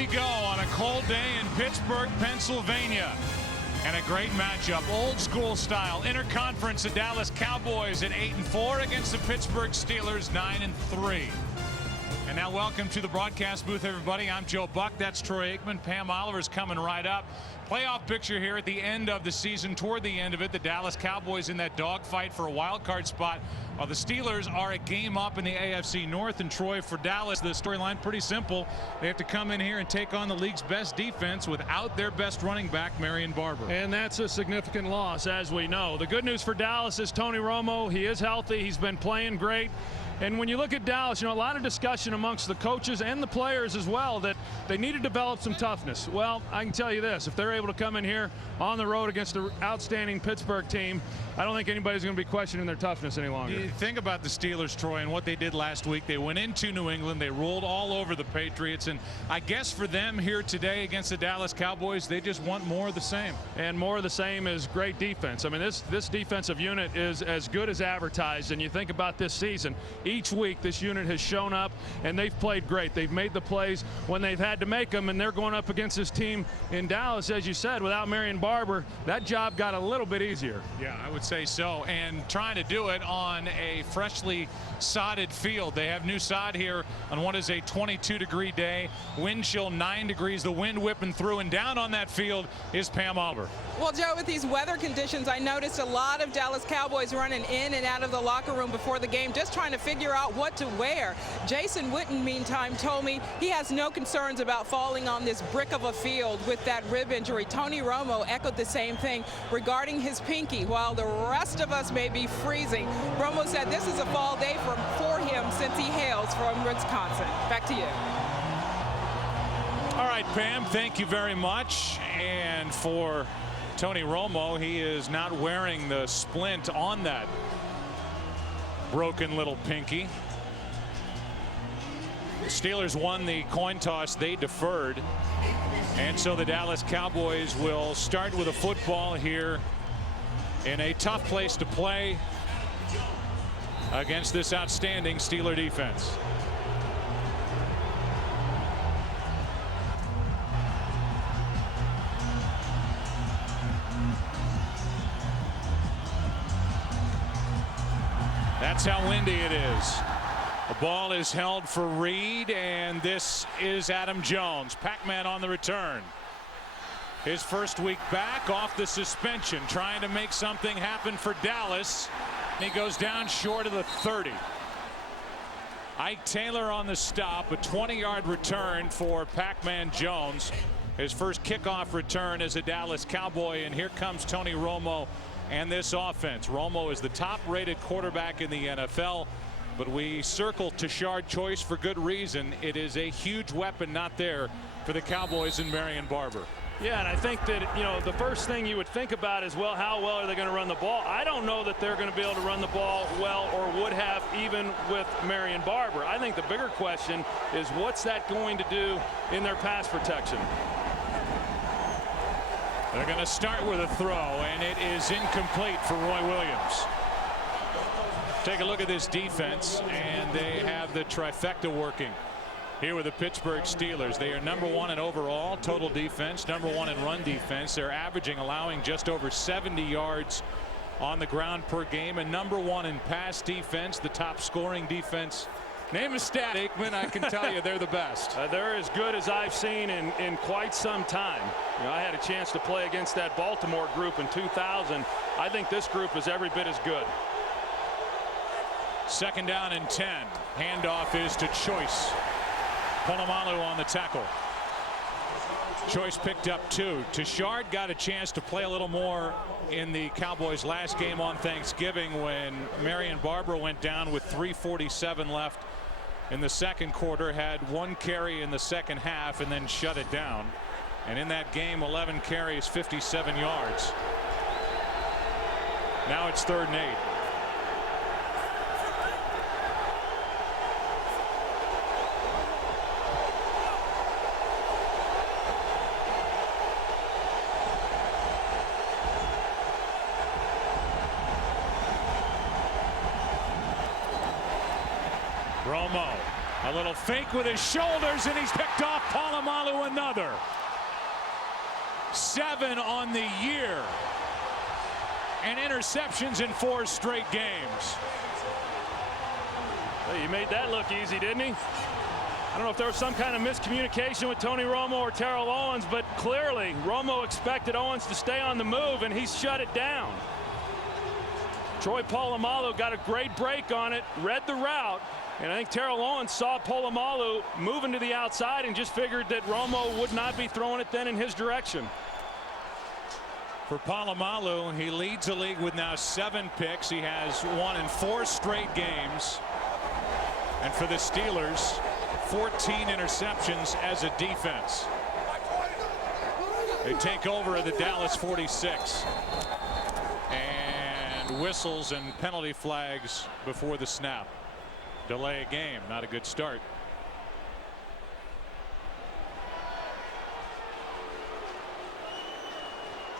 we go on a cold day in Pittsburgh, Pennsylvania. And a great matchup, old school style, interconference. The Dallas Cowboys at 8-4 against the Pittsburgh Steelers 9-3. And now welcome to the broadcast booth, everybody. I'm Joe Buck. That's Troy Aikman. Pam Oliver's coming right up. Playoff picture here at the end of the season, toward the end of it. The Dallas Cowboys in that dogfight for a wild card spot. While the Steelers are a game up in the AFC North. And Troy, for Dallas, the storyline pretty simple. They have to come in here and take on the league's best defense without their best running back, Marion Barber. And that's a significant loss, as we know. The good news for Dallas is Tony Romo. He is healthy. He's been playing great. And when you look at Dallas, you know, a lot of discussion amongst the coaches and the players as well that they need to develop some toughness. Well, I can tell you this, if they're able to come in here on the road against an outstanding Pittsburgh team, I don't think anybody's going to be questioning their toughness any longer. You think about the Steelers, Troy, and what they did last week. They went into New England. They rolled all over the Patriots. And I guess for them here today against the Dallas Cowboys, they just want more of the same. And more of the same is great defense. I mean, this defensive unit is as good as advertised. And you think about this season, each week this unit has shown up and they've played great. They've made the plays when they've had to make them, and they're going up against this team in Dallas, as you said, without Marion Barber. That job got a little bit easier. Yeah, I would say so. And trying to do it on a freshly sodded field. They have new sod here on what is a 22-degree day. Wind chill 9 degrees. The wind whipping through, and down on that field is Pam Oliver. Well, Joe, with these weather conditions, I noticed a lot of Dallas Cowboys running in and out of the locker room before the game, just trying to figure out what to wear. Jason Witten, meantime, told me he has no concerns about falling on this brick of a field with that rib injury. Tony Romo echoed the same thing regarding his pinky. While the rest of us may be freezing, Romo said this is a fall day for him since he hails from Wisconsin. Back to you. All right, Pam, thank you very much. And for Tony Romo, he is not wearing the splint on that broken little pinky. Steelers won the coin toss. They deferred. And so the Dallas Cowboys will start with a football here in a tough place to play against this outstanding Steeler defense. That's how windy it is. The ball is held for Reed, and this is Adam Jones. Pac-Man on the return. His first week back off the suspension, trying to make something happen for Dallas. He goes down short of the 30. Ike Taylor on the stop, a 20-yard return for Pac-Man Jones. His first kickoff return as a Dallas Cowboy, and here comes Tony Romo and this offense. Romo is the top-rated quarterback in the NFL, but we circle TASHARD choice for good reason. It is a huge weapon not there for the Cowboys and Marion Barber. Yeah, and I think that, you know, the first thing you would think about is, well, how well are they going to run the ball? I don't know that they're going to be able to run the ball well, or would have, even with Marion Barber. I think the bigger question is, what's that going to do in their pass protection? They're going to start with a throw, and it is incomplete for Roy Williams. Take a look at this defense, and they have the trifecta working here with the Pittsburgh Steelers. They are #1 in overall total defense, #1 in run defense. They're allowing just over 70 yards on the ground per game, and #1 in pass defense, the top scoring defense. Name a stat, Aikman, I can tell you they're the best. They're as good as I've seen in quite some time. You know, I had a chance to play against that Baltimore group in 2000. I think this group is every bit as good. Second down and 10. Handoff is to Choice. Polamalu on the tackle. Choice picked up 2. TASHARD got a chance to play a little more in the Cowboys' last game on Thanksgiving when Marion Barber went down with 3:47 left in the second quarter, had 1 carry in the second half, and then shut it down. And in that game, 11 carries, 57 yards. Now it's 3rd and 8. Romo A little fake with his shoulders, and he's picked off Polamalu another. 7 on the year. And interceptions in 4 straight games. He made that look easy, didn't he? I don't know if there was some kind of miscommunication with Tony Romo or Terrell Owens, but clearly Romo expected Owens to stay on the move, and he shut it down. Troy Polamalu got a great break on it, read the route, and I think Terrell Owens saw Polamalu moving to the outside and just figured that Romo would not be throwing it then in his direction. For Polamalu, he leads the league with now 7 picks. He has won in 4 straight games. And for the Steelers, 14 interceptions as a defense. They take over at the Dallas 46. And whistles and penalty flags before the snap. Delay a game, not a good start.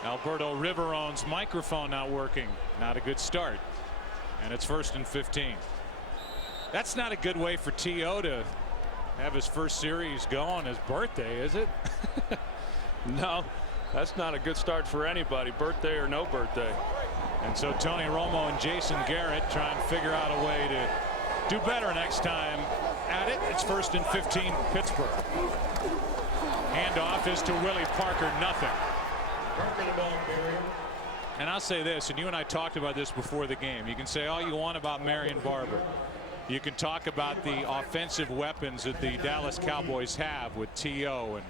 Alberto Riverone's microphone not working. Not a good start. And it's 1st and 15. That's not a good way for T.O. to have his first series go on his birthday, is it? No, that's not a good start for anybody, birthday or no birthday. And so Tony Romo and Jason Garrett trying to figure out a way to do better next time at it. It's 1st and 15, Pittsburgh. Handoff is to Willie Parker, nothing. And I'll say this, and you and I talked about this before the game. You can say all you want about Marion Barber. You can talk about the offensive weapons that the Dallas Cowboys have with T.O. and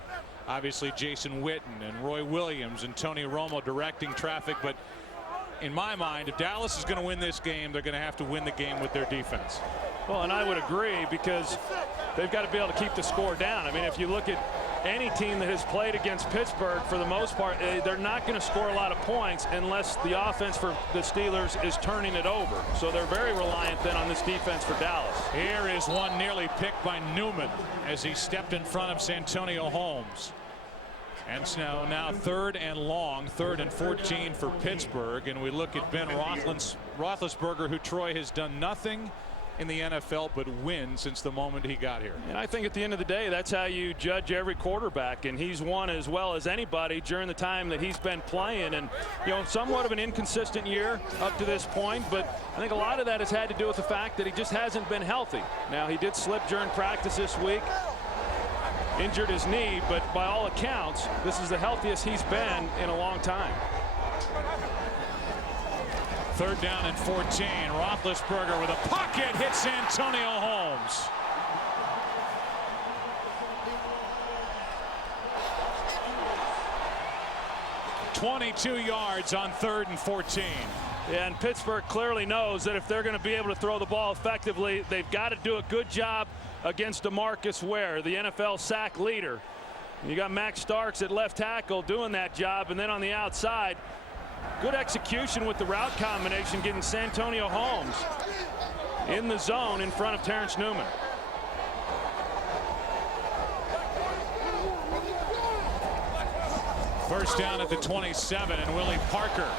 obviously Jason Witten and Roy Williams and Tony Romo directing traffic. But in my mind, if Dallas is going to win this game, they're going to have to win the game with their defense. Well, and I would agree, because they've got to be able to keep the score down. I mean, if you look at any team that has played against Pittsburgh, for the most part, they're not going to score a lot of points unless the offense for the Steelers is turning it over. So they're very reliant then on this defense for Dallas. Here is one nearly picked by Newman as he stepped in front of Santonio Holmes. And so now 3rd and long, 3rd and 14 for Pittsburgh. And we look at Ben Roethlisberger, who Troy has done nothing in the NFL but win since the moment he got here. And I think at the end of the day, that's how you judge every quarterback, and he's won as well as anybody during the time that he's been playing. And you know, somewhat of an inconsistent year up to this point, but I think a lot of that has had to do with the fact that he just hasn't been healthy. Now, he did slip during practice this week, injured his knee, but by all accounts, this is the healthiest he's been in a long time. 3rd down and 14. Roethlisberger with a pocket hits Antonio Holmes. .22 yards on 3rd and 14. Yeah, and Pittsburgh clearly knows that if they're going to be able to throw the ball effectively, they've got to do a good job against DeMarcus Ware, the NFL sack leader. You got Max Starks at left tackle doing that job, and then on the outside, good execution with the route combination, getting Santonio Holmes in the zone in front of Terrence Newman. First down at the 27, and Willie Parker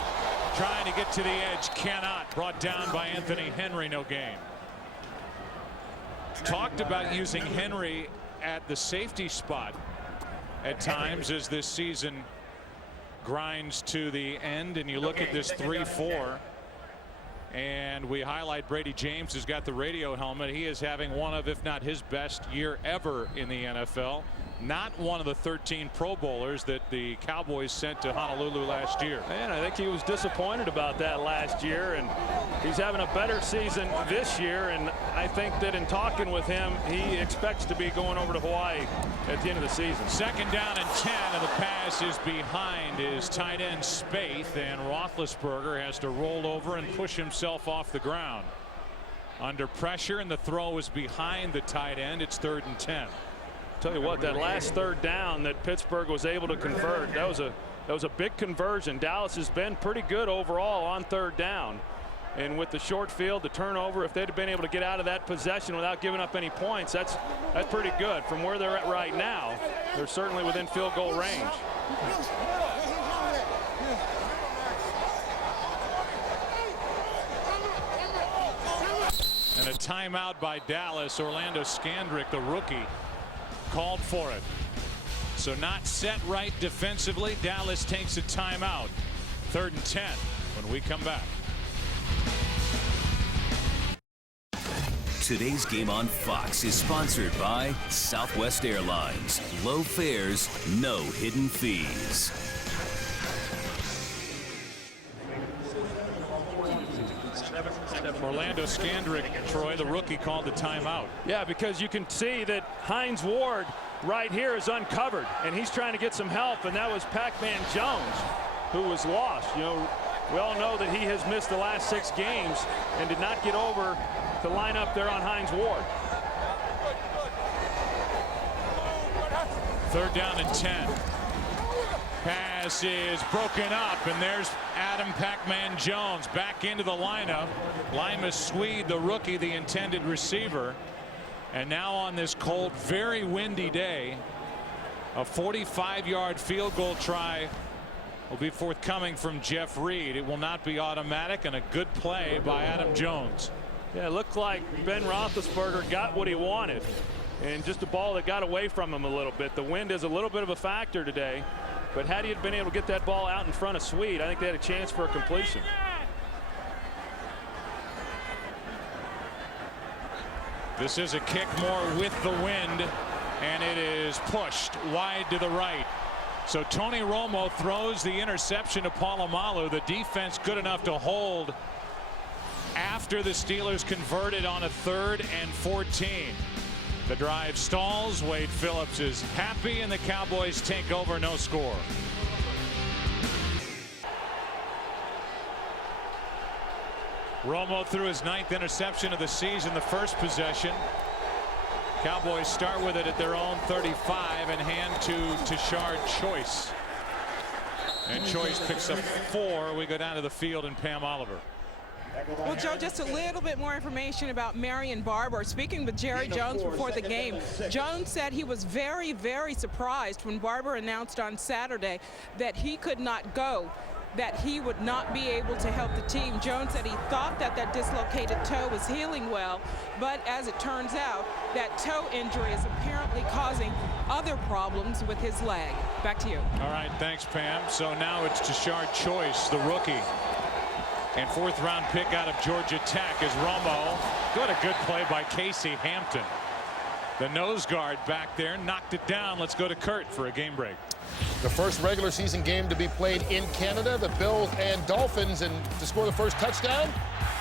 trying to get to the edge, cannot. Brought down by Anthony Henry, no gain. Talked about using Henry at the safety spot at times as this season grinds to the end, and you look at this 3-4, and we highlight Brady James, who's got the radio helmet. He is having one of, if not his best year ever in the NFL. Not one of the 13 Pro Bowlers that the Cowboys sent to Honolulu last year. And I think he was disappointed about that last year, and he's having a better season this year, and I think that in talking with him, he expects to be going over to Hawaii at the end of the season. 2nd down and 10, and the pass is behind his tight end Spaeth, and Roethlisberger has to roll over and push himself off the ground. Under pressure, and the throw is behind the tight end. It's 3rd and 10. Tell you what, that last 3rd down that Pittsburgh was able to convert, that was a big conversion. Dallas has been pretty good overall on 3rd down, and with the short field, the turnover, if they'd have been able to get out of that possession without giving up any points, that's pretty good. From where they're at right now, they're certainly within field goal range. And a a timeout by Dallas. Orlando Scandrick, the rookie, called for it. So not set right defensively. Dallas takes a timeout. 3rd and 10 when we come back. Today's game on Fox is sponsored by Southwest Airlines. Low fares, no hidden fees. Orlando Scandrick, Troy, the rookie, called the timeout. Yeah, because you can see that Hines Ward right here is uncovered, and he's trying to get some help, and that was Pac-Man Jones who was lost. You know, we all know that he has missed the last 6 games and did not get over to line up there on Hines Ward. 3rd down and 10. Pass is broken up, and there's Adam Pac-Man Jones back into the lineup. Lima Swede, the rookie, the intended receiver. And now on this cold, very windy day, a 45-yard field goal try will be forthcoming from Jeff Reed. It will not be automatic, and a good play by Adam Jones. Yeah, it looked like Ben Roethlisberger got what he wanted, and just a ball that got away from him a little bit. The wind is a little bit of a factor today, but had he been able to get that ball out in front of Swede, I think they had a chance for a completion. This is a kick more with the wind, and it is pushed wide to the right. So Tony Romo throws the interception to Polamalu. The defense good enough to hold after the Steelers converted on a 3rd and 14. The drive stalls. Wade Phillips is happy, and the Cowboys take over. No score. Romo threw his 9th interception of the season. The first possession. Cowboys start with it at their own 35 and hand to TASHARD Choice. And Choice picks up 4. We go down to the field and Pam Oliver. Well, Joe, just a little bit more information about Marion Barber. Speaking with Jerry Jones before the game, Jones said he was very, very surprised when Barber announced on Saturday that he could not go, that he would not be able to help the team. Jones said he thought that that dislocated toe was healing well, but as it turns out, that toe injury is apparently causing other problems with his leg. Back to you. All right, thanks, Pam. So now it's TASHARD Choice, the rookie, and 4th round pick out of Georgia Tech is Romo. What a good play by Casey Hampton. The nose guard back there knocked it down. Let's go to Kurt for a game break. The first regular season game to be played in Canada, the Bills and Dolphins, and to score the first touchdown,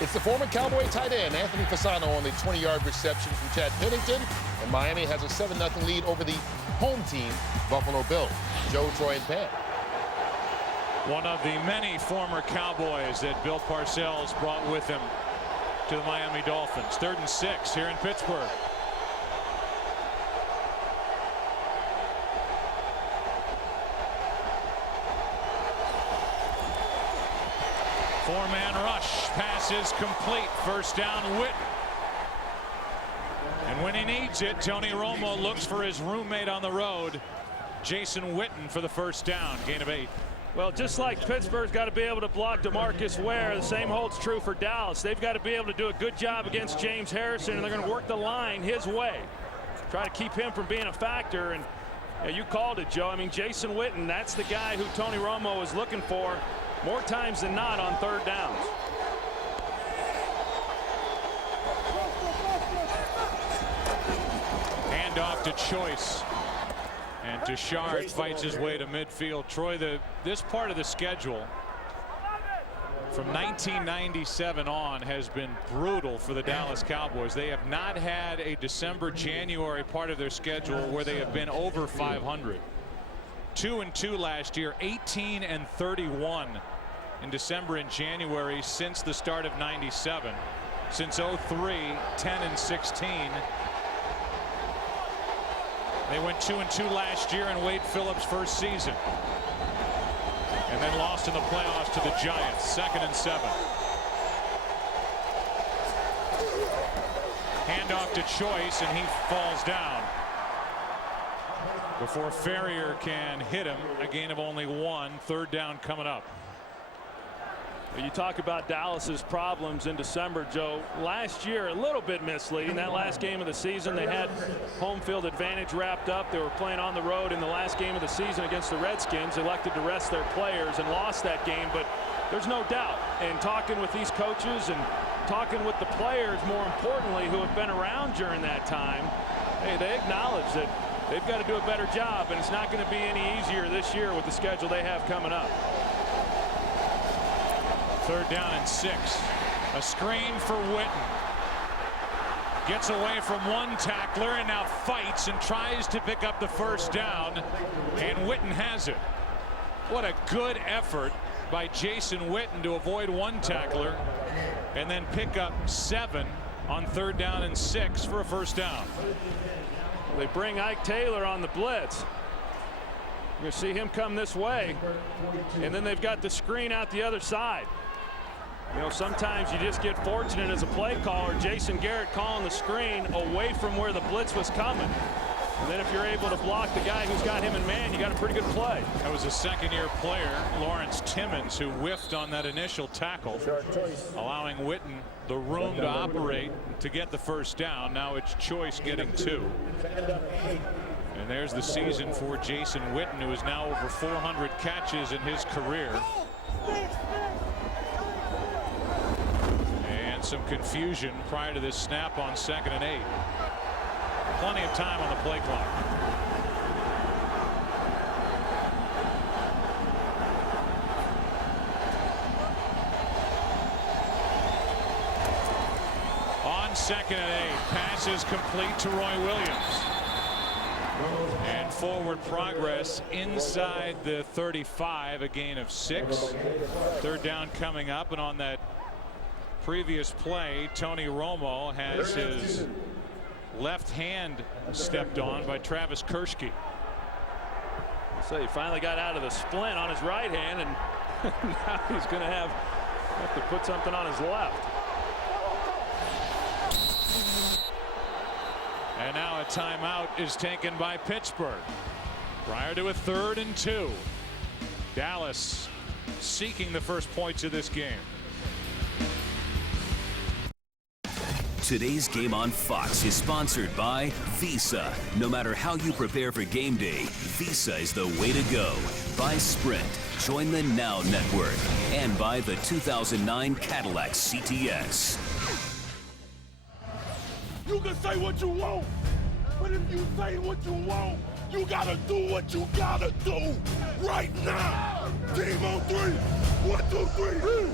it's the former Cowboy tight end Anthony Fasano on the 20-yard reception from Chad Pennington, and Miami has a 7-0 lead over the home team, Buffalo Bills. Joe, Troy, and Pam. One of the many former Cowboys that Bill Parcells brought with him to the Miami Dolphins. 3rd and 6 here in Pittsburgh. Four-man rush. Pass is complete. 1st down, Witten. And when he needs it, Tony Romo looks for his roommate on the road, Jason Witten, for the 1st down. Gain of 8. Well, just like Pittsburgh's got to be able to block DeMarcus Ware, the same holds true for Dallas. They've got to be able to do a good job against James Harrison, and they're going to work the line his way. Try to keep him from being a factor. And yeah, you called it, Joe. I mean, Jason Witten, that's the guy who Tony Romo is looking for more times than not on 3rd downs. Hand off to Choice. And TASHARD fights his way to midfield. Troy, this part of the schedule from 1997 on has been brutal for the Dallas Cowboys. They have not had a December-January part of their schedule where they have been over 500. 2-2 last year, 18-31 in December and January since the start of 97. Since 03, 10-16. They went 2-2 last year in Wade Phillips' first season. And then lost in the playoffs to the Giants. 2nd and 7. Handoff to Choice, and he falls down before Ferrier can hit him. A gain of only 1. 3rd down coming up. You talk about Dallas's problems in December, Joe. Last year, a little bit misleading. That last game of the season, they had home field advantage wrapped up. They were playing on the road in the last game of the season against the Redskins. Elected to rest their players and lost that game. But there's no doubt, and talking with these coaches and talking with the players, more importantly, who have been around during that time, hey, they acknowledge that they've got to do a better job, and it's not going to be any easier this year with the schedule they have coming up. 3rd down and 6. A screen for Witten. Gets away from one tackler and now fights and tries to pick up the first down, and Witten has it. What a good effort by Jason Witten to avoid one tackler and then pick up 7 on 3rd down and 6 for a first down. They bring Ike Taylor on the blitz. You'll see him come this way, and then they've got the screen out the other side. You know, sometimes you just get fortunate as a play caller. Jason Garrett calling the screen away from where the blitz was coming. And then if you're able to block the guy who's got him in man, you got a pretty good play. That was a second-year player, Lawrence Timmons, who whiffed on that initial tackle, allowing Witten the room to operate to get the first down. Now it's Choice getting 2. And there's the season for Jason Witten, who is now over 400 catches in his career. And some confusion prior to this snap on 2nd and 8. Plenty of time on the play clock. On 2nd and 8, pass is complete to Roy Williams. And forward progress inside the 35, a gain of 6. 3rd down coming up, and on that previous play, Tony Romo has his left hand stepped on by Travis Kershke. So he finally got out of the splint on his right hand, and now he's going to have to put something on his left. And now a timeout is taken by Pittsburgh prior to a 3rd and 2. Dallas seeking the first points of this game. Today's game on Fox is sponsored by Visa. No matter how you prepare for game day, Visa is the way to go. By Sprint, join the Now Network. And by the 2009 Cadillac CTS. You can say what you want, but if you say what you want, you gotta do what you gotta do right now. Team on 3. 1, 2, 3.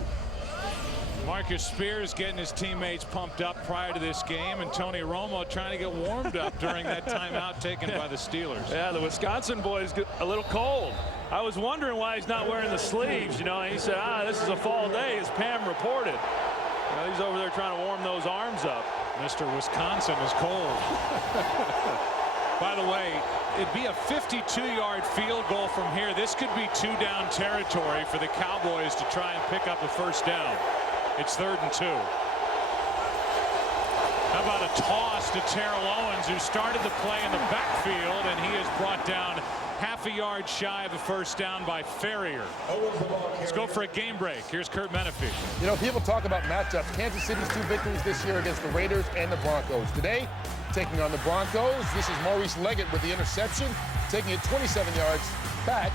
Marcus Spears getting his teammates pumped up prior to this game, and Tony Romo trying to get warmed up during that timeout taken by the Steelers. Yeah, the Wisconsin boys get a little cold. I was wondering why he's not wearing the sleeves, you know, and he said, this is a fall day, as Pam reported. You know, he's over there trying to warm those arms up. Mr. Wisconsin is cold. By the way, it'd be a 52-yard field goal from here. This could be 2-down territory for the Cowboys to try and pick up a first down. It's 3rd and 2. How about a toss to Terrell Owens, who started the play in the backfield, and he is brought down half a yard shy of a first down by Ferrier. Let's go for a game break. Here's Kurt Menefee. You know, people talk about matchups. Kansas City's 2 victories this year against the Raiders and the Broncos. Today, taking on the Broncos, this is Maurice Leggett with the interception, taking it 27 yards back,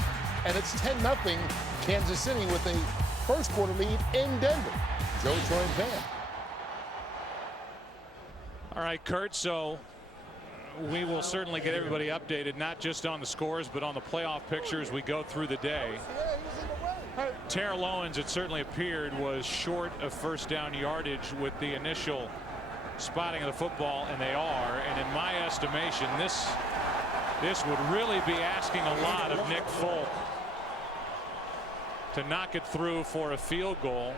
and it's 10-0 Kansas City with a first quarter lead in Denver. Joe, Troy, and Pam. All right, Kurt, so we will certainly get everybody updated, not just on the scores, but on the playoff picture as we go through the day. Terrell Owens, it certainly appeared, was short of first down yardage with the initial spotting of the football, and they are. And in my estimation, this would really be asking a lot of Nick Folk to knock it through for a field goal.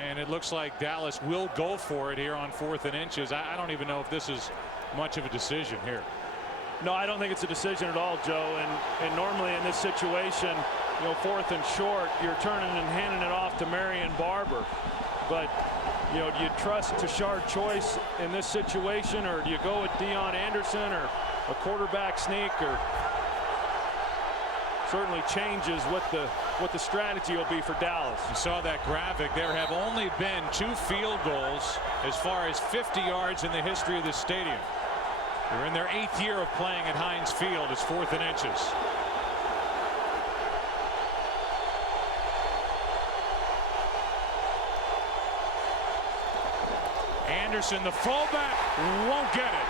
And it looks like Dallas will go for it here on 4th and inches. I don't even know if this is much of a decision here. No, I don't think it's a decision at all, Joe. And normally in this situation, you know, 4th and short, you're turning and handing it off to Marion Barber. But, you know, do you trust TASHARD Choice in this situation, or do you go with Deion Anderson or a quarterback sneak, or certainly changes what the what the strategy will be for Dallas. You saw that graphic. There have only been 2 field goals as far as 50 yards in the history of this stadium. They're in their 8th year of playing at Heinz Field. It's 4th and inches. Anderson, the fullback, won't get it.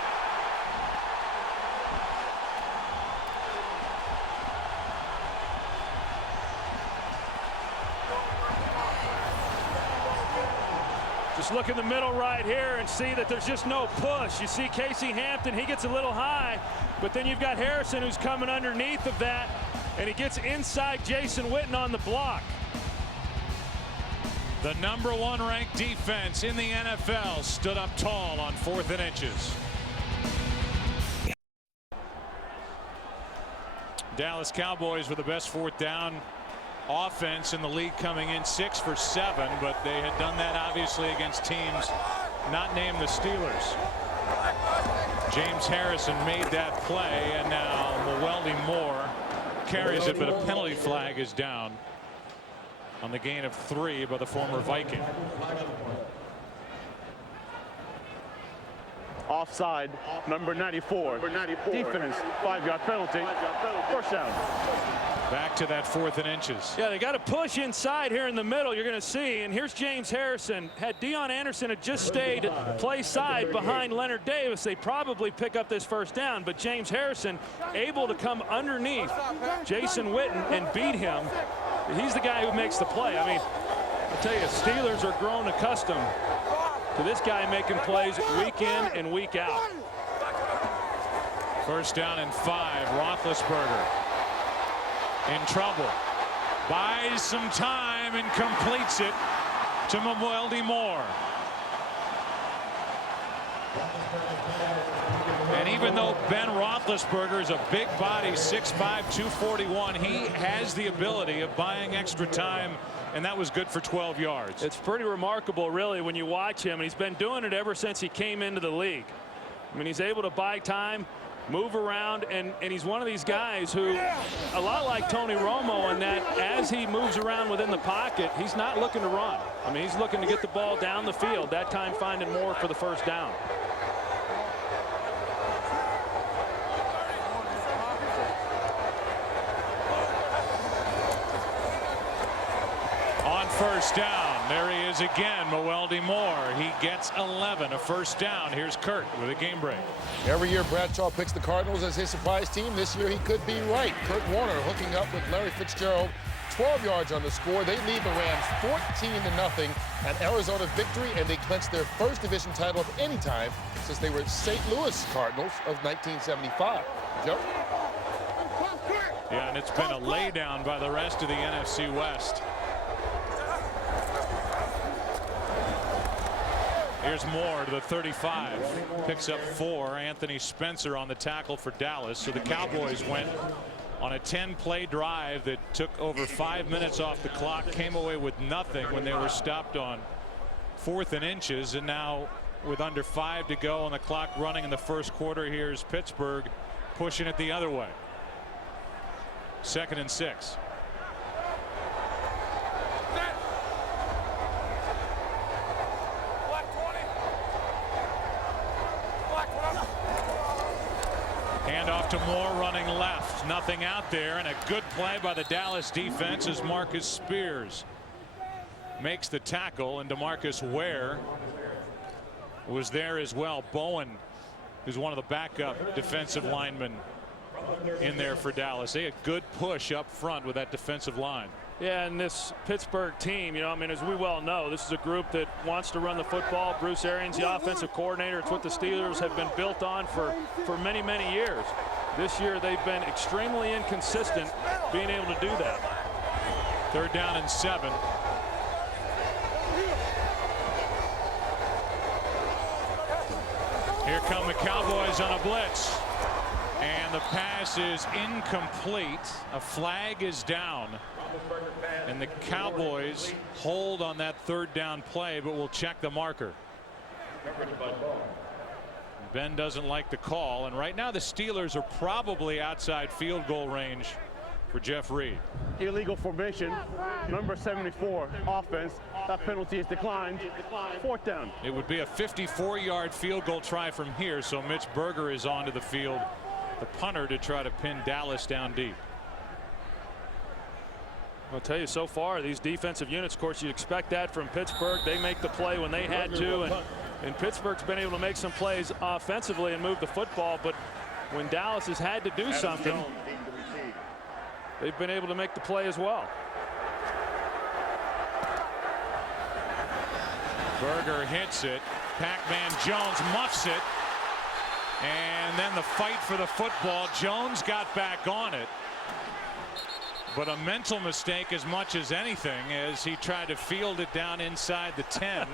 Just look in the middle right here and see that there's just no push. You see Casey Hampton, he gets a little high, but then you've got Harrison who's coming underneath of that, and he gets inside Jason Witten on the block. The #1 ranked defense in the NFL stood up tall on 4th and inches. Dallas Cowboys were the best 4th down offense in the league, coming in 6 for 7, but they had done that obviously against teams not named the Steelers. James Harrison made that play, and now Mwelde Moore carries it, but a penalty flag is down on the gain of 3 by the former Viking. Offside, number 94. Defense, 5-yard penalty. First down. Back to that 4th and inches. Yeah, they got to push inside here in the middle, you're going to see. And here's James Harrison. Had Deion Anderson had just stayed play side behind Leonard Davis, they probably pick up this first down. But James Harrison able to come underneath Jason Witten and beat him. He's the guy who makes the play. I mean, I'll tell you, Steelers are grown accustomed to this guy making plays week in and week out. First down and 5. Roethlisberger in trouble. Buys some time and completes it to Mwelde Moore. And even though Ben Roethlisberger is a big body, 6'5", 241, he has the ability of buying extra time, and that was good for 12 yards. It's pretty remarkable, really, when you watch him, and he's been doing it ever since he came into the league. I mean, he's able to buy time, move around, and he's one of these guys who, a lot like Tony Romo, in that as he moves around within the pocket, he's not looking to run. I mean, he's looking to get the ball down the field, that time finding more for the first down. First down. There he is again, Mwelde Moore. He gets 11, a first down. Here's Kurt with a game break. Every year Bradshaw picks the Cardinals as his surprise team. This year he could be right. Kurt Warner hooking up with Larry Fitzgerald. 12 yards on the score. They lead the Rams 14-0. An Arizona victory, and they clinched their first division title of any time since they were St. Louis Cardinals of 1975. Joe? Yeah, and it's been a laydown by the rest of the NFC West. Here's Moore to the 35. Picks up 4. Anthony Spencer on the tackle for Dallas. So the Cowboys went on a 10-play drive that took over 5 minutes off the clock, came away with nothing when they were stopped on 4th and inches. And now with under 5 to go on the clock running in the first quarter, here's Pittsburgh pushing it the other way. 2nd and 6. Handoff to Moore running left. Nothing out there, and a good play by the Dallas defense as Marcus Spears makes the tackle, and DeMarcus Ware was there as well. Bowen, who's one of the backup defensive linemen in there for Dallas. They had good push up front with that defensive line. Yeah, and this Pittsburgh team, you know, I mean, as we well know, this is a group that wants to run the football. Bruce Arians, the offensive coordinator. It's what the Steelers have been built on for many, many years. This year, they've been extremely inconsistent being able to do that. 3rd down and 7. Here come the Cowboys on a blitz. And the pass is incomplete. A flag is down. And the Cowboys hold on that 3rd down play, but will check the marker. Ben doesn't like the call, and right now the Steelers are probably outside field goal range for Jeff Reed. Illegal formation, number 74, offense. That penalty is declined. 4th down. It would be a 54-yard field goal try from here, so Mitch Berger is onto the field, the punter, to try to pin Dallas down deep. I'll tell you, so far, these defensive units, of course, you expect that from Pittsburgh. They make the play when they had to, and Pittsburgh's been able to make some plays offensively and move the football, but when Dallas has had to do something, they've been able to make the play as well. Berger hits it. Pac-Man Jones muffs it. And then the fight for the football. Jones got back on it. But a mental mistake as much as anything, as he tried to field it down inside the 10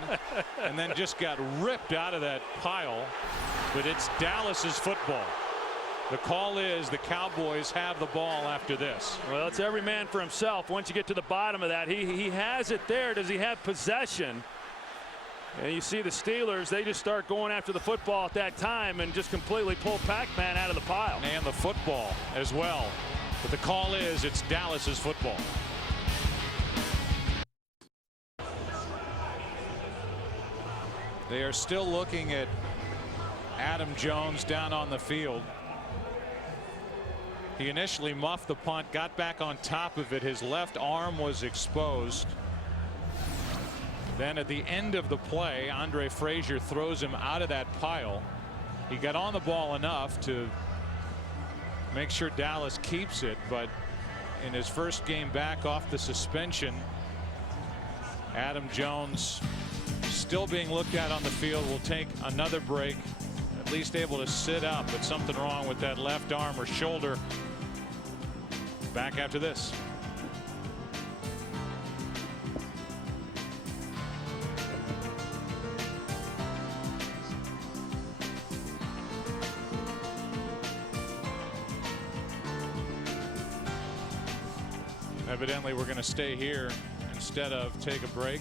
and then just got ripped out of that pile. But it's Dallas's football. The call is the Cowboys have the ball after this. Well, it's every man for himself. Once you get to the bottom of that, he has it there. Does he have possession? And you see the Steelers, they just start going after the football at that time and just completely pull Pac-Man out of the pile. And the football as well. But the call is it's Dallas's football. They are still looking at Adam Jones down on the field. He initially muffed the punt, got back on top of it. His left arm was exposed. Then at the end of the play, Andre Frazier throws him out of that pile. He got on the ball enough to make sure Dallas keeps it, but in his first game back off the suspension, Adam Jones still being looked at on the field. Will take another break, at least able to sit up, but something wrong with that left arm or shoulder. Back after this. Evidently, we're going to stay here instead of take a break.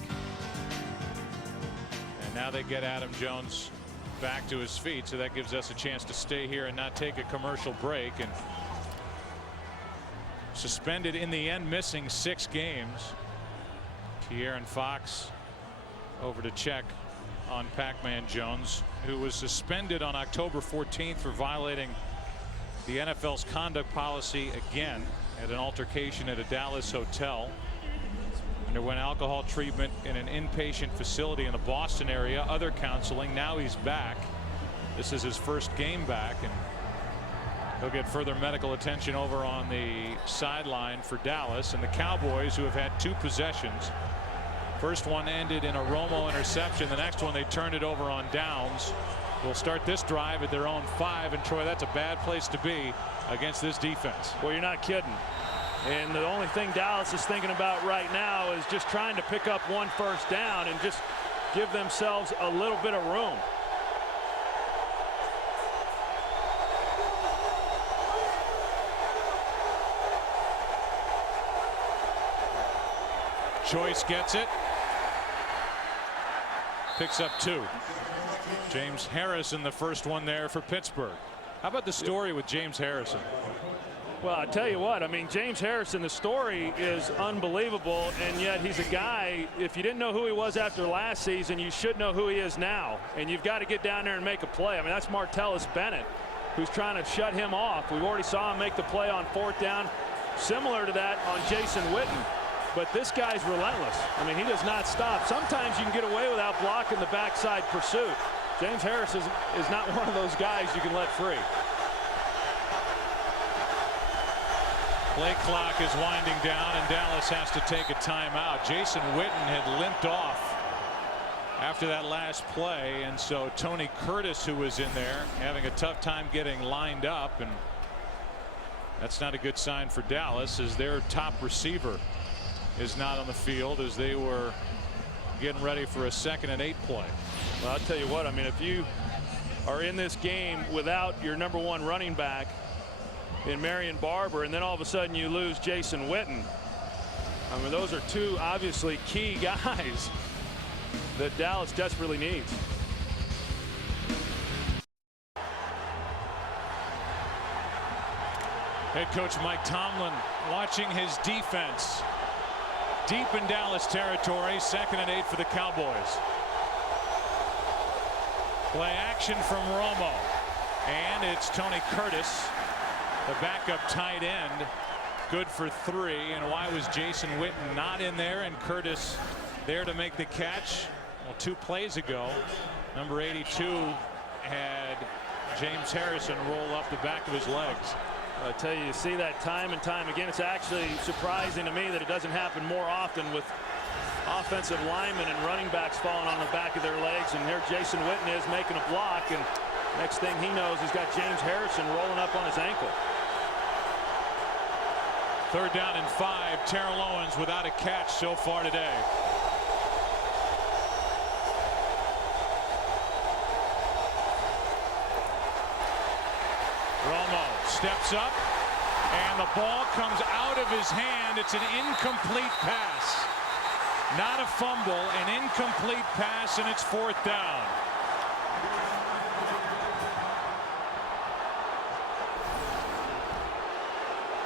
And now they get Adam Jones back to his feet, so that gives us a chance to stay here and not take a commercial break. And suspended in the end, missing 6 games. Kieran Fox over to check on Pac-Man Jones, who was suspended on October 14th for violating the NFL's conduct policy again at an altercation at a Dallas hotel. Underwent alcohol treatment in an inpatient facility in the Boston area, other counseling. Now he's back. This is his first game back, and he'll get further medical attention over on the sideline for Dallas. And the Cowboys, who have had 2 possessions. First one ended in a Romo interception. The next one they turned it over on downs. Will start this drive at their own 5. And Troy, that's a bad place to be against this defense. Well, you're not kidding. And the only thing Dallas is thinking about right now is just trying to pick up 1 first down and just give themselves a little bit of room. Joyce gets it. Picks up 2. James Harrison, the first one there for Pittsburgh. How about the story with James Harrison? Well, I tell you what, I mean, James Harrison, the story is unbelievable, and yet he's a guy, if you didn't know who he was after last season, you should know who he is now. And you've got to get down there and make a play. I mean, that's Martellus Bennett, who's trying to shut him off. We've already saw him make the play on 4th down, similar to that on Jason Witten. But this guy's relentless. I mean, he does not stop. Sometimes you can get away without blocking the backside pursuit. James Harris is not one of those guys you can let free. Play clock is winding down, and Dallas has to take a timeout. Jason Witten had limped off after that last play, and so Tony Curtis, who was in there, having a tough time getting lined up, and that's not a good sign for Dallas, as their top receiver is not on the field as they were getting ready for a 2nd and 8 play. Well, I'll tell you what, I mean, if you are in this game without your #1 running back in Marion Barber, and then all of a sudden you lose Jason Witten, I mean, those are 2 obviously key guys that Dallas desperately needs. Head coach Mike Tomlin watching his defense deep in Dallas territory. 2nd and 8 for the Cowboys. Play action from Romo. And it's Tony Curtis, the backup tight end. Good for 3. And why was Jason Witten not in there and Curtis there to make the catch? Well, 2 plays ago, number 82 had James Harrison roll up the back of his legs. I tell you, you see that time and time again. It's actually surprising to me that it doesn't happen more often with offensive linemen and running backs falling on the back of their legs. And here Jason Witten is making a block, and next thing he knows, he's got James Harrison rolling up on his ankle. 3rd down and 5. Terrell Owens without a catch so far today. Romo steps up, and the ball comes out of his hand. It's an incomplete pass. Not a fumble, an incomplete pass, and it's 4th down.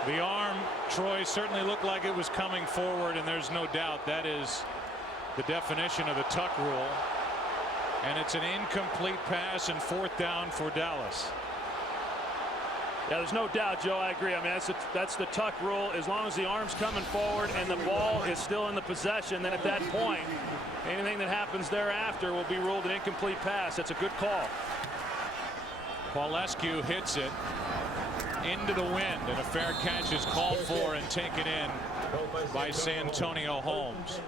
The arm, Troy, certainly looked like it was coming forward, and there's no doubt that is the definition of the tuck rule. And it's an incomplete pass and 4th down for Dallas. Yeah, there's no doubt, Joe. I agree. I mean, that's the tuck rule. As long as the arm's coming forward and the ball is still in the possession, then at that point, anything that happens thereafter will be ruled an incomplete pass. That's a good call. Paulescu hits it into the wind, and a fair catch is called for and taken in by Santonio Holmes.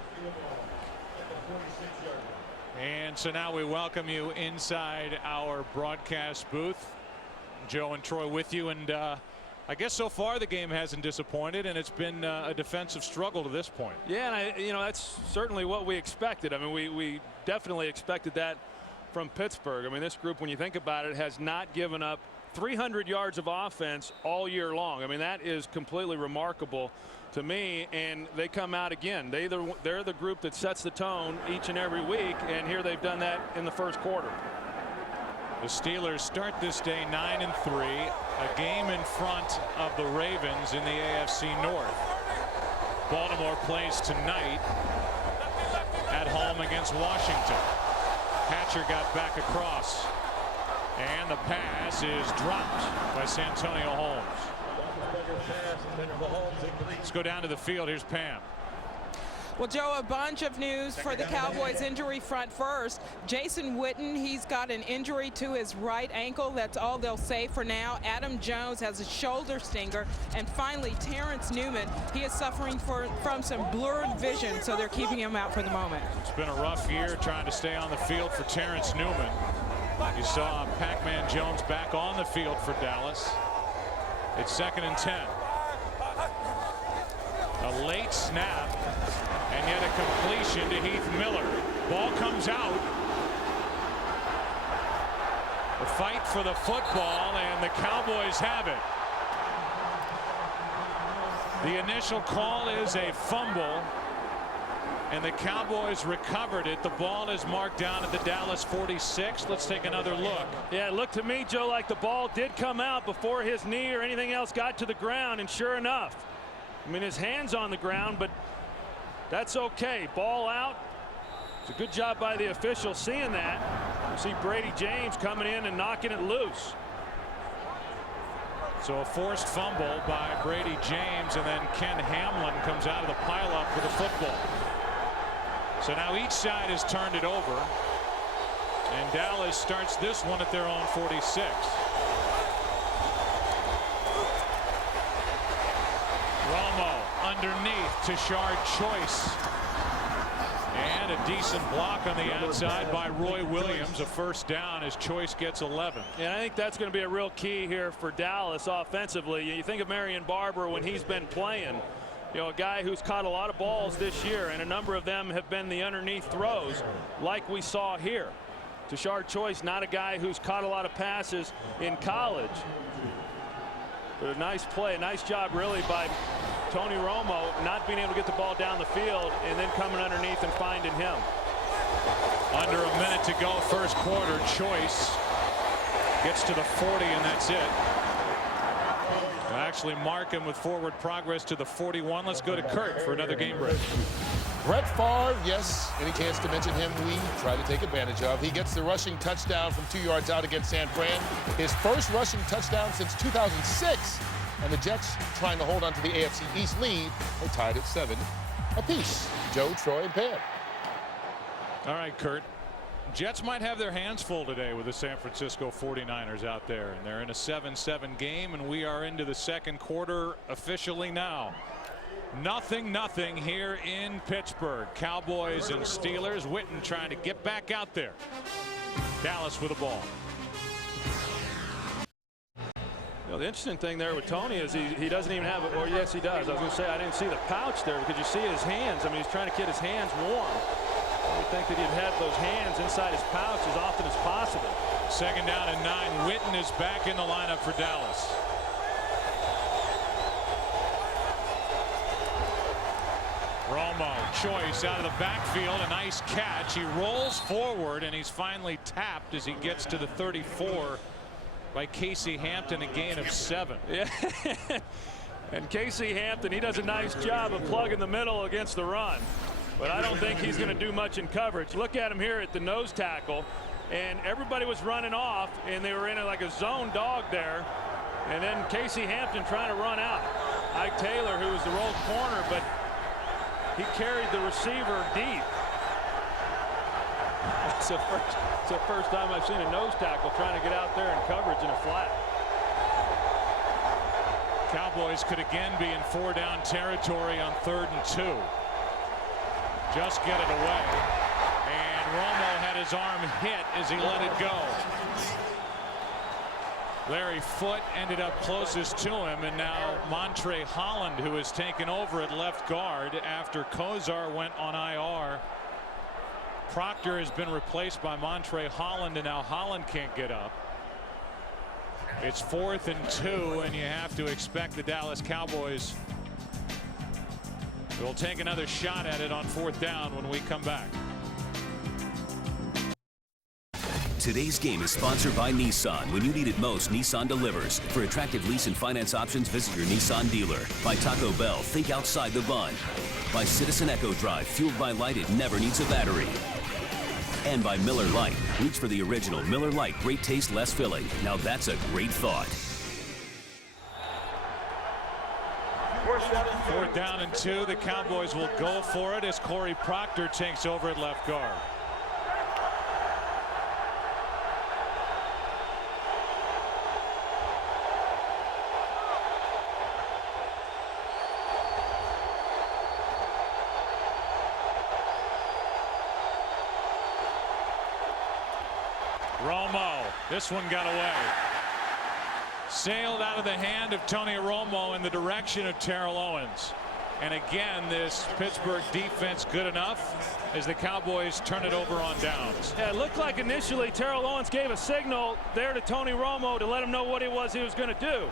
And so now we welcome you inside our broadcast booth. Joe and Troy with you, and I guess so far the game hasn't disappointed, and it's been a defensive struggle to this point. Yeah, and that's certainly what we expected. I mean, we definitely expected that from Pittsburgh. I mean, this group, when you think about it, has not given up 300 yards of offense all year long. I mean, that is completely remarkable to me, and they come out again. They're the group that sets the tone each and every week, and here they've done that in the first quarter. The Steelers start this day 9-3, a game in front of the Ravens in the AFC North. Baltimore plays tonight at home against Washington. Hatcher got back across, and the pass is dropped by Santonio Holmes. Let's go down to the field. Here's Pam. Well, Joe, a bunch of news for the Cowboys injury front. First, Jason Witten, he's got an injury to his right ankle. That's all they'll say for now. Adam Jones has a shoulder stinger. And finally, Terrence Newman, he is suffering from some blurred vision, so they're keeping him out for the moment. It's been a rough year trying to stay on the field for Terrence Newman. You saw Pac-Man Jones back on the field for Dallas. It's 2nd and 10. A late snap, and yet a completion to Heath Miller. Ball comes out. The fight for the football, and the Cowboys have it. The initial call is a fumble, and the Cowboys recovered it. The ball is marked down at the Dallas 46. Let's take another look. Yeah, it looked to me, Joe, like the ball did come out before his knee or anything else got to the ground, and sure enough, I mean, his hand's on the ground, but that's okay. Ball out. It's a good job by the official seeing that. You see Brady James coming in and knocking it loose. So a forced fumble by Brady James, and then Ken Hamlin comes out of the pileup with a football. So now each side has turned it over, and Dallas starts this one at their own 46. Romo underneath, TASHARD Choice, and a decent block on the outside by Roy Williams. A first down as Choice gets 11. And I think that's going to be a real key here for Dallas offensively. You think of Marion Barber when he's been playing, you know, a guy who's caught a lot of balls this year, and a number of them have been the underneath throws like we saw here. TASHARD Choice, not a guy who's caught a lot of passes in college. But a nice play, a nice job really by Tony Romo, not being able to get the ball down the field and then coming underneath and finding him. Under a minute to go, first quarter. Choice gets to the 40, and that's it. actually mark him with forward progress to the 41. Let's go to Kurt for another game break. Brett Favre, yes, any chance to mention him, we try to take advantage of. He gets the rushing touchdown from 2 yards out against San Fran. His first rushing touchdown since 2006. And the Jets trying to hold on to the AFC East lead. They're tied at 7 apiece. Joe, Troy, and Pam. All right, Kurt. Jets might have their hands full today with the San Francisco 49ers out there, and they're in a 7-7 game, and we are into the second quarter officially now. 0-0 here in Pittsburgh. Cowboys and Steelers. Witten trying to get back out there. Dallas with the ball. You know, the interesting thing there with Tony is he doesn't even have it. Or yes, he does. I was going to say I didn't see the pouch there because you see his hands. I mean, he's trying to get his hands warm. I would think that he'd have those hands inside his pouch as often as possible. 2nd down and 9. Witten is back in the lineup for Dallas. Romo, choice out of the backfield, a nice catch. He rolls forward and he's finally tapped as he gets to the 34 by Casey Hampton, a gain of 7. Yeah. And Casey Hampton, he does a nice job of plugging the middle against the run. But I don't think he's going to do much in coverage. Look at him here at the nose tackle, and everybody was running off, and they were in like a zone dog there. And then Casey Hampton trying to run out. Ike Taylor, who was the rolled corner, but he carried the receiver deep. It's the first time I've seen a nose tackle trying to get out there in coverage in a flat. Cowboys could again be in 4-down territory on 3rd and 2. Just get it away. And Romo had his arm hit as he let it go. Larry Foote ended up closest to him, and now Montre Holland, who has taken over at left guard after Kozar went on IR. Proctor has been replaced by Montre Holland, and now Holland can't get up. It's 4th and 2, and you have to expect the Dallas Cowboys will take another shot at it on 4th down when we come back. Today's game is sponsored by Nissan. When you need it most, Nissan delivers. For attractive lease and finance options, visit your Nissan dealer. By Taco Bell, think outside the bun. By Citizen Echo Drive, fueled by light, it never needs a battery. And by Miller Lite. Reach for the original Miller Lite. Great taste, less filling. Now that's a great thought. 4th down and 2. The Cowboys will go for it as Corey Proctor takes over at left guard. Romo, this one got away. Sailed out of the hand of Tony Romo in the direction of Terrell Owens. And again, this Pittsburgh defense good enough as the Cowboys turn it over on downs. Yeah, it looked like initially Terrell Owens gave a signal there to Tony Romo to let him know what he was going to do.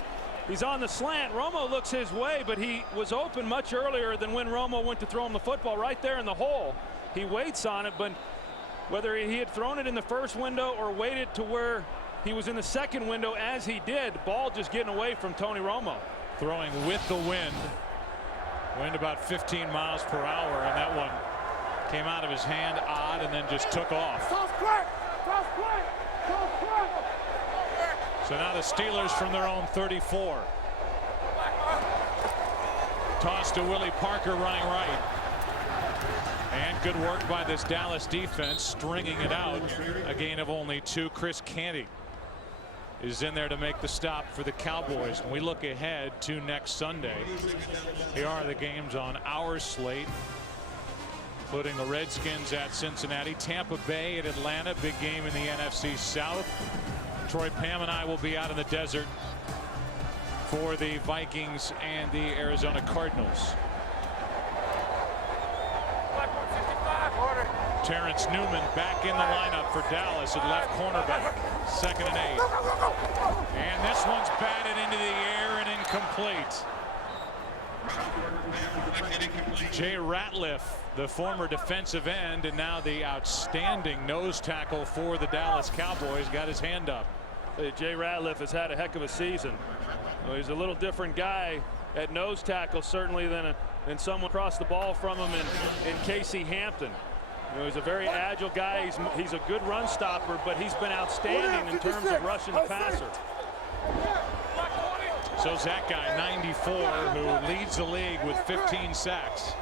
He's on the slant. Romo looks his way, but he was open much earlier than when Romo went to throw him the football right there in the hole. He waits on it, but whether he had thrown it in the first window or waited to where he was in the second window as he did, ball just getting away from Tony Romo. Throwing with the wind. Wind about 15 miles per hour, and that one came out of his hand odd and then just took off. So now the Steelers from their own 34. Toss to Willie Parker running right. And good work by this Dallas defense stringing it out. A gain of only 2. Chris Canty is in there to make the stop for the Cowboys. And we look ahead to next Sunday. Here are the games on our slate, including the Redskins at Cincinnati, Tampa Bay at Atlanta, big game in the NFC South. Troy, Pam, and I will be out in the desert for the Vikings and the Arizona Cardinals. Terrence Newman back in the lineup for Dallas at left cornerback. 2nd and 8. And this one's batted into the air and incomplete. Jay Ratliff, the former defensive end and now the outstanding nose tackle for the Dallas Cowboys, got his hand up. Jay Ratliff has had a heck of a season. Well, he's a little different guy at nose tackle, certainly, than someone across the ball from him in Casey Hampton. You know, he's a very agile guy. He's a good run stopper, but he's been outstanding in terms of rushing the passer. So is that guy, 94, who leads the league with 15 sacks.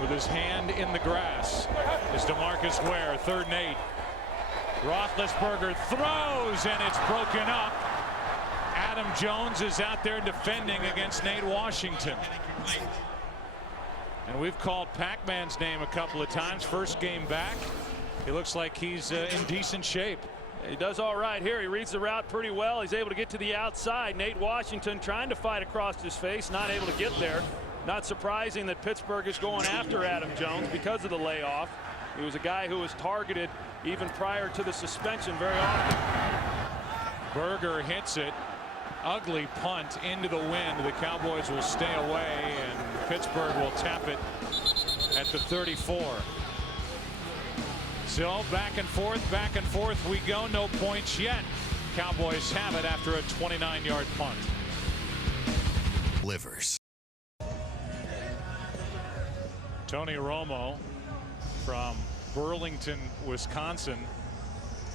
With his hand in the grass is DeMarcus Ware, 3rd and 8. Roethlisberger throws, and it's broken up. Adam Jones is out there defending against Nate Washington. And we've called Pac-Man's name a couple of times. First game back. He looks like he's in decent shape. He does all right here. He reads the route pretty well. He's able to get to the outside. Nate Washington trying to fight across his face, not able to get there. Not surprising that Pittsburgh is going after Adam Jones because of the layoff. He was a guy who was targeted even prior to the suspension very often. Berger hits it. Ugly punt into the wind. The Cowboys will stay away, and Pittsburgh will tap it at the 34. So back and forth we go. No points yet. Cowboys have it after a 29-yard punt. Livers. Tony Romo from Burlington, Wisconsin,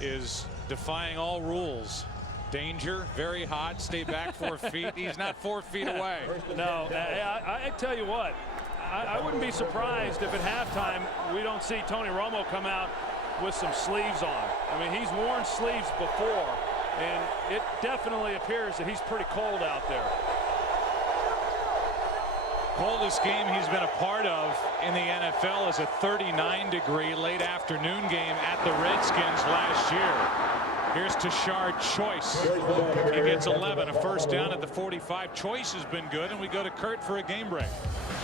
is defying all rules. Danger, very hot, stay back 4 feet. He's not 4 feet away. No, I tell you what, I wouldn't be surprised if at halftime we don't see Tony Romo come out with some sleeves on. I mean, he's worn sleeves before, and it definitely appears that he's pretty cold out there. Coldest game he's been a part of in the NFL is a 39-degree late afternoon game at the Redskins last year. Here's TASHARD Choice. He gets 11, a first down at the 45. Choice has been good, and we go to Kurt for a game break.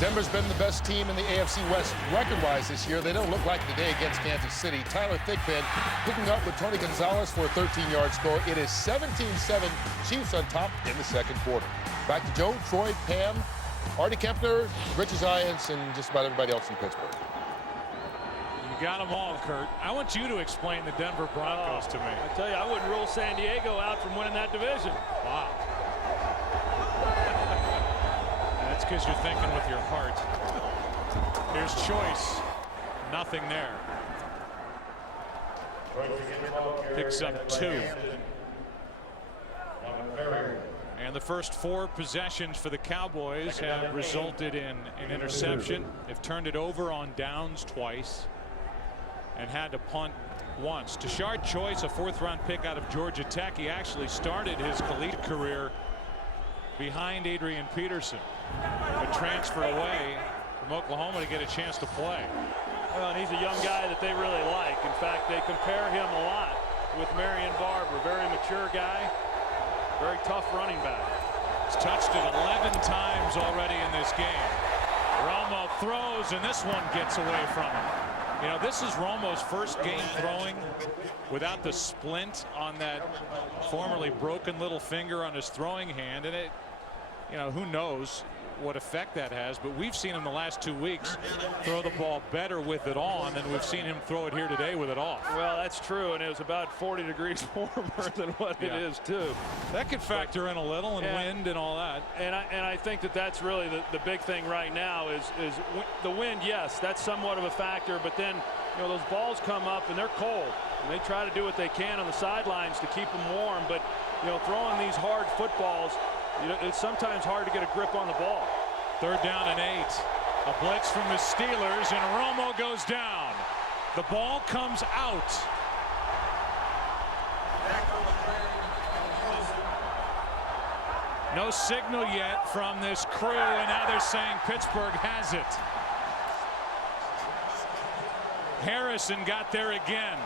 Denver's been the best team in the AFC West record-wise this year. They don't look like today against Kansas City. Tyler Thigpen picking up with Tony Gonzalez for a 13-yard score. It is 17-7, Chiefs on top in the second quarter. Back to Joe, Troy, Pam, Artie Kempner, Richard Zients, and just about everybody else in Pittsburgh. You got them all, Kurt. I want you to explain the Denver Broncos to me. I tell you, I wouldn't rule San Diego out from winning that division. Wow. That's because you're thinking with your heart. Here's Choice. Nothing there. Picks up 2. And the first 4 possessions for the Cowboys have resulted in an interception. They've turned it over on downs twice and had to punt once. TASHARD Choice, a 4th-round pick out of Georgia Tech. He actually started his collegiate career behind Adrian Peterson, but transferred away from Oklahoma to get a chance to play. Well, and he's a young guy that they really like. In fact, they compare him a lot with Marion Barber. Very mature guy, very tough running back. He's touched it 11 times already in this game. Romo throws, and this one gets away from him. You know, this is Romo's first game throwing without the splint on that formerly broken little finger on his throwing hand, and it, you know, who knows what effect that has, but we've seen him the last 2 weeks throw the ball better with it on than we've seen him throw it here today with it off. Well, that's true, and it was about 40 degrees warmer than what it is too. That could factor in a little, and wind and all that. And I think that that's really the big thing right now is the wind. Yes, that's somewhat of a factor, but then, you know, those balls come up and they're cold, and they try to do what they can on the sidelines to keep them warm. But, you know, throwing these hard footballs, you know, it's sometimes hard to get a grip on the ball. 3rd down and 8. A blitz from the Steelers, and Romo goes down. The ball comes out. No signal yet from this crew, and now they're saying Pittsburgh has it. Harrison got there again.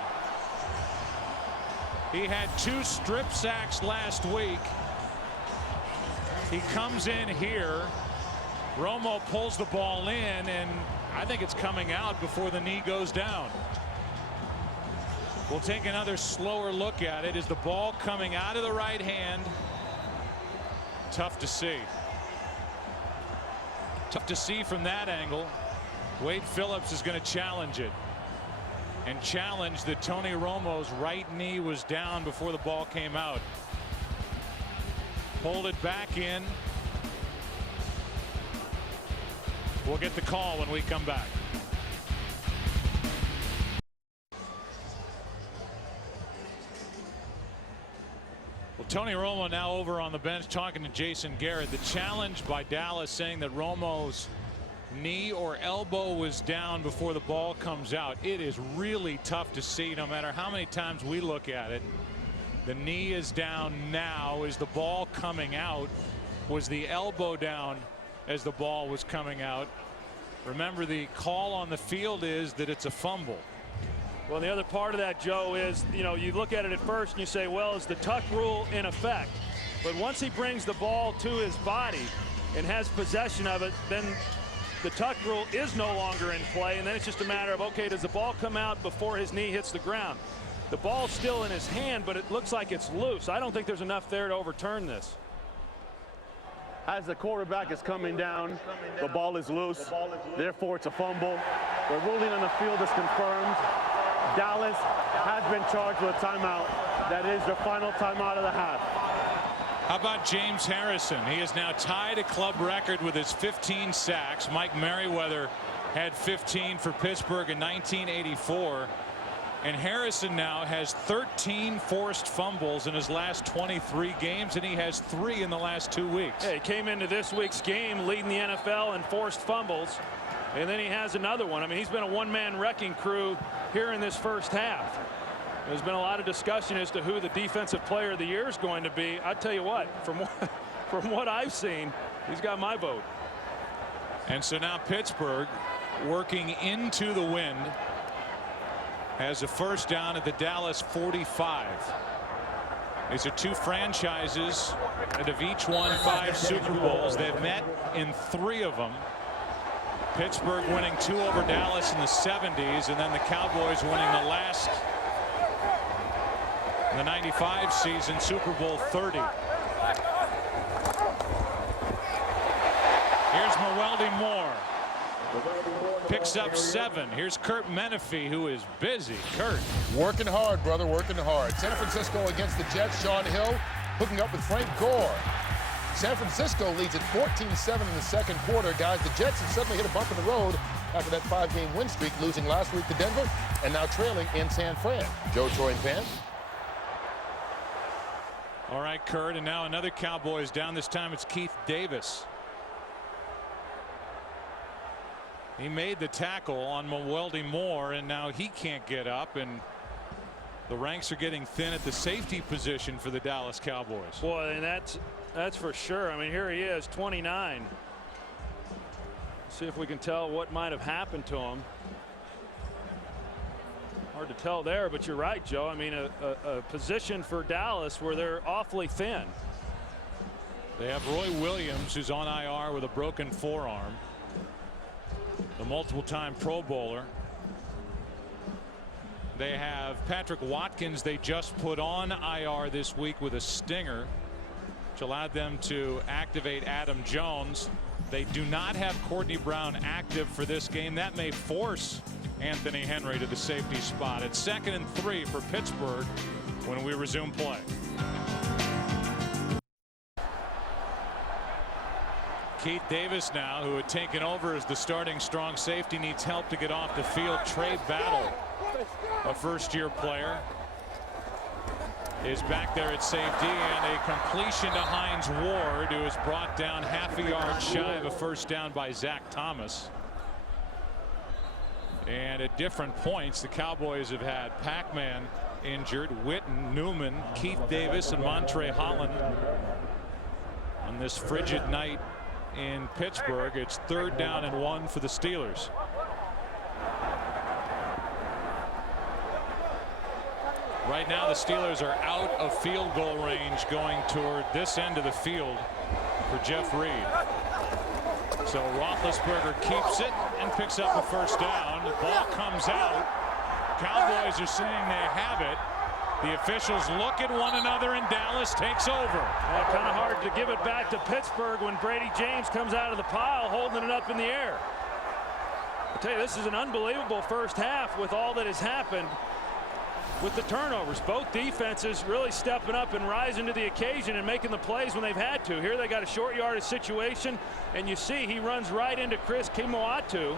He had 2 strip sacks last week. He comes in here. Romo pulls the ball in, and I think it's coming out before the knee goes down. We'll take another slower look at it. Is the ball coming out of the right hand? Tough to see. Tough to see from that angle. Wade Phillips is going to challenge it, and challenge that Tony Romo's right knee was down before the ball came out. pulled it back in. We'll get the call when we come back. Well, Tony Romo now over on the bench talking to Jason Garrett. The challenge by Dallas saying that Romo's knee or elbow was down before the ball comes out. It is really tough to see no matter how many times we look at it. The knee is down now. Is the ball coming out? Was the elbow down as the ball was coming out? Remember, the call on the field is that it's a fumble. Well, the other part of that, Joe, is, you know, you look at it at first and you say, well, is the tuck rule in effect? But once he brings the ball to his body and has possession of it, then the tuck rule is no longer in play, and then it's just a matter of, okay, does the ball come out before his knee hits the ground? The ball's still in his hand, but it looks like it's loose. I don't think there's enough there to overturn this. As the quarterback is coming down, the ball is loose. Therefore, it's a fumble. The ruling on the field is confirmed. Dallas has been charged with a timeout. That is the final timeout of the half. How about James Harrison? He is now tied a club record with his 15 sacks. Mike Merriweather had 15 for Pittsburgh in 1984. And Harrison now has 13 forced fumbles in his last 23 games, and he has 3 in the last 2 weeks. Yeah, he came into this week's game leading the NFL in forced fumbles, and then he has another one. I mean, he's been a one-man wrecking crew here in this first half. There's been a lot of discussion as to who the defensive player of the year is going to be. I tell you what, from what I've seen, he's got my vote. And so now Pittsburgh, working into the wind, has a first down at the Dallas 45. These are two franchises that have each won 5 Super Bowls. They've met in 3 of them. Pittsburgh winning 2 over Dallas in the 70s, and then the Cowboys winning the last in the 95 season, Super Bowl 30. Here's Mewelde Moore. Picks up 7. Here's Kurt Menefee, who is busy. Kurt. Working hard, brother, working hard. San Francisco against the Jets. Sean Hill hooking up with Frank Gore. San Francisco leads at 14-7 in the second quarter. Guys, the Jets have suddenly hit a bump in the road after that 5-game win streak, losing last week to Denver and now trailing in San Fran. Joe, Troy, and Van. All right, Kurt, and now another Cowboys down. This time it's Keith Davis. He made the tackle on Mewelde Moore, and now he can't get up, and the ranks are getting thin at the safety position for the Dallas Cowboys. Boy, and that's for sure. I mean, here he is, 29. See if we can tell what might have happened to him. Hard to tell there, but you're right, Joe. I mean, a position for Dallas where they're awfully thin. They have Roy Williams, who's on IR with a broken forearm. The multiple-time Pro Bowler. They have Patrick Watkins they just put on IR this week with a stinger, which allowed them to activate Adam Jones. They do not have Courtney Brown active for this game. That may force Anthony Henry to the safety spot. It's 2nd and 3 for Pittsburgh when we resume play. Keith Davis now, who had taken over as the starting strong safety, needs help to get off the field. Trey Battle, a first-year player, is back there at safety, and a completion to Hines Ward, who is brought down half a yard shy of a first down by Zach Thomas. And at different points, the Cowboys have had Pac-Man injured, Witten, Newman, Keith Davis, and Montre Holland. On this frigid night in Pittsburgh, it's 3rd down and 1 for the Steelers. Right now the Steelers are out of field goal range going toward this end of the field for Jeff Reed. So Roethlisberger keeps it and picks up a first down. The ball comes out. Cowboys are saying they have it. The officials look at one another, and Dallas takes over. Kind of hard to give it back to Pittsburgh when Brady James comes out of the pile holding it up in the air. I tell you, this is an unbelievable first half with all that has happened. with the turnovers. Both defenses really stepping up and rising to the occasion and making the plays when they've had to. Here they got a short yardage situation, and you see he runs right into Chris Kimoatu,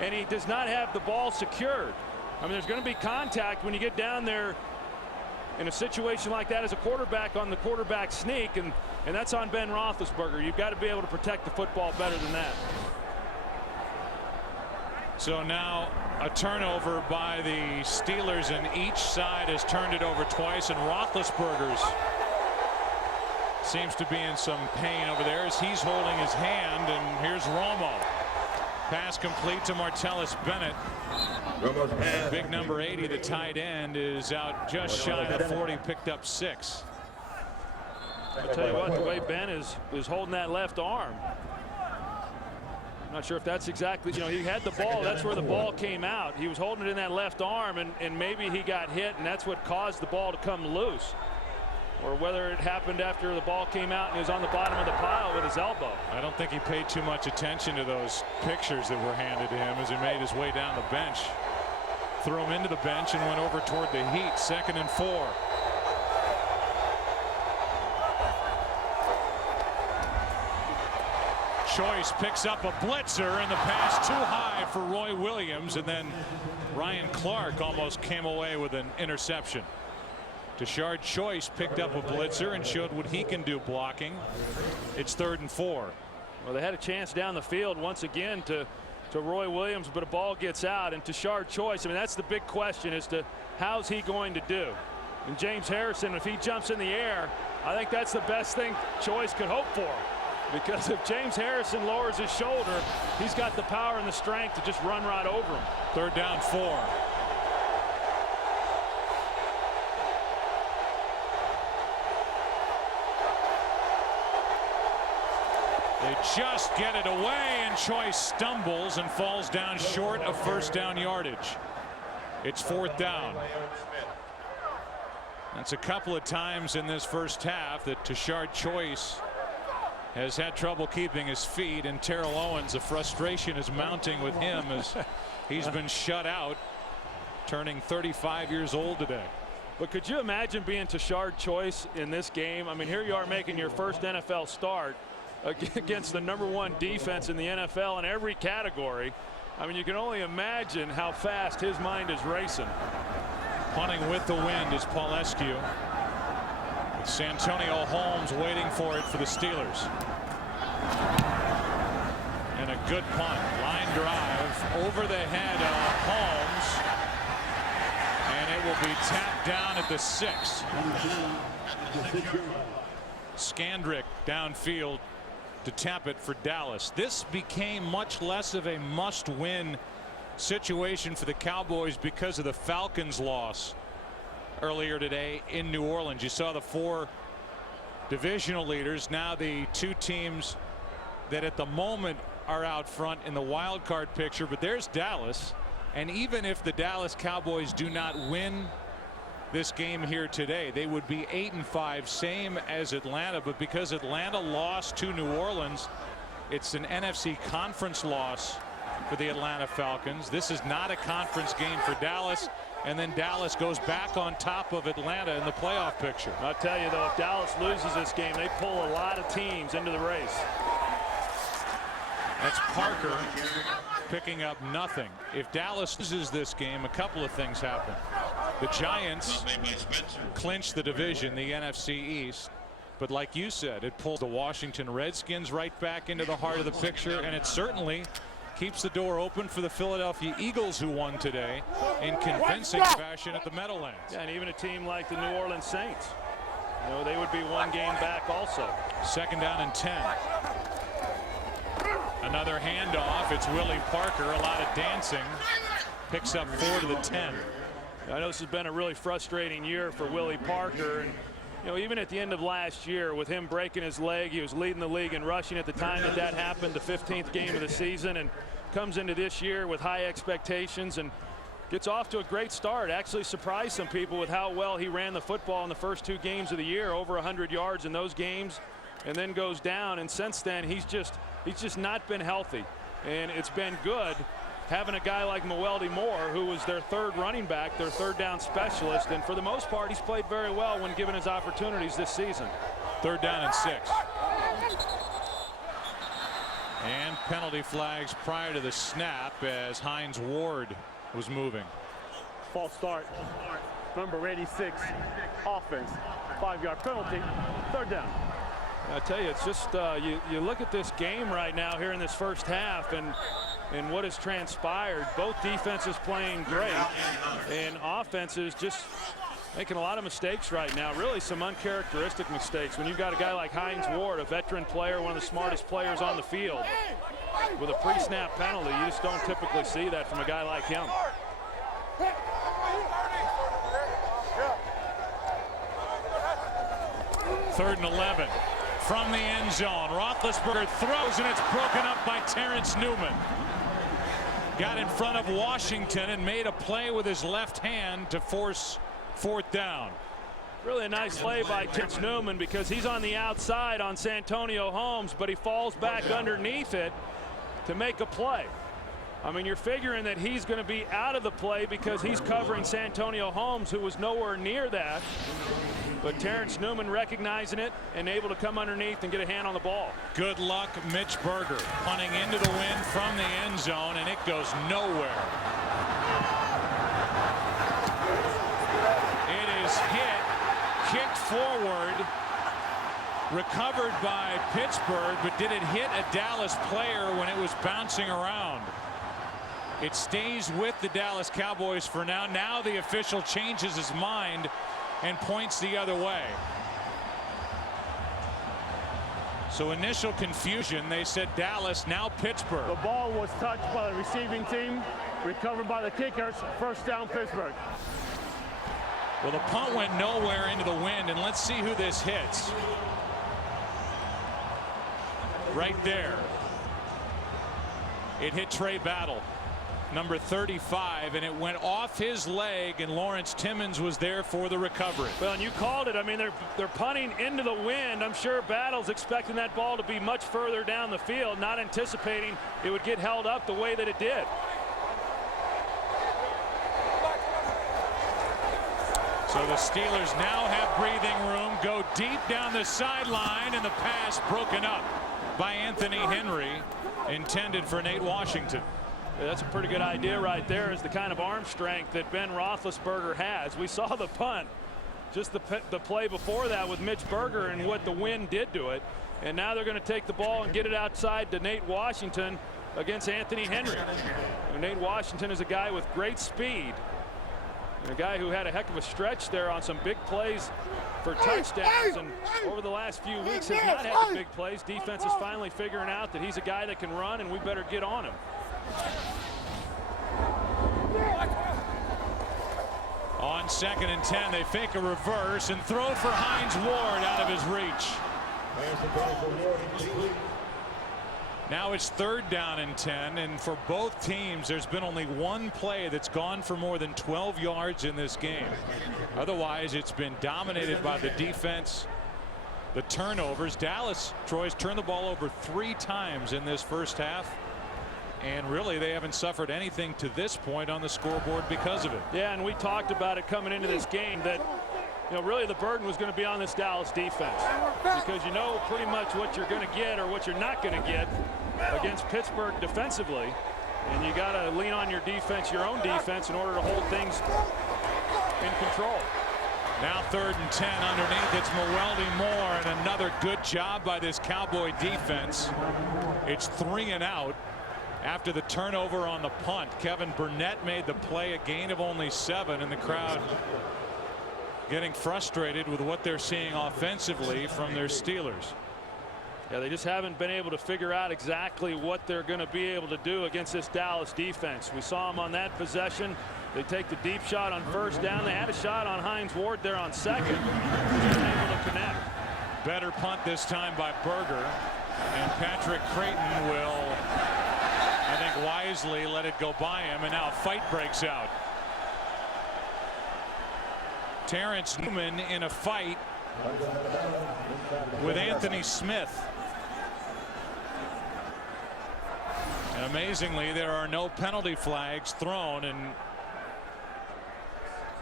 and he does not have the ball secured. I mean, there's going to be contact when you get down there in a situation like that as a quarterback on the quarterback sneak, and that's on Ben Roethlisberger. You've got to be able to protect the football better than that. So now a turnover by the Steelers, and each side has turned it over twice, and Roethlisberger's seems to be in some pain over there as he's holding his hand, and here's Romo. Pass complete to Martellus Bennett. Big number 80, the tight end, is out just shy of the 40, picked up 6. I'll tell you what, the way Ben is holding that left arm, I'm not sure if that's exactly, you know, he had the ball, that's where the ball came out. He was holding it in that left arm, and maybe he got hit, and that's what caused the ball to come loose. Or whether it happened after the ball came out and he was on the bottom of the pile with his elbow. I don't think he paid too much attention to those pictures that were handed to him as he made his way down the bench. Threw him into the bench and went over toward the Heat. 2nd and 4. Choice picks up a blitzer, and the pass too high for Roy Williams, and then Ryan Clark almost came away with an interception. TASHARD Choice picked up a blitzer and showed what he can do blocking. It's 3rd and 4. Well, they had a chance down the field once again to Roy Williams, but a ball gets out, and TASHARD Choice, I mean, that's the big question as to how's he going to do. And James Harrison, if he jumps in the air, I think that's the best thing Choice could hope for. Because if James Harrison lowers his shoulder, he's got the power and the strength to just run right over him. 3rd down 4. They just get it away, and Choice stumbles and falls down short of 1st down yardage. It's 4th down. That's a couple of times in this first half that TASHARD Choice has had trouble keeping his feet, and Terrell Owens, the frustration is mounting with him as he's been shut out, turning 35 years old today. But could you imagine being TASHARD Choice in this game? I mean, here you are making your first NFL start against the #1 defense in the NFL in every category. I mean, you can only imagine how fast his mind is racing. Punting with the wind is Paulescu, with Santonio Holmes waiting for it for the Steelers. And a good punt. Line drive over the head of Holmes, and it will be tapped down at the 6. Scandrick downfield to tap it for Dallas. This became much less of a must-win situation for the Cowboys because of the Falcons' loss earlier today in New Orleans. You saw the 4 divisional leaders, now the 2 teams that at the moment are out front in the wild card picture. But there's Dallas, and even if the Dallas Cowboys do not win this game here today, they would be 8-5, same as Atlanta. But because Atlanta lost to New Orleans, it's an NFC conference loss for the Atlanta Falcons. This is not a conference game for Dallas, and then Dallas goes back on top of Atlanta in the playoff picture. I'll tell you though, if Dallas loses this game, they pull a lot of teams into the race. That's Parker picking up nothing. If Dallas loses this game, a couple of things happen. The Giants clinch the division, the NFC East, but like you said, it pulls the Washington Redskins right back into the heart of the picture, and it certainly keeps the door open for the Philadelphia Eagles, who won today in convincing fashion at the Meadowlands. Yeah, and even a team like the New Orleans Saints, you know, they would be 1 game back also. 2nd down and 10. Another handoff. It's Willie Parker. A lot of dancing. Picks up 4 to the 10. I know this has been a really frustrating year for Willie Parker, and you know, even at the end of last year with him breaking his leg, he was leading the league in rushing at the time that happened, the 15th game of the season, and comes into this year with high expectations and gets off to a great start. Actually surprised some people with how well he ran the football in the first 2 games of the year, over 100 yards in those games, and then goes down. And since then he's just not been healthy, and it's been good having a guy like Mwelde Moore, who was their third running back, their third down specialist, and for the most part, he's played very well when given his opportunities this season. 3rd down and 6. And penalty flags prior to the snap as Hines Ward was moving. False start. Number 86, offense. 5-yard penalty. 3rd down. I tell you, it's just you look at this game right now here in this first half and what has transpired. Both defenses playing great, and offenses just making a lot of mistakes right now. Really some uncharacteristic mistakes. When you've got a guy like Hines Ward, a veteran player, one of the smartest players on the field, with a pre-snap penalty, you just don't typically see that from a guy like him. 3rd and 11 from the end zone. Roethlisberger throws, and it's broken up by Terrence Newman. Got in front of Washington and made a play with his left hand to force 4th down. Really a nice play by Terrence Newman, because he's on the outside on Santonio Holmes, but he falls back underneath it to make a play. I mean, you're figuring that he's going to be out of the play because he's covering Santonio Holmes, who was nowhere near that. But Terrence Newman recognizing it and able to come underneath and get a hand on the ball. Good luck, Mitch Berger, punting into the wind from the end zone, and it goes nowhere. It is hit, kicked forward, recovered by Pittsburgh, but did it hit a Dallas player when it was bouncing around? It stays with the Dallas Cowboys for now. Now the official changes his mind and points the other way. So initial confusion, they said Dallas, now Pittsburgh. The ball was touched by the receiving team, recovered by the kickers. 1st down, Pittsburgh. Well, the punt went nowhere into the wind, and let's see who this hits. Right there. It hit Trey Battle, number 35, and it went off his leg, and Lawrence Timmons was there for the recovery. Well, and you called it. I mean, they're punting into the wind. I'm sure Battle's expecting that ball to be much further down the field, not anticipating it would get held up the way that it did. So the Steelers now have breathing room, go deep down the sideline, and the pass broken up by Anthony Henry, intended for Nate Washington. That's a pretty good idea right there, is the kind of arm strength that Ben Roethlisberger has. We saw the punt, just the play before that with Mitch Berger and what the wind did to it. And now they're going to take the ball and get it outside to Nate Washington against Anthony Henry. And Nate Washington is a guy with great speed, and a guy who had a heck of a stretch there on some big plays for touchdowns, and over the last few weeks has not had the big plays. Defense is finally figuring out that he's a guy that can run, and we better get on him. On 2nd and 10, they fake a reverse and throw for Hines Ward out of his reach. Now it's 3rd down and 10, and for both teams, there's been only one play that's gone for more than 12 yards in this game. Otherwise, it's been dominated by the defense. The turnovers. Dallas, Troy's turned the ball over 3 times in this first half. And really, they haven't suffered anything to this point on the scoreboard because of it. Yeah, and we talked about it coming into this game that, you know, really the burden was going to be on this Dallas defense, because you know pretty much what you're going to get or what you're not going to get against Pittsburgh defensively, and you got to lean on your defense, your own defense, in order to hold things in control. Now 3rd and 10 underneath. It's Mwelde Moore, and another good job by this Cowboy defense. It's 3 and out. After the turnover on the punt, Kevin Burnett made the play, a gain of only 7, and the crowd getting frustrated with what they're seeing offensively from their Steelers. Yeah, they just haven't been able to figure out exactly what they're going to be able to do against this Dallas defense. We saw them on that possession. They take the deep shot on 1st down. They had a shot on Hines Ward there on 2nd. They weren't able to connect. Better punt this time by Berger, and Patrick Creighton will, I think, wisely let it go by him, and now a fight breaks out. Terrence Newman in a fight with Anthony Smith. And amazingly, there are no penalty flags thrown, and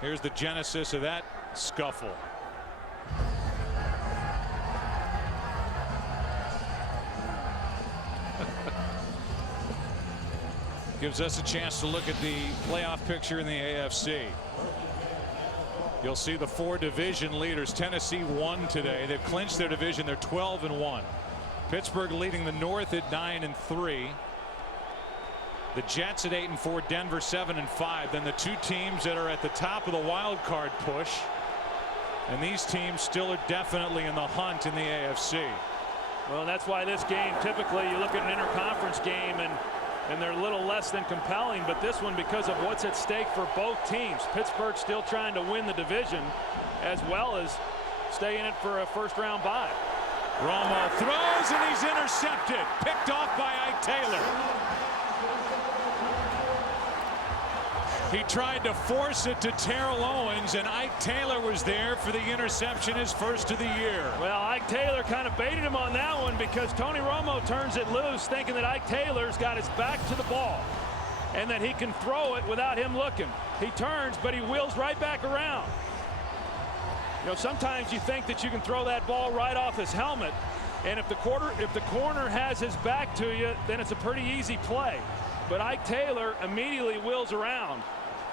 here's the genesis of that scuffle. Gives us a chance to look at the playoff picture in the AFC. You'll see the 4 division leaders. Tennessee won today. They've clinched their division. They're 12-1. Pittsburgh leading the North at 9-3. The Jets at 8-4. Denver 7-5. Then the 2 teams that are at the top of the wild card push. And these teams still are definitely in the hunt in the AFC. Well, that's why this game, typically you look at an interconference game and they're a little less than compelling, but this one, because of what's at stake for both teams. Pittsburgh still trying to win the division as well as stay in it for a first-round bye. Romo throws and he's intercepted. Picked off by Ike Taylor. He tried to force it to Terrell Owens, and Ike Taylor was there for the interception, his first of the year. Well, Ike Taylor kind of baited him on that one because Tony Romo turns it loose thinking that Ike Taylor's got his back to the ball and that he can throw it without him looking. He turns, but he wheels right back around. You know, sometimes you think that you can throw that ball right off his helmet, and if the corner has his back to you, then it's a pretty easy play. But Ike Taylor immediately wheels around.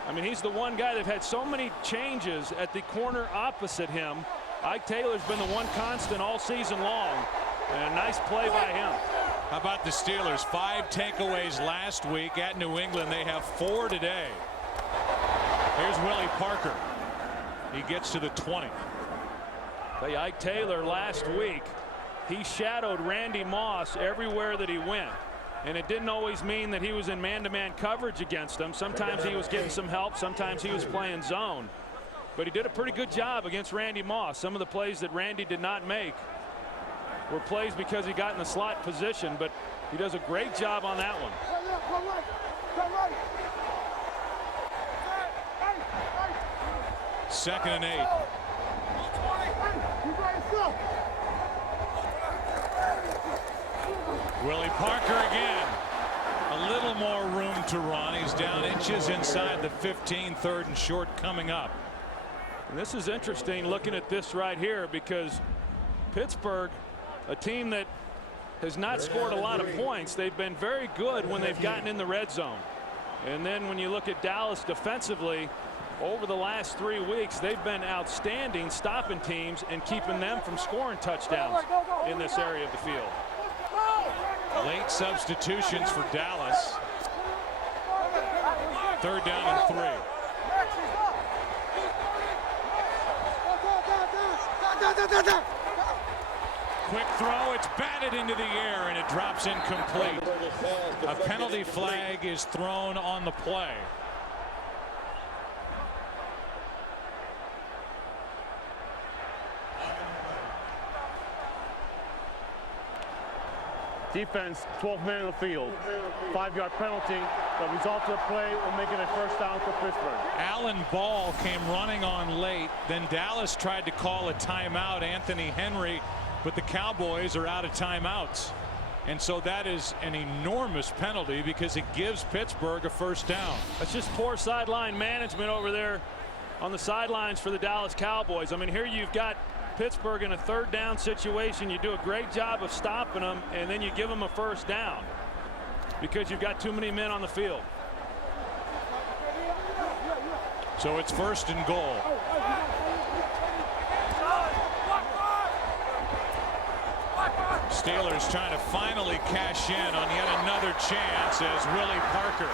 I mean, he's the one guy that had so many changes at the corner opposite him. Ike Taylor's been the one constant all season long. And a nice play by him. How about the Steelers? 5 takeaways last week at New England. They have 4 today. Here's Willie Parker. He gets to the 20. Hey, Ike Taylor last week, he shadowed Randy Moss everywhere that he went. And it didn't always mean that he was in man-to-man coverage against him. Sometimes he was getting some help. Sometimes he was playing zone. But he did a pretty good job against Randy Moss. Some of the plays that Randy did not make were plays because he got in the slot position. But he does a great job on that one. 2nd and 8. Willie Parker again. A little more room to run. He's down inches inside the 15. 3rd and short coming up. And this is interesting looking at this right here, because Pittsburgh, a team that has not scored a lot of points, they've been very good when they've gotten in the red zone. And then when you look at Dallas defensively, over the last 3 weeks, they've been outstanding stopping teams and keeping them from scoring touchdowns in this area of the field. Late substitutions for Dallas. 3rd down and 3. Quick throw. It's batted into the air and it drops incomplete. A penalty flag is thrown on the play. Defense, 12 men in the field. 5-yard penalty. The result of the play will make it a first down for Pittsburgh. Allen Ball came running on late. Then Dallas tried to call a timeout, Anthony Henry, but the Cowboys are out of timeouts. And so that is an enormous penalty because it gives Pittsburgh a first down. That's just poor sideline management over there on the sidelines for the Dallas Cowboys. I mean, here you've got Pittsburgh in a 3rd down situation. You do a great job of stopping them, and then you give them a first down because you've got too many men on the field. So it's 1st and goal. Steelers trying to finally cash in on yet another chance as Willie Parker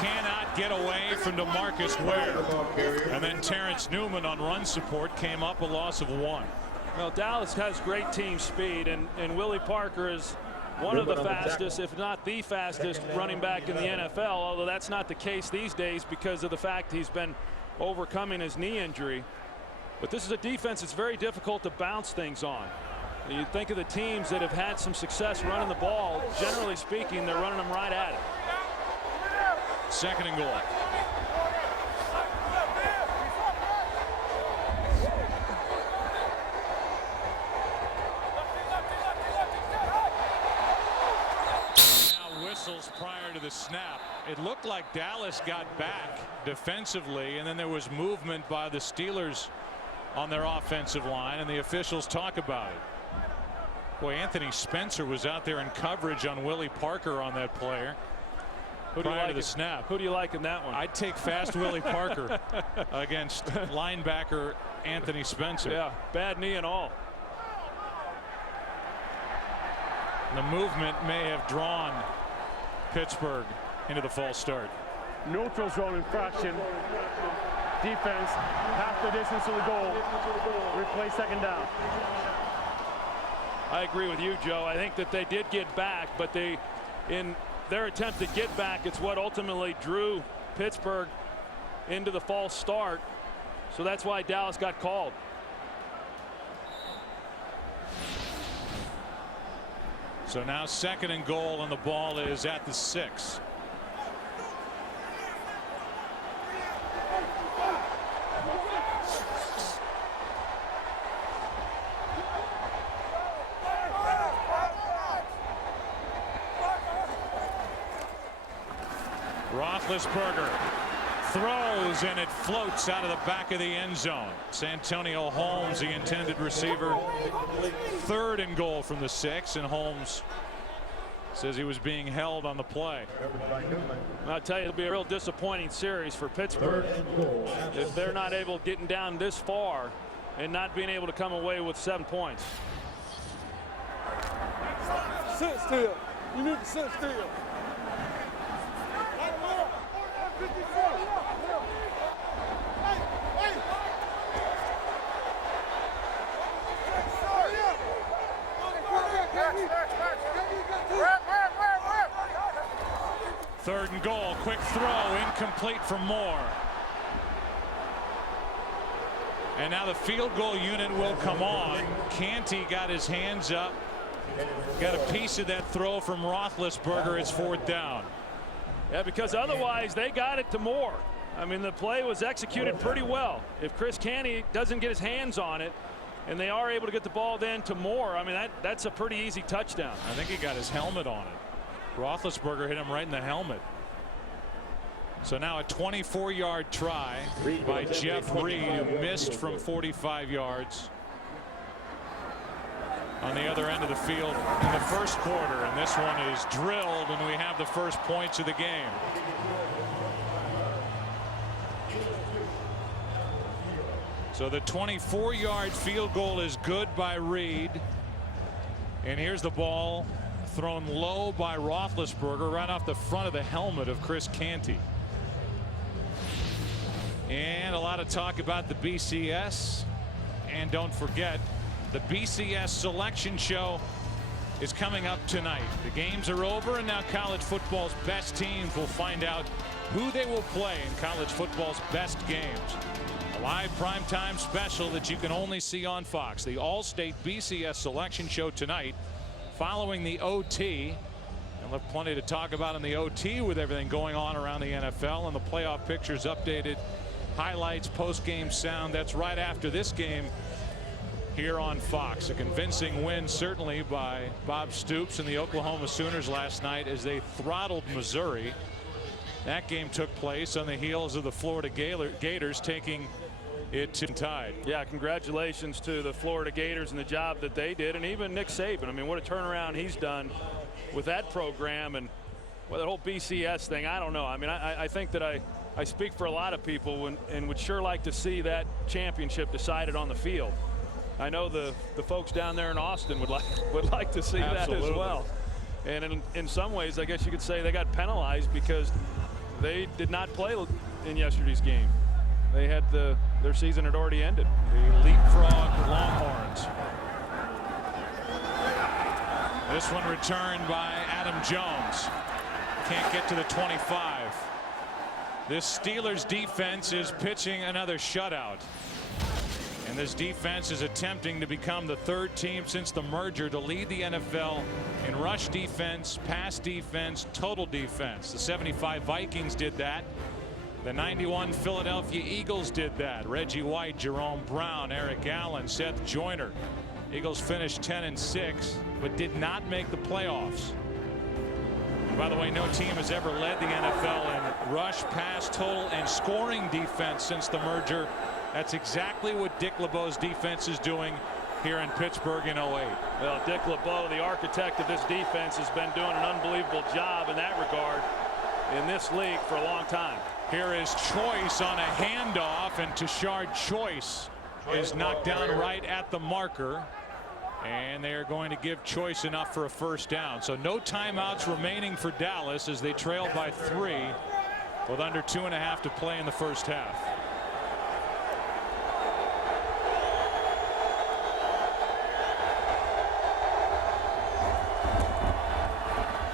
cannot get away from DeMarcus Ware. And then Terrence Newman on run support came up, a loss of 1. Well, Dallas has great team speed, and Willie Parker is one of the fastest, if not the fastest, running back in the NFL, although that's not the case these days because of the fact he's been overcoming his knee injury. But this is a defense that's very difficult to bounce things on. You think of the teams that have had some success running the ball, generally speaking, they're running them right at it. 2nd and goal. Now whistles prior snap. It looked like Dallas got back defensively, and then there was movement by the Steelers on their offensive line, and the officials talk about it. Boy, Anthony Spencer was out there in coverage on Willie Parker on that player. Who do you prior like to the snap. Who do you like in that one? I'd take fast Willie Parker against linebacker Anthony Spencer. Yeah, bad knee and all. The movement may have drawn Pittsburgh into the false start. Neutral zone infraction. Defense, half the distance to the goal. Replay second down. I agree with you, Joe. I think that they did get back, but in their attempt to get back, it's what ultimately drew Pittsburgh into the false start. So that's why Dallas got called. So now 2nd and goal, and the ball is at the 6. Roethlisberger throws, and it floats out of the back of the end zone. Santonio Holmes, the intended receiver. 3rd and goal from the 6, and Holmes says he was being held on the play. I'll tell you, it'll be a real disappointing series for Pittsburgh if they're not able getting down this far and not being able to come away with 7 points. Sit still. You need to sit still. Third and goal, quick throw, incomplete for Moore. And now the field goal unit will come on. Canty got his hands up, got a piece of that throw from Roethlisberger. It's 4th down. Yeah, because otherwise they got it to Moore. I mean, the play was executed pretty well. If Chris Canty doesn't get his hands on it, and they are able to get the ball then to Moore, I mean, that's a pretty easy touchdown. I think he got his helmet on it. Roethlisberger hit him right in the helmet. So now a 24-yard try by Jeff Reed, who missed from 45 yards on the other end of the field in the first quarter. And this one is drilled, and we have the first points of the game. So the 24-yard field goal is good by Reed. And here's the ball thrown low by Roethlisberger right off the front of the helmet of Chris Canty. And a lot of talk about the BCS. And don't forget, the BCS selection show is coming up tonight. The games are over, and now college football's best teams will find out who they will play in college football's best games. A live primetime special that you can only see on Fox. The All-State BCS selection show tonight, following the OT. And we'll have plenty to talk about in the OT with everything going on around the NFL, and the playoff pictures updated, highlights, post-game sound. That's right after this game here on Fox. A convincing win certainly by Bob Stoops and the Oklahoma Sooners last night as they throttled Missouri. That game took place on the heels of the Florida Gators taking it to Tide. Yeah, congratulations to the Florida Gators and the job that they did, and even Nick Saban. I mean, what a turnaround he's done with that program, and well, that whole BCS thing. I don't know. I mean, I think that I speak for a lot of people and would sure like to see that championship decided on the field. I know the folks down there in Austin would like to see Absolutely. that as well. And in some ways, I guess you could say they got penalized because they did not play in yesterday's game. They had their season had already ended. The leapfrog Longhorns. This one returned by Adam Jones. Can't get to the 25. This Steelers defense is pitching another shutout. And this defense is attempting to become the 3rd team since the merger to lead the NFL in rush defense, pass defense, total defense. The 75 Vikings did that. The 91 Philadelphia Eagles did that. Reggie White, Jerome Brown, Eric Allen, Seth Joyner. Eagles finished 10-6, but did not make the playoffs. By the way, no team has ever led the NFL in rush, pass, total, and scoring defense since the merger. That's exactly what Dick LeBeau's defense is doing here in Pittsburgh in 08. Well, Dick LeBeau, the architect of this defense, has been doing an unbelievable job in that regard in this league for a long time. Here is Choice on a handoff, and TASHARD Choice is knocked down right at the marker. And they're going to give Choice enough for a first down. So no timeouts remaining for Dallas as they trail by 3 with under 2.5 to play in the first half.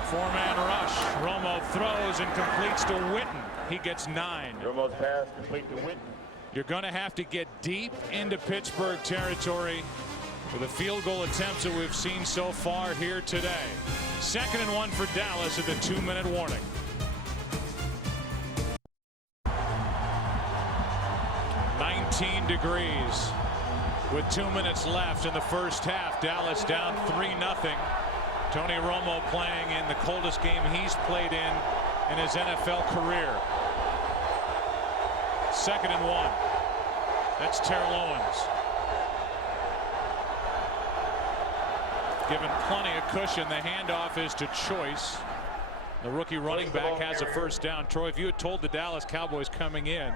Four-man rush. Romo throws and completes to Witten. He gets 9. Romo's pass complete to Witten. You're going to have to get deep into Pittsburgh territory with the field goal attempts that we've seen so far here today. 2nd and 1 for Dallas at the 2-minute warning. Degrees with 2 minutes left in the first half. Dallas down 3-0. Tony Romo playing in the coldest game he's played in his NFL career. 2nd and 1. That's TERRELL Owens. Given plenty of cushion. The handoff is to Choice. The rookie running back has a first down. Troy, if you had told the Dallas Cowboys coming in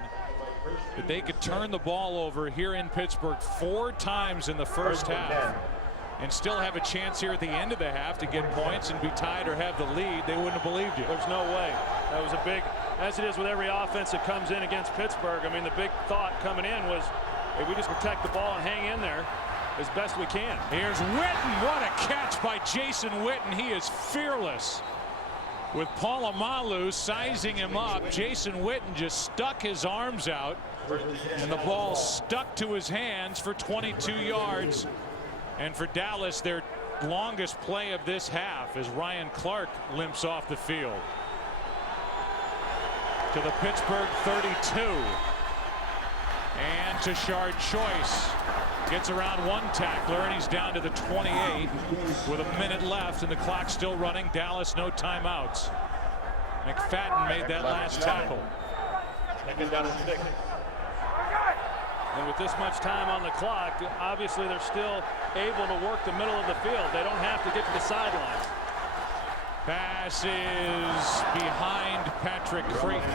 that they could turn the ball over here in Pittsburgh 4 times in the first half and still have a chance here at the end of the half to get points and be tied or have the lead, they wouldn't have believed you. There's no way. That was a big, as it is with every offense that comes in against Pittsburgh. I mean, the big thought coming in was, hey, we just protect the ball and hang in there as best we can. Here's Witten. What a catch by Jason Witten. He is fearless. With Polamalu sizing him up, Jason Witten just stuck his arms out, and the ball stuck to his hands for 22 yards. And for Dallas, their longest play of this half as Ryan Clark limps off the field. To the Pittsburgh 32. And TASHARD Choice gets around one tackler, and he's down to the 28 with a minute left and the clock still running. Dallas no timeouts. McFadden made that last tackle. And with this much time on the clock, obviously they're still able to work the middle of the field. They don't have to get to the sidelines. Pass is behind Patrick Creighton.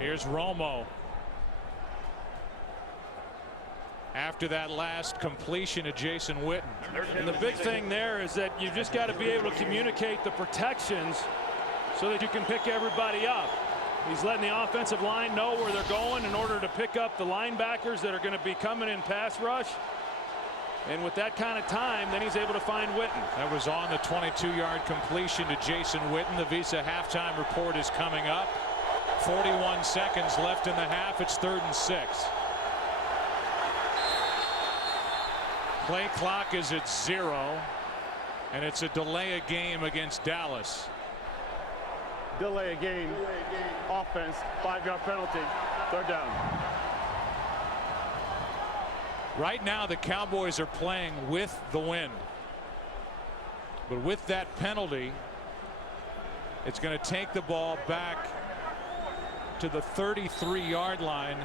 Here's Romo. After that last completion to Jason Witten. And the big thing there is that you've just got to be able to communicate the protections so that you can pick everybody up. He's letting the offensive line know where they're going in order to pick up the linebackers that are going to be coming in pass rush. And with that kind of time, then he's able to find Witten. That was on the 22-yard completion to Jason Witten. The Visa halftime report is coming up. 41 seconds left in the half. It's 3rd and 6. Play clock is at 0, and it's a delay of game against Dallas. Delay a game. Offense. 5-yard penalty. 3rd down. Right now the Cowboys are playing with the wind, but with that penalty it's going to take the ball back to the 33-yard line.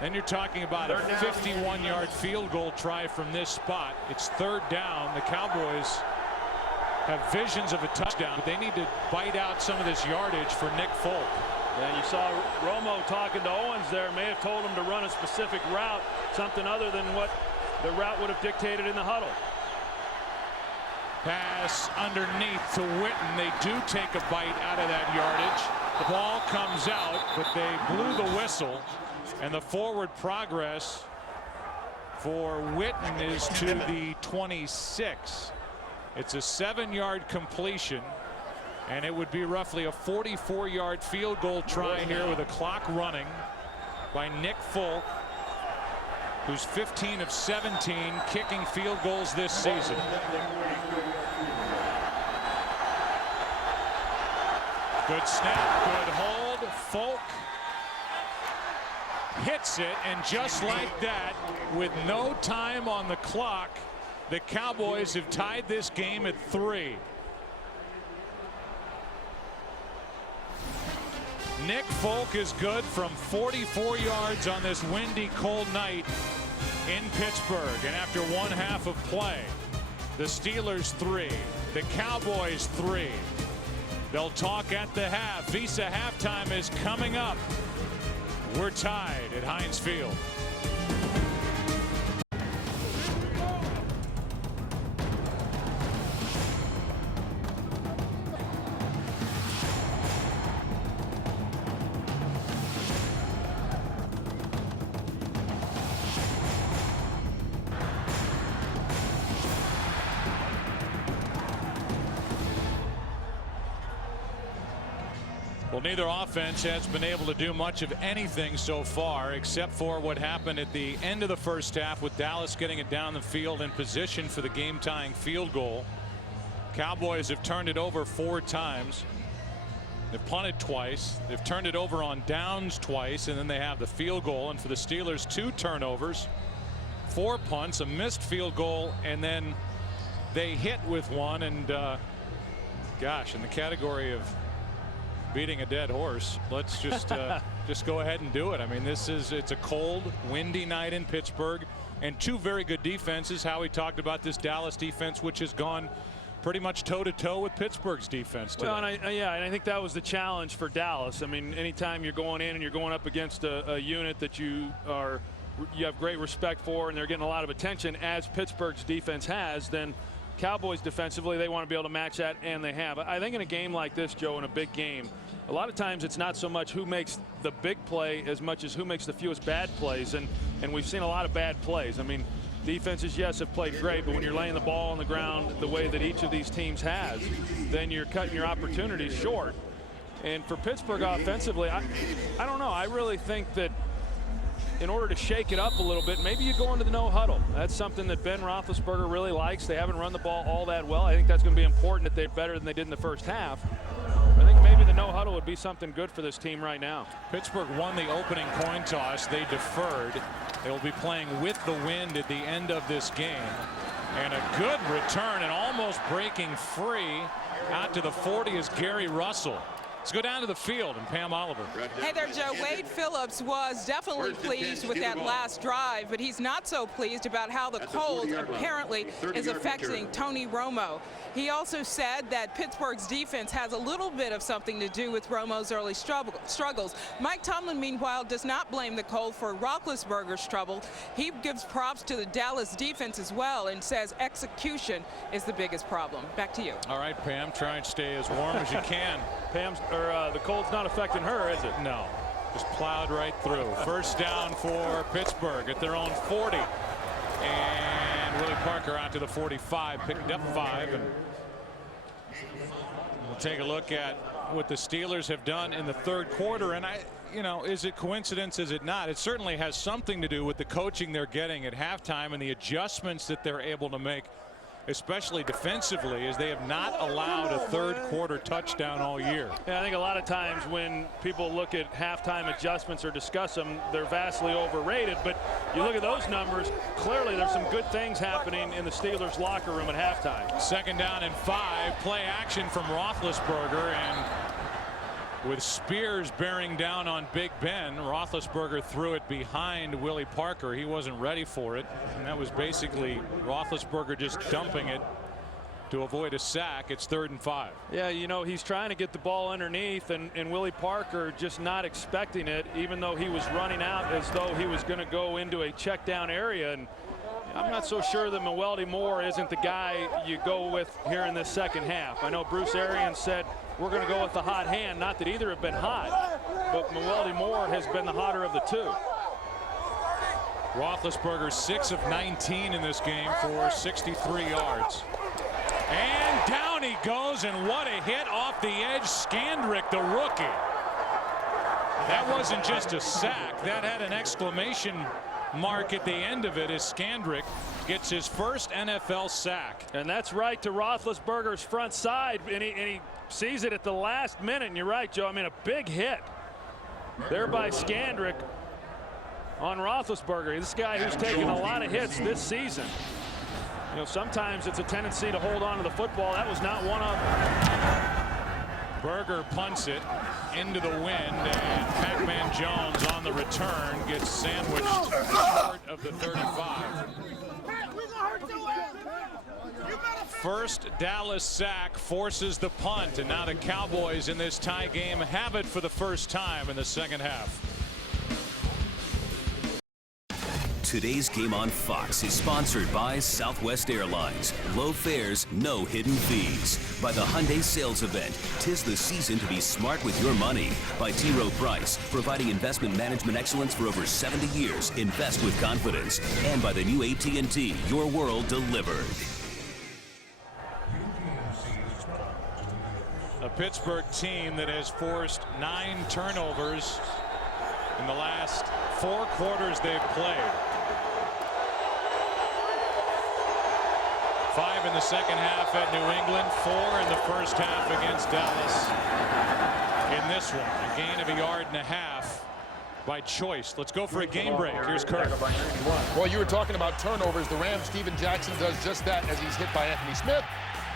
Then you're talking about a 51-yard field goal try from this spot. It's 3rd down. The Cowboys have visions of a touchdown, but they need to bite out some of this yardage for Nick Folk. And you saw Romo talking to Owens there, may have told him to run a specific route, something other than what the route would have dictated in the huddle. Pass underneath to Witten. They do take a bite out of that yardage. The ball comes out, but they blew the whistle, and the forward progress for Witten is to the 26. It's a 7-yard completion, and it would be roughly a 44-yard field goal try here with the clock running by Nick Folk, who's 15 of 17 kicking field goals this season. Good snap, good hold. Folk hits it, and just like that, with no time on the clock, The Cowboys have tied this game at 3. Nick Folk is good from 44 yards on this windy, cold night in Pittsburgh. And after one half of play, the Steelers 3, the Cowboys 3. They'll talk at the half. Visa halftime is coming up. We're tied at Heinz Field. Well, neither offense has been able to do much of anything so far, except for what happened at the end of the first half with Dallas getting it down the field in position for the game-tying field goal. Cowboys have turned it over 4 times. They've punted twice. They've turned it over on downs twice, and then they have the field goal. And for the Steelers, 2 turnovers, 4 punts, a missed field goal, and then they hit with one. And gosh, in the category of beating a dead horse, let's just just go ahead and do it. I mean, it's a cold, windy night in Pittsburgh, and 2 very good defenses. Howie talked about this Dallas defense, which has gone pretty much toe-to-toe with Pittsburgh's defense today. Well, and I think that was the challenge for Dallas. I mean, anytime you're going in and you're going up against a unit that you have great respect for, and they're getting a lot of attention, as Pittsburgh's defense has, then Cowboys defensively, they want to be able to match that, and they have. I think in a game like this, Joe, in a big game, a lot of times it's not so much who makes the big play as much as who makes the fewest bad plays, and we've seen a lot of bad plays. I mean, defenses, yes, have played great, but when you're laying the ball on the ground the way that each of these teams has, then you're cutting your opportunities short. And for Pittsburgh offensively, I don't know. I really think that in order to shake it up a little bit, maybe you go into the no huddle. That's something that Ben Roethlisberger really likes. They haven't run the ball all that well. I think that's going to be important that they're better than they did in the first half. I think maybe the no huddle would be something good for this team right now. Pittsburgh won the opening coin toss. They deferred. They will be playing with the wind at the end of this game. And a good return and almost breaking free out to the 40 is Gary Russell. Let's go down to the field and Pam Oliver. Hey there, Joe. Wade Phillips was definitely pleased with that last drive, but he's not so pleased about how the cold apparently is affecting Tony Romo. He also said that Pittsburgh's defense has a little bit of something to do with Romo's early struggles. Mike Tomlin, meanwhile, does not blame the cold for Roethlisberger's trouble. He gives props to the Dallas defense as well and says execution is the biggest problem. Back to you. All right, Pam, try and stay as warm as you can. The cold's not affecting her, is it? No, just plowed right through. First down for Pittsburgh at their own 40. And Willie Parker out to the 45, picked up 5. And we'll take a look at what the Steelers have done in the third quarter. And is it coincidence? Is it not? It certainly has something to do with the coaching they're getting at halftime and the adjustments that they're able to make, especially defensively, as they have not allowed a third quarter touchdown all year. Yeah, I think a lot of times when people look at halftime adjustments or discuss them, they're vastly overrated. But you look at those numbers, clearly there's some good things happening in the Steelers locker room at halftime. Second down and 5, play action from Roethlisberger, and with Spears bearing down on Big Ben, Roethlisberger threw it behind Willie Parker. He wasn't ready for it, and that was basically Roethlisberger just dumping it to avoid a sack. It's 3rd and 5. Yeah, he's trying to get the ball underneath, and Willie Parker just not expecting it, even though he was running out as though he was going to go into a check down area. And I'm not so sure that Mewelde Moore isn't the guy you go with here in this second half. I know Bruce Arians said we're going to go with the hot hand. Not that either have been hot, but Mewelde Moore has been the hotter of the two. Roethlisberger 6 of 19 in this game for 63 yards. And down he goes, and what a hit off the edge. Scandrick, the rookie. That wasn't just a sack. That had an exclamation mark at the end of it as Scandrick gets his first NFL sack. And that's right to Roethlisberger's front side, and he sees it at the last minute. And you're right, Joe. I mean, a big hit there by Scandrick on Roethlisberger. This guy who's taken a lot of hits this season. You know, sometimes it's a tendency to hold on to the football. That was not one of them. Berger punts it into the wind, and Pac-Man Jones on the return gets sandwiched short of the 35. First Dallas sack forces the punt, and now the Cowboys in this tie game have it for the first time in the second half. Today's game on Fox is sponsored by Southwest Airlines. Low fares, no hidden fees. By the Hyundai Sales Event. 'Tis the season to be smart with your money. By T. Rowe Price, providing investment management excellence for over 70 years. Invest with confidence. And by the new AT&T, your world delivered. A Pittsburgh team that has forced 9 turnovers in the last 4 quarters they've played. 5 in the second half at New England, 4 in the first half against Dallas. In this one, a gain of 1.5 yards by Choice. Let's go for a game break. Here's Kurt. Well, you were talking about turnovers. The Rams' Steven Jackson does just that as he's hit by Anthony Smith.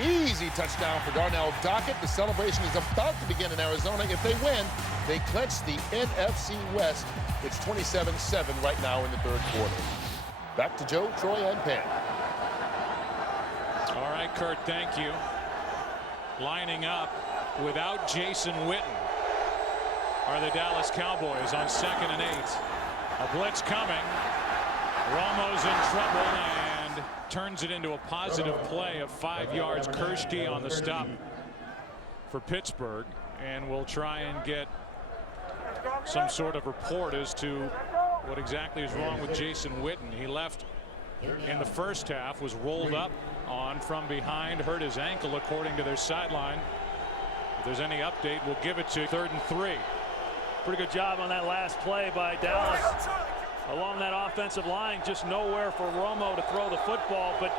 Easy touchdown for Darnell Dockett. The celebration is about to begin in Arizona. If they win, they clinch the NFC West. It's 27-7 right now in the third quarter. Back to Joe, Troy, and Pam. All right, Kurt, thank you. Lining up without Jason Witten are the Dallas Cowboys on 2nd and 8. A blitz coming. Romo's in trouble and turns it into a positive play of 5 yards. Kershke on the stop for Pittsburgh, and we'll try and get some sort of report as to what exactly is wrong with Jason Witten. He left in the first half, was rolled up on from behind, hurt his ankle according to their sideline. If there's any update, we'll give it to 3rd and 3. Pretty good job on that last play by Dallas. Along that offensive line, just nowhere for Romo to throw the football, but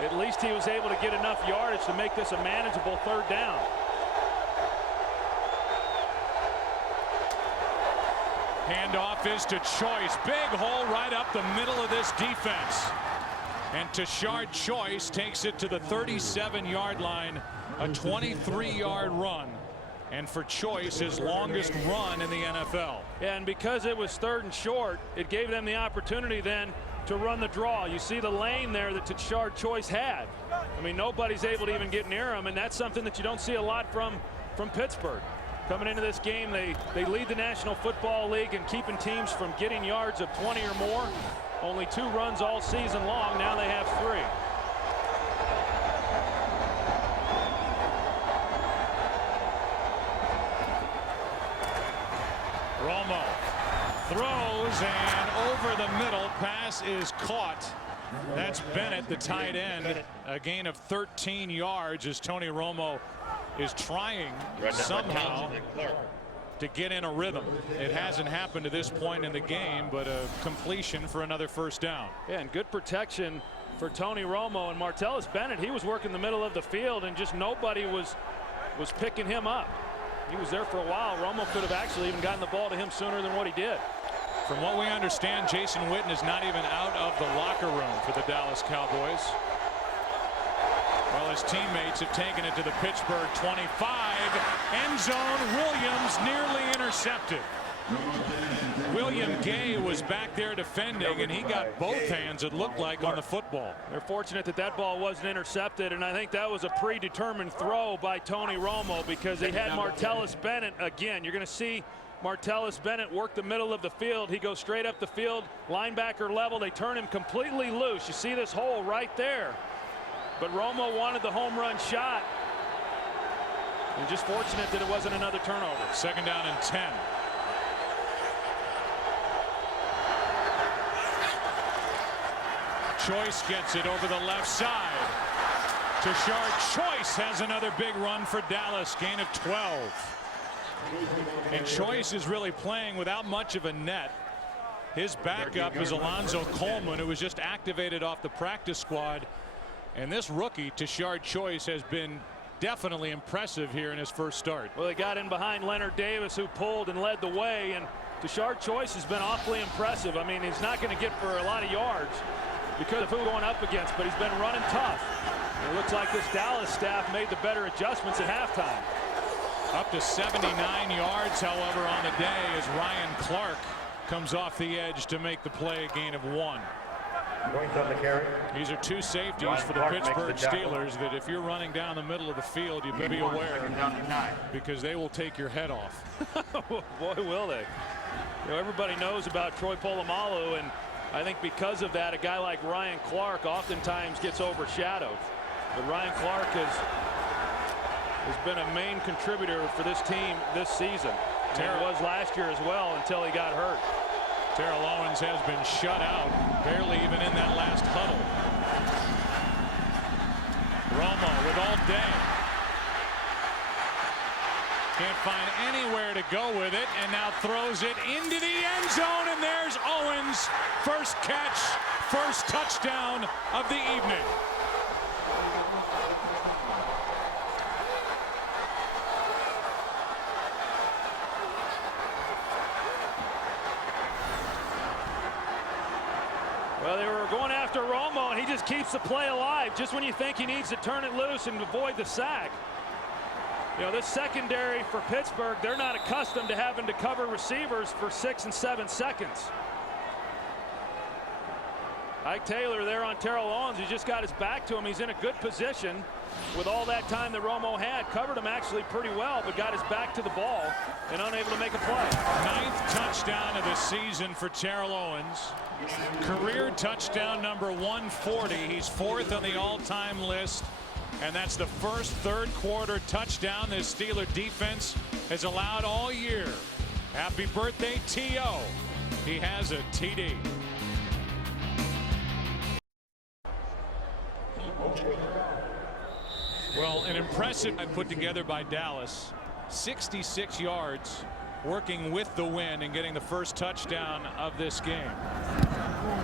at least he was able to get enough yardage to make this a manageable 3rd down. Handoff is to Choice. Big hole right up the middle of this defense. And TASHARD Choice takes it to the 37-yard line. A 23-yard run. And for Choice, his longest run in the NFL. And because it was 3rd and short, it gave them the opportunity then to run the draw. You see the lane there that TASHARD Choice had. I mean, nobody's able to even get near him, and that's something that you don't see a lot from Pittsburgh. Coming into this game, they lead the National Football League in keeping teams from getting yards of 20 or more. Only 2 runs all season long. Now they have 3. Romo throws, and over the middle. Pass is caught. That's Bennett, the tight end. A gain of 13 yards as Tony Romo is trying somehow to get in a rhythm. It hasn't happened to this point in the game, but a completion for another 1st down. Yeah, and good protection for Tony Romo. And Martellus Bennett, he was working the middle of the field, and just nobody was picking him up. He was there for a while. Romo could have actually even gotten the ball to him sooner than what he did. From what we understand, Jason Witten is not even out of the locker room for the Dallas Cowboys. Well, his teammates have taken it to the Pittsburgh 25. End zone. Williams nearly intercepted. William Gay was back there defending, and he got both hands, it looked like, on the football. They're fortunate that that ball wasn't intercepted, and I think that was a predetermined throw by Tony Romo because they had Martellus Bennett again. You're going to see Martellus Bennett work the middle of the field. He goes straight up the field, linebacker level. They turn him completely loose. You see this hole right there. But Romo wanted the home run shot. And just fortunate that it wasn't another turnover. 2nd down and 10. Choice gets it over the left side. TASHARD Choice has another big run for Dallas. Gain of 12. And Choice is really playing without much of a net. His backup is Alonzo Coleman, who was just activated off the practice squad. And this rookie, TASHARD Choice, has been definitely impressive here in his first start. Well, they got in behind Leonard Davis, who pulled and led the way, and TASHARD Choice has been awfully impressive. I mean, he's not going to get for a lot of yards, because of who we're going up against, but he's been running tough. And it looks like this Dallas staff made the better adjustments at halftime. Up to 79 yards, however, on the day as Ryan Clark comes off the edge to make the play, a gain of 1. These are two safeties for the Pittsburgh Steelers that if you're running down the middle of the field, you better be aware because they will take your head off. Boy, will they. You know, everybody knows about Troy Polamalu, and I think because of that, a guy like Ryan Clark oftentimes gets overshadowed. But Ryan Clark has been a main contributor for this team this season. And was last year as well until he got hurt. Terrell Owens has been shut out, barely even in that last huddle. Romo with all day. Can't find anywhere to go with it, and now throws it into the end zone, and there's Owens. First catch, first touchdown of the evening. Well, they were going after Romo, and he just keeps the play alive just when you think he needs to turn it loose and avoid the sack. You know, this secondary for Pittsburgh, they're not accustomed to having to cover receivers for 6 and 7 seconds. Ike Taylor there on Terrell Owens. He just got his back to him. He's in a good position with all that time that Romo had. Covered him actually pretty well, but got his back to the ball and unable to make a play. 9th touchdown of the season for Terrell Owens. Career touchdown number 140. He's 4th on the all-time list. And that's the first third-quarter touchdown this Steeler defense has allowed all year. Happy birthday, T.O. He has a TD. Well, an impressive put together by Dallas. 66 yards, working with the win and getting the first touchdown of this game.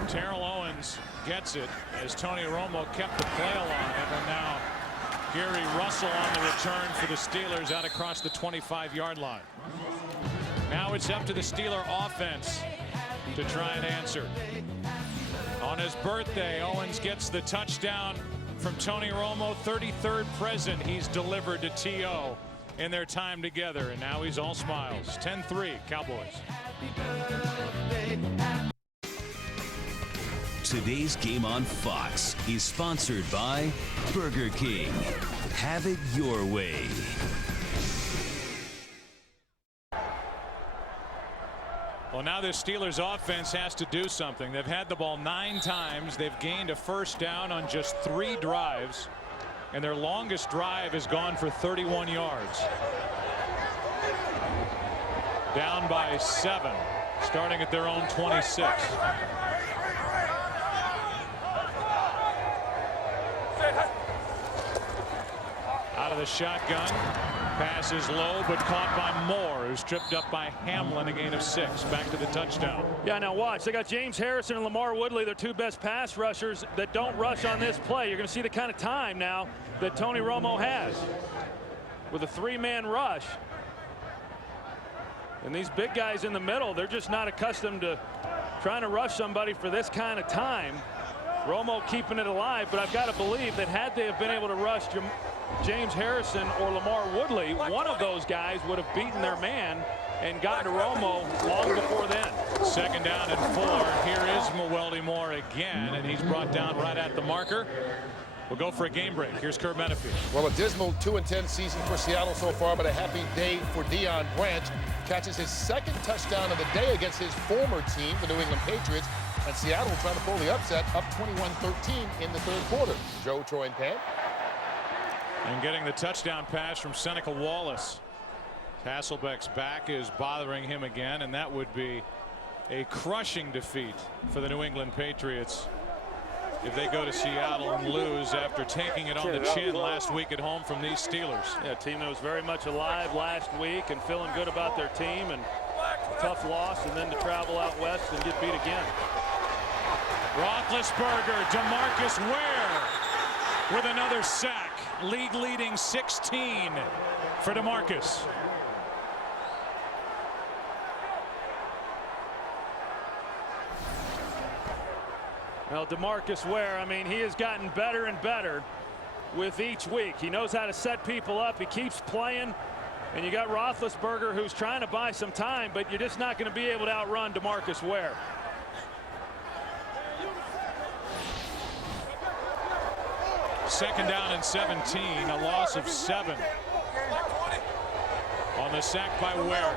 Terrell Owens gets it as Tony Romo kept the play alive, and now Gary Russell on the return for the Steelers out across the 25-yard line. Now it's up to the Steeler offense to try and answer. On his birthday, Owens gets the touchdown from Tony Romo, 33rd present he's delivered to T.O. in their time together, and now he's all smiles. 10-3 Cowboys. Today's game on Fox is sponsored by Burger King. Have it your way. Well, now this Steelers offense has to do something. They've had the ball 9 times. They've gained a first down on just 3 drives, and their longest drive has gone for 31 yards. Down by 7, starting at their own 26. Out of the shotgun. Pass is low, but caught by Moore, who's tripped up by Hamlin, a gain of 6. Back to the touchdown. Yeah, now watch. They got James Harrison and Lamar Woodley, their 2 best pass rushers that don't rush on this play. You're going to see the kind of time now that Tony Romo has with a 3-man rush. And these big guys in the middle, they're just not accustomed to trying to rush somebody for this kind of time. Romo keeping it alive, but I've got to believe that had they have been able to rush James Harrison or Lamar Woodley, one of those guys would have beaten their man and gotten to Romo long before then. 2nd down and 4. Here is Mwelde Moore again, and he's brought down right at the marker. We'll go for a game break. Here's Kurt Menefee. Well, a dismal 2-10 season for Seattle so far, but a happy day for Deion Branch. Catches his 2nd touchdown of the day against his former team, the New England Patriots. And Seattle trying to pull the upset, up 21-13 in the 3rd quarter. Joe, Troy, and Pam. And getting the touchdown pass from Seneca Wallace. Hasselbeck's back is bothering him again, and that would be a crushing defeat for the New England Patriots if they go to Seattle and lose after taking it on the chin last week at home from these Steelers. Yeah, a team that was very much alive last week and feeling good about their team, and a tough loss, and then to travel out west and get beat again. Roethlisberger, DeMarcus Ware with another sack. League leading 16 for DeMarcus. Well, DeMarcus Ware, I mean, he has gotten better and better with each week. He knows how to set people up. He keeps playing. And you got Roethlisberger, who's trying to buy some time, but you're just not going to be able to outrun DeMarcus Ware. Second down and 17, a loss of 7 on the sack by Ware.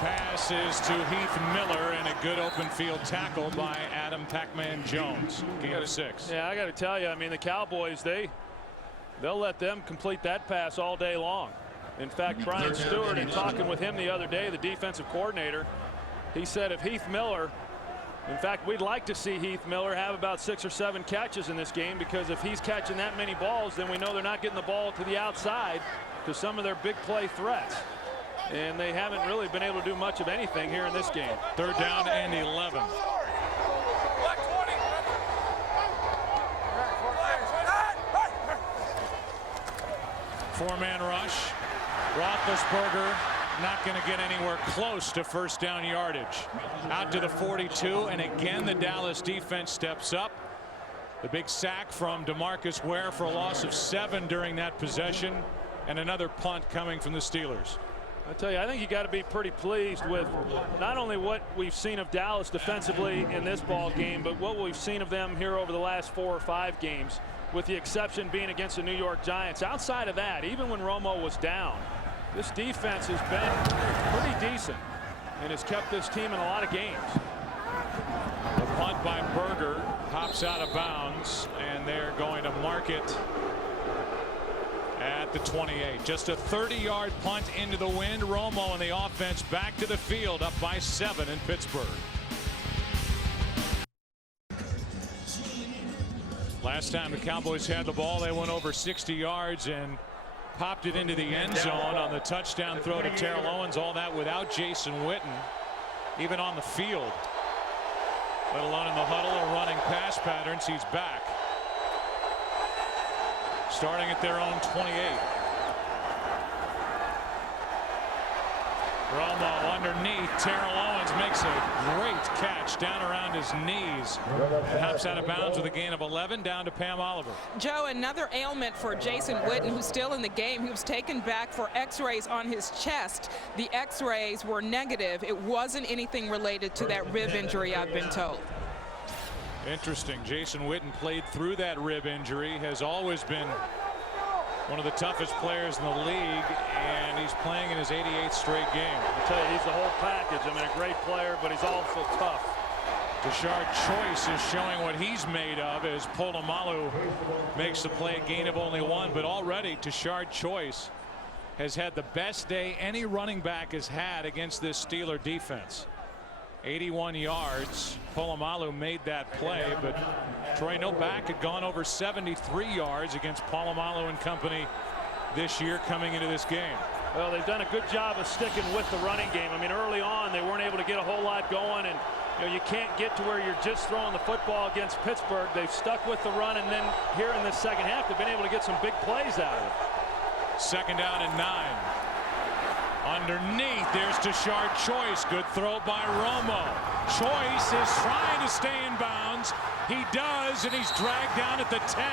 Pass is to Heath Miller, and a good open field tackle by Adam Pac-Man Jones. Gain of 6. Yeah, I got to tell you, I mean, the Cowboys, they'll let them complete that pass all day long. In fact, Brian Stewart, in talking with him the other day, the defensive coordinator, he said if Heath Miller, in fact, we'd like to see Heath Miller have about 6 or 7 catches in this game, because if he's catching that many balls, then we know they're not getting the ball to the outside to some of their big play threats. And they haven't really been able to do much of anything here in this game. Third down and 11. Four-man rush. Roethlisberger not going to get anywhere close to first down yardage. Out to the 42, and again the Dallas defense steps up. The big sack from DeMarcus Ware for a loss of 7 during that possession, and another punt coming from the Steelers. I tell you, I think you got to be pretty pleased with not only what we've seen of Dallas defensively in this ball game, but what we've seen of them here over the last 4 or 5 games, with the exception being against the New York Giants. Outside of that, even when Romo was down, this defense has been pretty decent and has kept this team in a lot of games. The punt by Berger hops out of bounds, and they're going to mark it at the 28. Just a 30-yard punt into the wind. Romo and the offense back to the field, up by 7 in Pittsburgh. Last time the Cowboys had the ball, they went over 60 yards and popped it into the end zone on the touchdown throw to Terrell Owens. All that without Jason Witten even on the field, let alone in the huddle or running pass patterns. He's back, starting at their own 28. Romo underneath. Terrell Owens makes a great catch down around his knees and hops out of bounds with a gain of 11 down to Pam Oliver. Joe, another ailment for Jason Witten, who's still in the game. He was taken back for x-rays on his chest. The x-rays were negative. It wasn't anything related to that rib injury, I've been told. Interesting. Jason Witten played through that rib injury, has always been one of the toughest players in the league, and he's playing in his 88th straight game. I tell you, he's the whole package. I mean, a great player, but he's also tough. TASHARD Choice is showing what he's made of as Polamalu makes the play, a gain of only 1, but already TASHARD Choice has had the best day any running back has had against this Steeler defense. 81 yards. Polamalu made that play, but Troy Novak had gone over 73 yards against Polamalu and company this year coming into this game. Well, they've done a good job of sticking with the running game. I mean, early on they weren't able to get a whole lot going, and you can't get to where you're just throwing the football against Pittsburgh. They've stuck with the run, and then here in this second half they've been able to get some big plays out of it. Second down and 9. Underneath, there's TASHARD Choice. Good throw by Romo. Choice is trying to stay in bounds. He does, and he's dragged down at the 10.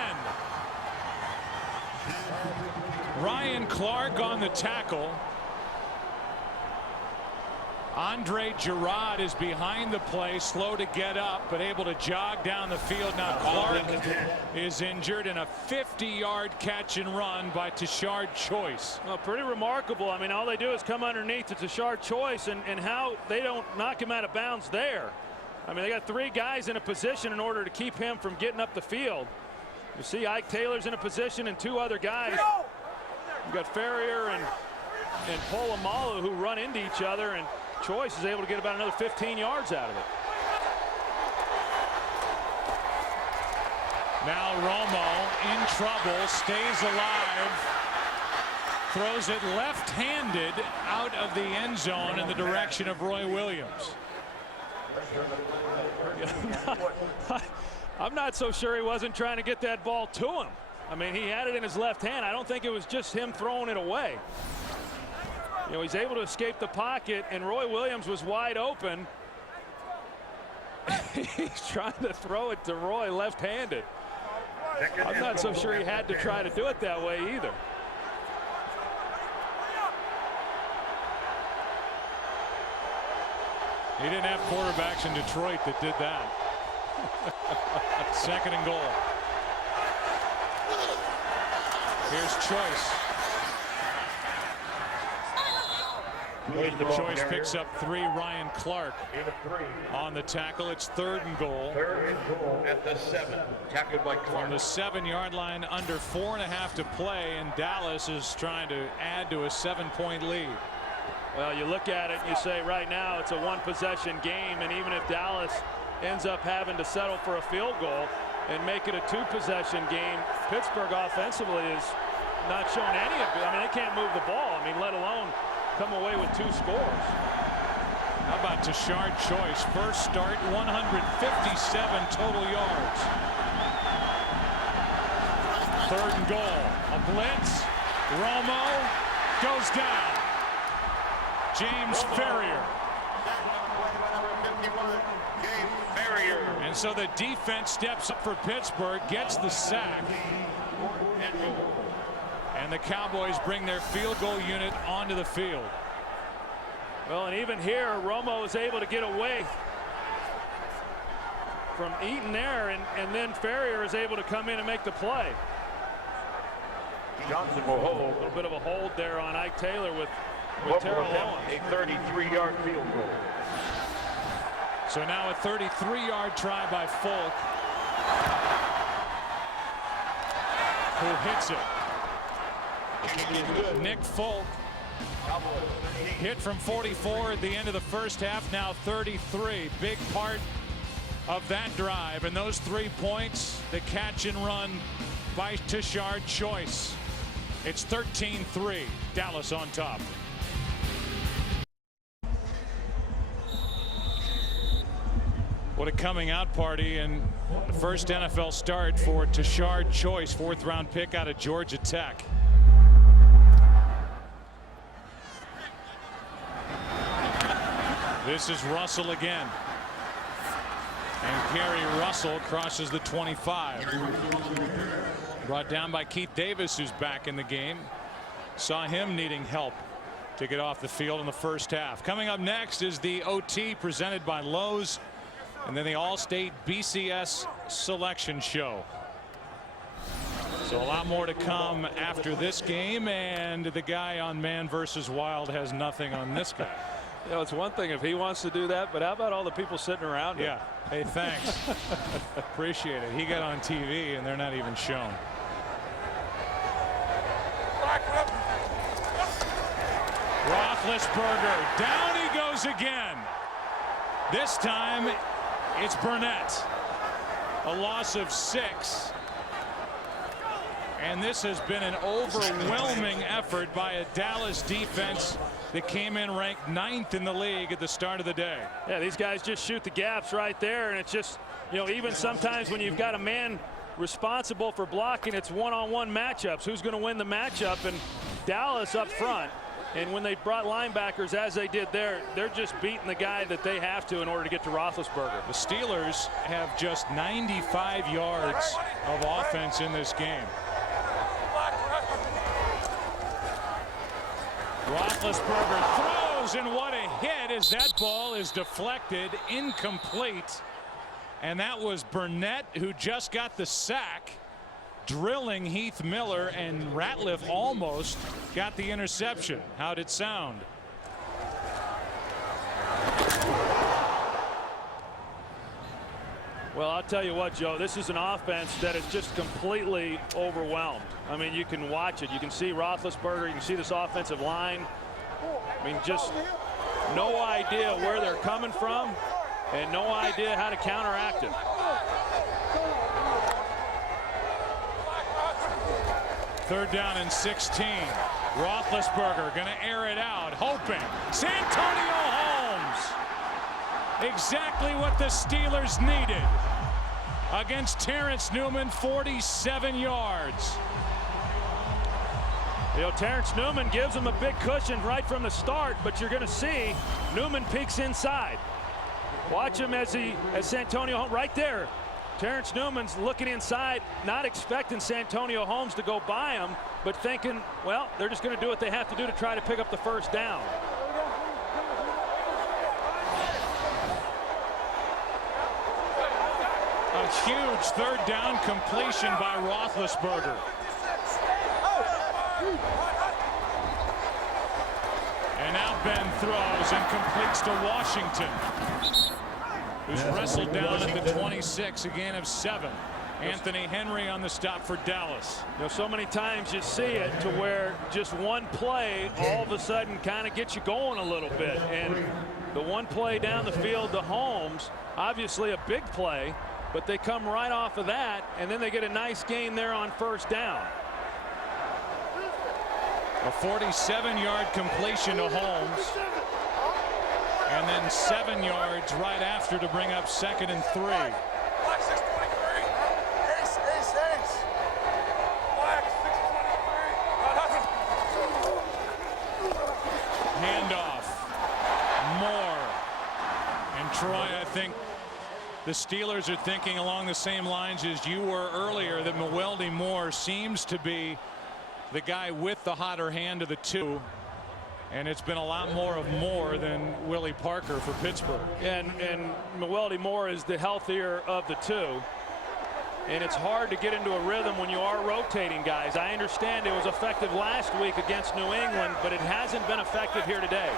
Ryan Clark on the tackle. Andre Gerard is behind the play, slow to get up, but able to jog down the field. Now Clark is injured, and a 50-yard catch and run by TASHARD Choice. Well, pretty remarkable. I mean, all they do is come underneath to TASHARD Choice, and how they don't knock him out of bounds there. I mean, they got 3 guys in a position in order to keep him from getting up the field. You see Ike Taylor's in a position, and 2 other guys. You've got Ferrier and Polamalu who run into each other, and Choice is able to get about another 15 yards out of it. Now Romo in trouble, stays alive, throws it left-handed out of the end zone in the direction of Roy Williams. I'm not so sure he wasn't trying to get that ball to him. I mean, he had it in his left hand. I don't think it was just him throwing it away. You know, he's able to escape the pocket, and Roy Williams was wide open. He's trying to throw it to Roy left-handed. I'm not so sure he had to try to do it that way either. He didn't have quarterbacks in Detroit that did that. 2nd and goal. Here's Choice. Choice picks up 3. Ryan Clark on the tackle. It's 3rd and goal. 3rd and goal at the 7. Tackled by Clark. From the 7-yard line, under 4.5 to play, and Dallas is trying to add to a 7-point lead. Well, you look at it and you say right now it's a 1-possession game, and even if Dallas ends up having to settle for a field goal and make it a 2-possession game, Pittsburgh offensively is not showing any of it. I mean, they can't move the ball. I mean, let alone come away with 2 scores. How about TASHARD Choice? First start, 157 total yards. 3rd and goal. A blitz. Romo goes down. James Ferrier. And so the defense steps up for Pittsburgh, gets the sack. And the Cowboys bring their field goal unit onto the field. Well, and even here, Romo is able to get away from Eaton there, and then Ferrier is able to come in and make the play. Johnson will hold. A little bit of a hold there on Ike Taylor with Terrell Owens. A 33-yard field goal. So now a 33-yard try by Folk, who hits it. Nick Folk hit from 44 at the end of the first half, now 33. Big part of that drive, and those 3 points, the catch and run by TASHARD Choice. It's 13-3, Dallas on top. What a coming out party, and the first NFL start for TASHARD Choice, 4th-round pick out of Georgia Tech. This is Russell again. And Gary Russell crosses the 25. Brought down by Keith Davis, who's back in the game. Saw him needing help to get off the field in the first half. Coming up next is the OT presented by Lowe's, and then the All-State BCS selection show. So a lot more to come after this game, and the guy on Man versus Wild has nothing on this guy. You know, it's one thing if he wants to do that, but how about all the people sitting around him? Yeah. Hey, thanks. Appreciate it. He got on TV, and they're not even shown. Roethlisberger, down he goes again. This time, it's Burnett. A loss of 6. And this has been an overwhelming effort by a Dallas defense that came in ranked 9th in the league at the start of the day. Yeah, these guys just shoot the gaps right there, and it's just, you know, even sometimes when you've got a man responsible for blocking, it's one-on-one matchups. Who's going to win the matchup? And Dallas up front, and when they brought linebackers as they did there, they're just beating the guy that they have to in order to get to Roethlisberger. The Steelers have just 95 yards of offense in this game. Roethlisberger throws, and what a hit as that ball is deflected, incomplete. And that was Burnett, who just got the sack, drilling Heath Miller, and Ratliff almost got the interception. How'd it sound? Well, I'll tell you what, Joe, this is an offense that is just completely overwhelmed. I mean, you can watch it. You can see Roethlisberger. You can see this offensive line. I mean, just no idea where they're coming from and no idea how to counteract it. Third down and 16. Roethlisberger going to air it out, hoping. Santonio Holmes. Exactly what the Steelers needed against Terrence Newman, 47 yards. You know, Terrence Newman gives him a big cushion right from the start, but you're going to see Newman peeks inside. Watch him as Santonio Holmes right there. Terrence Newman's looking inside, not expecting Santonio Holmes to go by him, but thinking, well, they're just going to do what they have to do to try to pick up the first down. A huge third down completion by Roethlisberger. And now Ben throws and completes to Washington, who's wrestled down at the 26, a gain of 7. Anthony Henry on the stop for Dallas. You know, so many times you see it to where just one play all of a sudden kind of gets you going a little bit. And the one play down the field to Holmes, obviously a big play, but they come right off of that, and then they get a nice gain there on first down. A 47-yard completion to Holmes, and then 7 yards right after to bring up 2nd and 3. Handoff. Moore. And Troy, I think the Steelers are thinking along the same lines as you were earlier, that Mewelde Moore seems to be the guy with the hotter hand of the two, and it's been a lot more of Moore than Willie Parker for Pittsburgh. And Mewelde Moore is the healthier of the two, and it's hard to get into a rhythm when you are rotating guys. I understand it was effective last week against New England, but it hasn't been effective here today.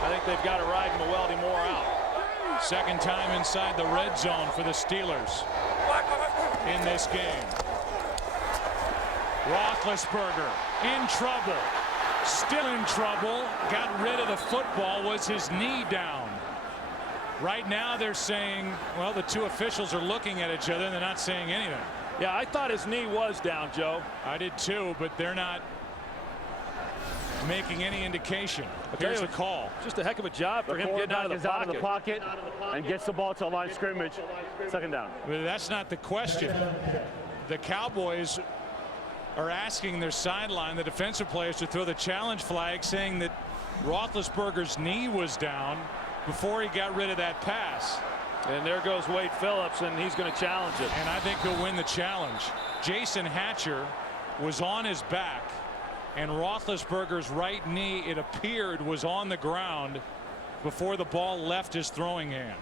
I think they've got to ride Mewelde Moore out. Second time inside the red zone for the Steelers in this game. Roethlisberger in trouble, still in trouble, got rid of the football. Was his knee down? Right now they're saying, well, the two officials are looking at each other and they're not saying anything. Yeah, I thought his knee was down, Joe. I did too, but they're not making any indication. Here's the call. Just a heck of a job for him getting out of the pocket. And gets the ball to a line scrimmage. 2nd down. But that's not the question. The Cowboys are asking their sideline, the defensive players, to throw the challenge flag, saying that Roethlisberger's knee was down before he got rid of that pass. And there goes Wade Phillips, and he's going to challenge it. And I think he'll win the challenge. Jason Hatcher was on his back, and Roethlisberger's right knee, it appeared, was on the ground before the ball left his throwing hand.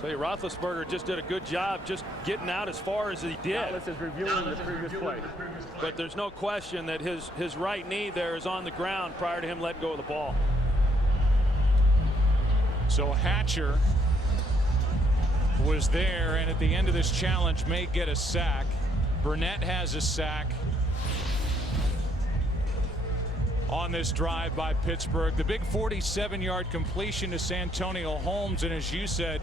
So Roethlisberger just did a good job just getting out as far as he did. Dallas is reviewing the previous play. But there's no question that his right knee there is on the ground prior to him letting go of the ball. So Hatcher was there, and at the end of this challenge may get a sack. Burnett has a sack on this drive by Pittsburgh. The big 47-yard completion to Santonio Holmes, and as you said,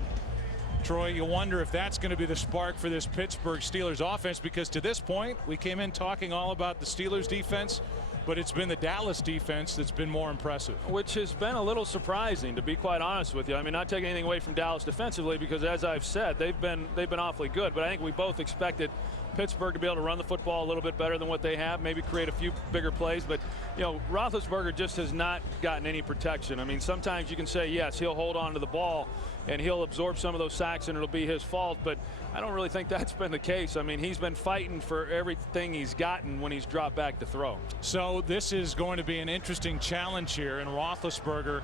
Troy, you wonder if that's going to be the spark for this Pittsburgh Steelers offense, because to this point we came in talking all about the Steelers defense, but it's been the Dallas defense that's been more impressive. Which has been a little surprising, to be quite honest with you. I mean, not taking anything away from Dallas defensively, because as I've said, they've been awfully good, but I think we both expected Pittsburgh to be able to run the football a little bit better than what they have, maybe create a few bigger plays. But you know, Roethlisberger just has not gotten any protection. I mean, sometimes you can say, yes, he'll hold on to the ball and he'll absorb some of those sacks and it'll be his fault, but I don't really think that's been the case. I mean, he's been fighting for everything he's gotten when he's dropped back to throw. So this is going to be an interesting challenge here, and Roethlisberger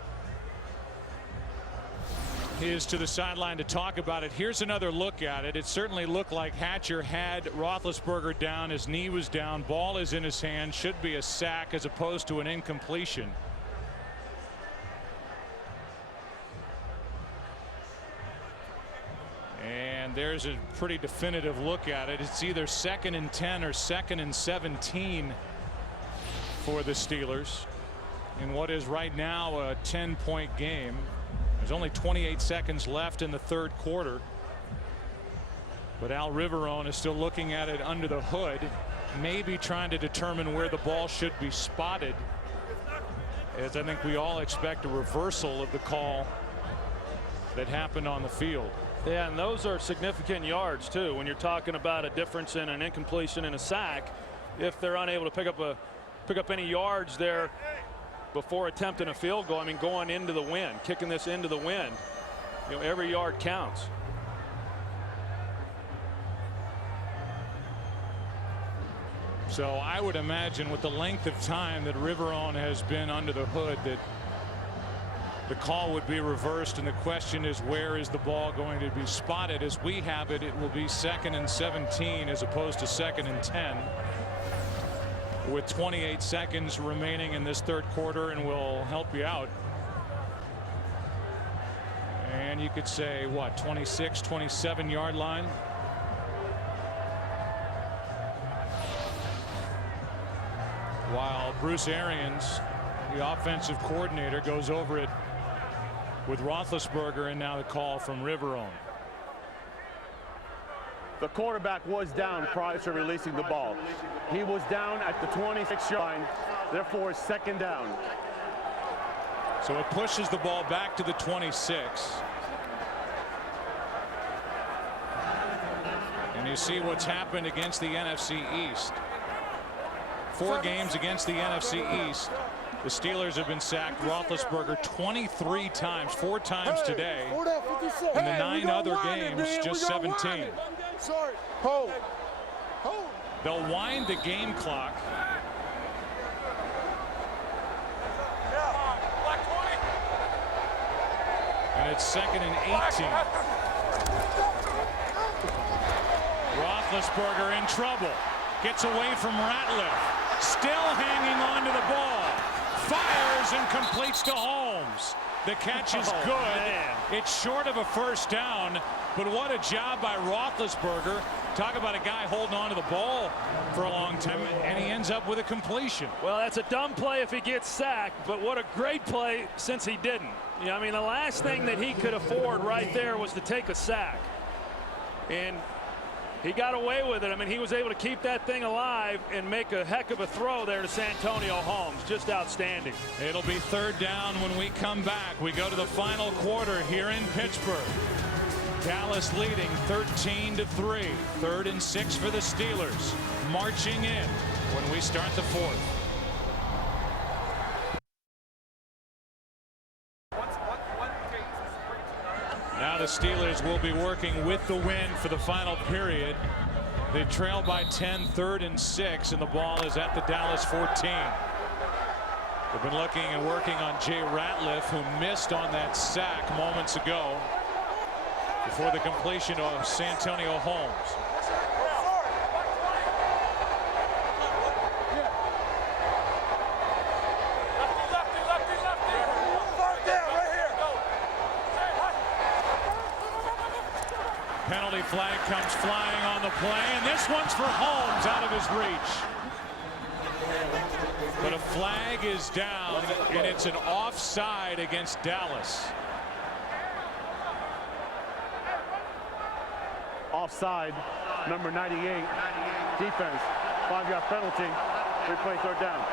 is to the sideline to talk about it. Here's another look at it. It certainly looked like Hatcher had Roethlisberger down. His knee was down. Ball is in his hand. Should be a sack as opposed to an incompletion. And there's a pretty definitive look at it. It's either 2nd and 10 or 2nd and 17 for the Steelers in what is right now a 10-point game. There's only 28 seconds left in the third quarter, but Al Riverone is still looking at it under the hood, maybe trying to determine where the ball should be spotted, as I think we all expect a reversal of the call that happened on the field. Yeah, and those are significant yards too when you're talking about a difference in an incompletion and a sack. If they're unable to pick up any yards there before attempting a field goal, I mean, going into the wind, kicking this into the wind, you know, every yard counts. So I would imagine with the length of time that Riverone has been under the hood that the call would be reversed, and the question is, where is the ball going to be spotted? As we have it, it will be 2nd and 17 as opposed to 2nd and 10 with 28 seconds remaining in this third quarter, and we'll help you out. And you could say what, 26, 27 yard line. While Bruce Arians, the offensive coordinator, goes over it with Roethlisberger, and now the call from Riverone. The quarterback was down prior to releasing the ball. He was down at the 26-yard line, therefore 2nd down. So it pushes the ball back to the 26. And you see what's happened against the NFC East. 4 games against the NFC East. The Steelers have been sacked Roethlisberger 23 times, 4 times today. In the 9 other games, just 17. Sorry. Hold. They'll wind the game clock. And it's 2nd and 18. Roethlisberger in trouble. Gets away from Ratliff. Still hanging on to the ball. Fires and completes to Holmes. The catch is good. Man. It's short of a first down, but what a job by Roethlisberger. Talk about a guy holding on to the ball for a long time, and he ends up with a completion. Well, that's a dumb play if he gets sacked, but what a great play since he didn't. You know, I mean, the last thing that he could afford right there was to take a sack. And he got away with it. I mean, he was able to keep that thing alive and make a heck of a throw there to Santonio Holmes. Just outstanding. It'll be 3rd down when we come back. We go to the final quarter here in Pittsburgh. Dallas leading 13-3. 3rd and 6 for the Steelers. Marching in when we start the 4th. Now the Steelers will be working with the wind for the final period. They trail by 10, 3rd and 6, and the ball is at the Dallas 14. They've been looking and working on Jay Ratliff, who missed on that sack moments ago before the completion of Santonio Holmes. Penalty flag comes flying on the play, and this one's for Holmes out of his reach. But a flag is down, and it's an offside against Dallas. Offside, number 98, defense, 5-yard penalty, replay 3rd down.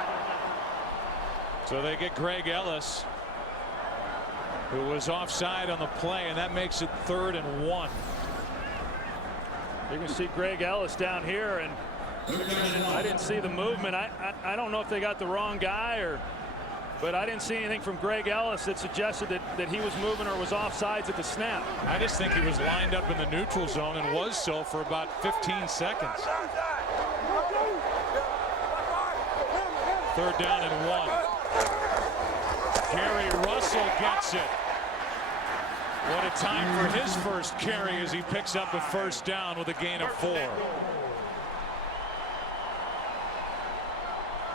So they get Greg Ellis, who was offside on the play, and that makes it 3rd and 1. You can see Greg Ellis down here, and I didn't see the movement. I don't know if they got the wrong guy, but I didn't see anything from Greg Ellis that suggested that he was moving or was offsides at the snap. I just think he was lined up in the neutral zone and was so for about 15 seconds. 3rd down and 1. Gary Russell gets it. What a time for his first carry as he picks up a 1st down with a gain of 4.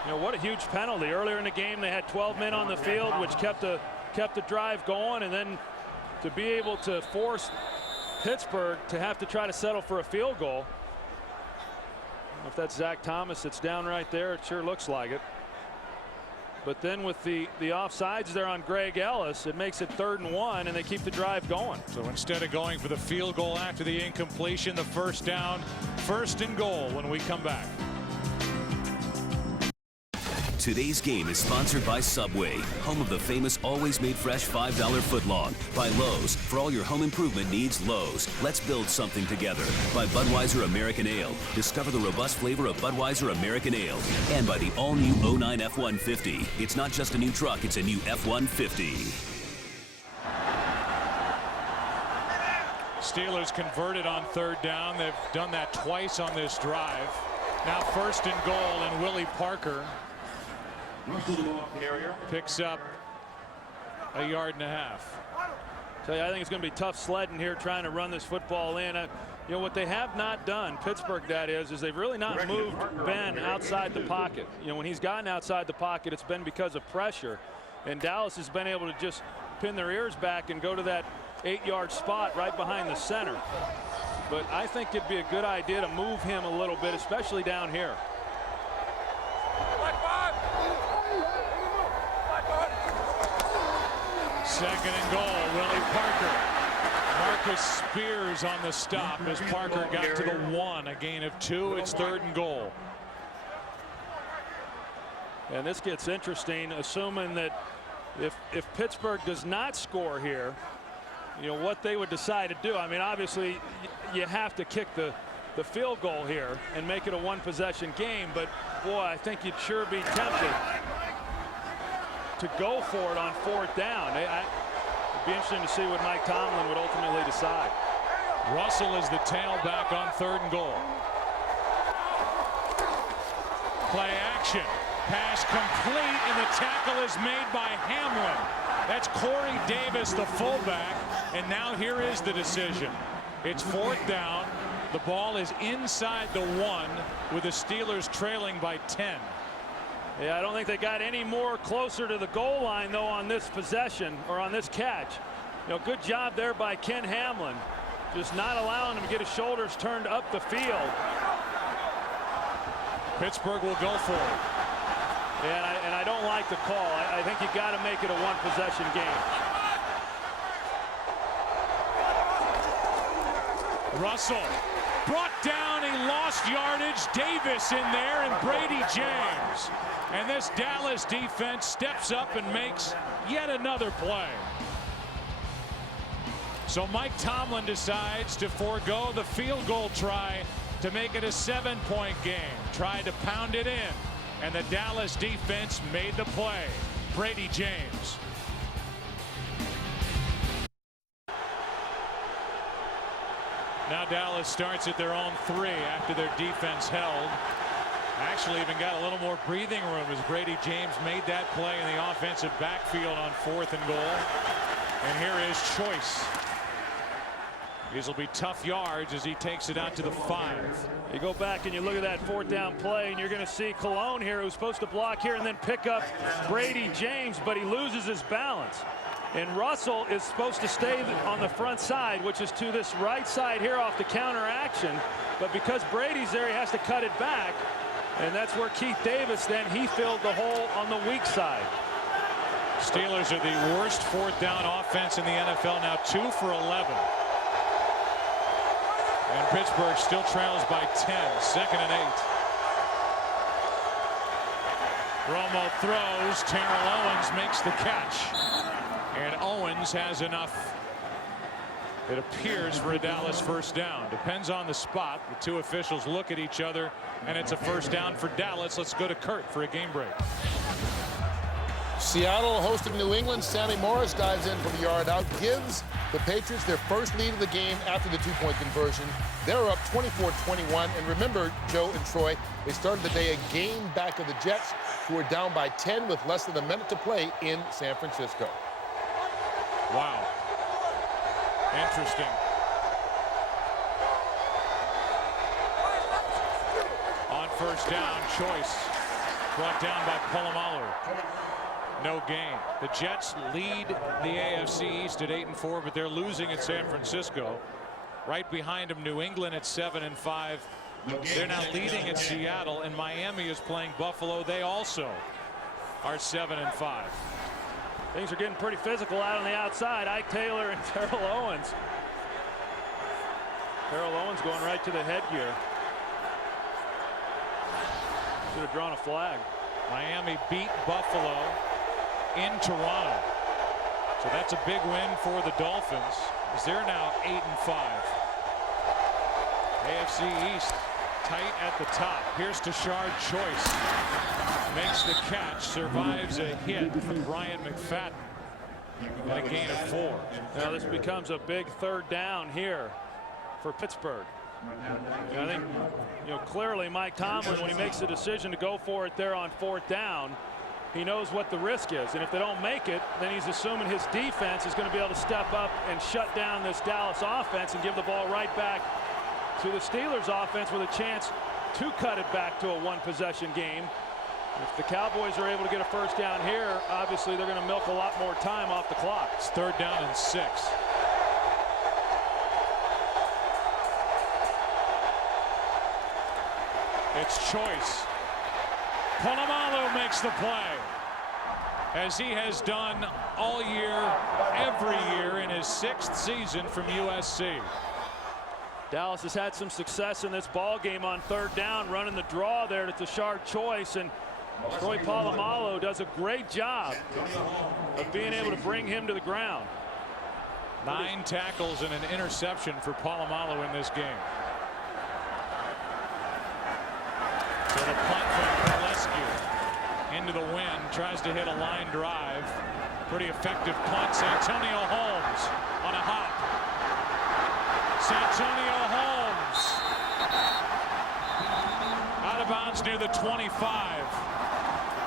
You know, what a huge penalty. Earlier in the game, they had 12 men on the field, which kept the drive going, and then to be able to force Pittsburgh to have to try to settle for a field goal. I don't know if that's Zach Thomas that's down right there. It sure looks like it. But then with the offsides there on Greg Ellis, it makes it 3rd and 1, and they keep the drive going. So instead of going for the field goal after the incompletion, the 1st down, 1st and goal when we come back. Today's game is sponsored by Subway, home of the famous always made fresh $5 footlong. By Lowe's, for all your home improvement needs, Lowe's. Let's build something together. By Budweiser American Ale. Discover the robust flavor of Budweiser American Ale. And by the all-new 09 F-150. It's not just a new truck, it's a new F-150. Steelers converted on 3rd down. They've done that twice on this drive. Now 1st and goal, and Willie Parker picks up a 1.5 yards. Tell you, I think it's going to be tough sledding here trying to run this football in. You know what they have not done, Pittsburgh that is they've really not moved Ben outside the pocket. You know, when he's gotten outside the pocket, it's been because of pressure, and Dallas has been able to just pin their ears back and go to that 8-yard spot right behind the center. But I think it'd be a good idea to move him a little bit, especially down here. 2nd and goal, Willie Parker. Marcus Spears on the stop as Parker got to the 1, a gain of 2. It's 3rd and goal. And this gets interesting, assuming that if Pittsburgh does not score here, you know, what they would decide to do. I mean, obviously, you have to kick the field goal here and make it a 1-possession game. But, boy, I think you'd sure be tempted to go for it on 4th down. It'd be interesting to see what Mike Tomlin would ultimately decide. Russell is the tailback on 3rd and goal. Play action. Pass complete, and the tackle is made by Hamlin. That's Corey Davis, the fullback. And now here is the decision. It's 4th down. The ball is inside the 1 with the Steelers trailing by 10. Yeah, I don't think they got any more closer to the goal line, though, on this possession or on this catch. You know, good job there by Ken Hamlin, just not allowing him to get his shoulders turned up the field. Pittsburgh will go for it. Yeah, and I don't like the call. I think you got to make it a 1-possession game. Russell brought down, he lost yardage. Davis in there, and Brady James. And this Dallas defense steps up and makes yet another play. So Mike Tomlin decides to forego the field goal try to make it a 7-point game. Tried to pound it in, and the Dallas defense made the play. Brady James. Now Dallas starts at their own 3 after their defense held. Actually even got a little more breathing room as Brady James made that play in the offensive backfield on 4th and goal. And here is Choice. These will be tough yards as he takes it out to the 5. You go back and you look at that 4th down play, and you're going to see Cologne here, who's supposed to block here and then pick up Brady James, but he loses his balance. And Russell is supposed to stay on the front side, which is to this right side here off the counter action. But because Brady's there, he has to cut it back. And that's where Keith Davis, then he filled the hole on the weak side. Steelers are the worst 4th down offense in the NFL now, 2 for 11. And Pittsburgh still trails by 10, 2nd and 8. Romo throws, Terrell Owens makes the catch. And Owens has enough, it appears, for a Dallas 1st down. Depends on the spot. The 2 officials look at each other, and it's a 1st down for Dallas. Let's go to Kurt for a game break. Seattle hosting New England. Sammy Morris dives in from a yard out, gives the Patriots their first lead of the game after the 2-point conversion. They're up 24-21. And remember, Joe and Troy, they started the day a game back of the Jets, who are down by 10 with less than a minute to play in San Francisco. Wow. Interesting. On 1st down, Choice brought down by Polamalu. No gain. The Jets lead the AFC East at 8-4, but they're losing at San Francisco. Right behind them, New England at 7-5. They're now leading at Seattle, and Miami is playing Buffalo. They also are 7-5. Things are getting pretty physical out on the outside. Ike Taylor and Terrell Owens. Terrell Owens going right to the headgear. Should have drawn a flag. Miami beat Buffalo in Toronto. So that's a big win for the Dolphins, as they're now 8-5. AFC East tight at the top. Here's TASHARD Choice. Makes the catch, survives a hit from Brian McFadden. And a gain of 4. Now this becomes a big third down here for Pittsburgh. I think, clearly Mike Tomlin, when he makes the decision to go for it there on 4th down, he knows what the risk is. And if they don't make it, then he's assuming his defense is going to be able to step up and shut down this Dallas offense and give the ball right back to the Steelers offense with a chance to cut it back to a 1-possession game. If the Cowboys are able to get a first down here, obviously they're going to milk a lot more time off the clock. It's 3rd down and 6. It's Choice. Polamalu makes the play, as he has done all year, every year in his 6th season from USC. Dallas has had some success in this ball game on 3rd down, running the draw there to TASHARD Choice, and Troy Polamalu does a great job of being able to bring him to the ground. 9 tackles and an interception for Polamalu in this game. So the punt from Perlescu into the wind, tries to hit a line drive. Pretty effective punt. Santonio Holmes on a hop. Santonio Holmes out of bounds near the 25.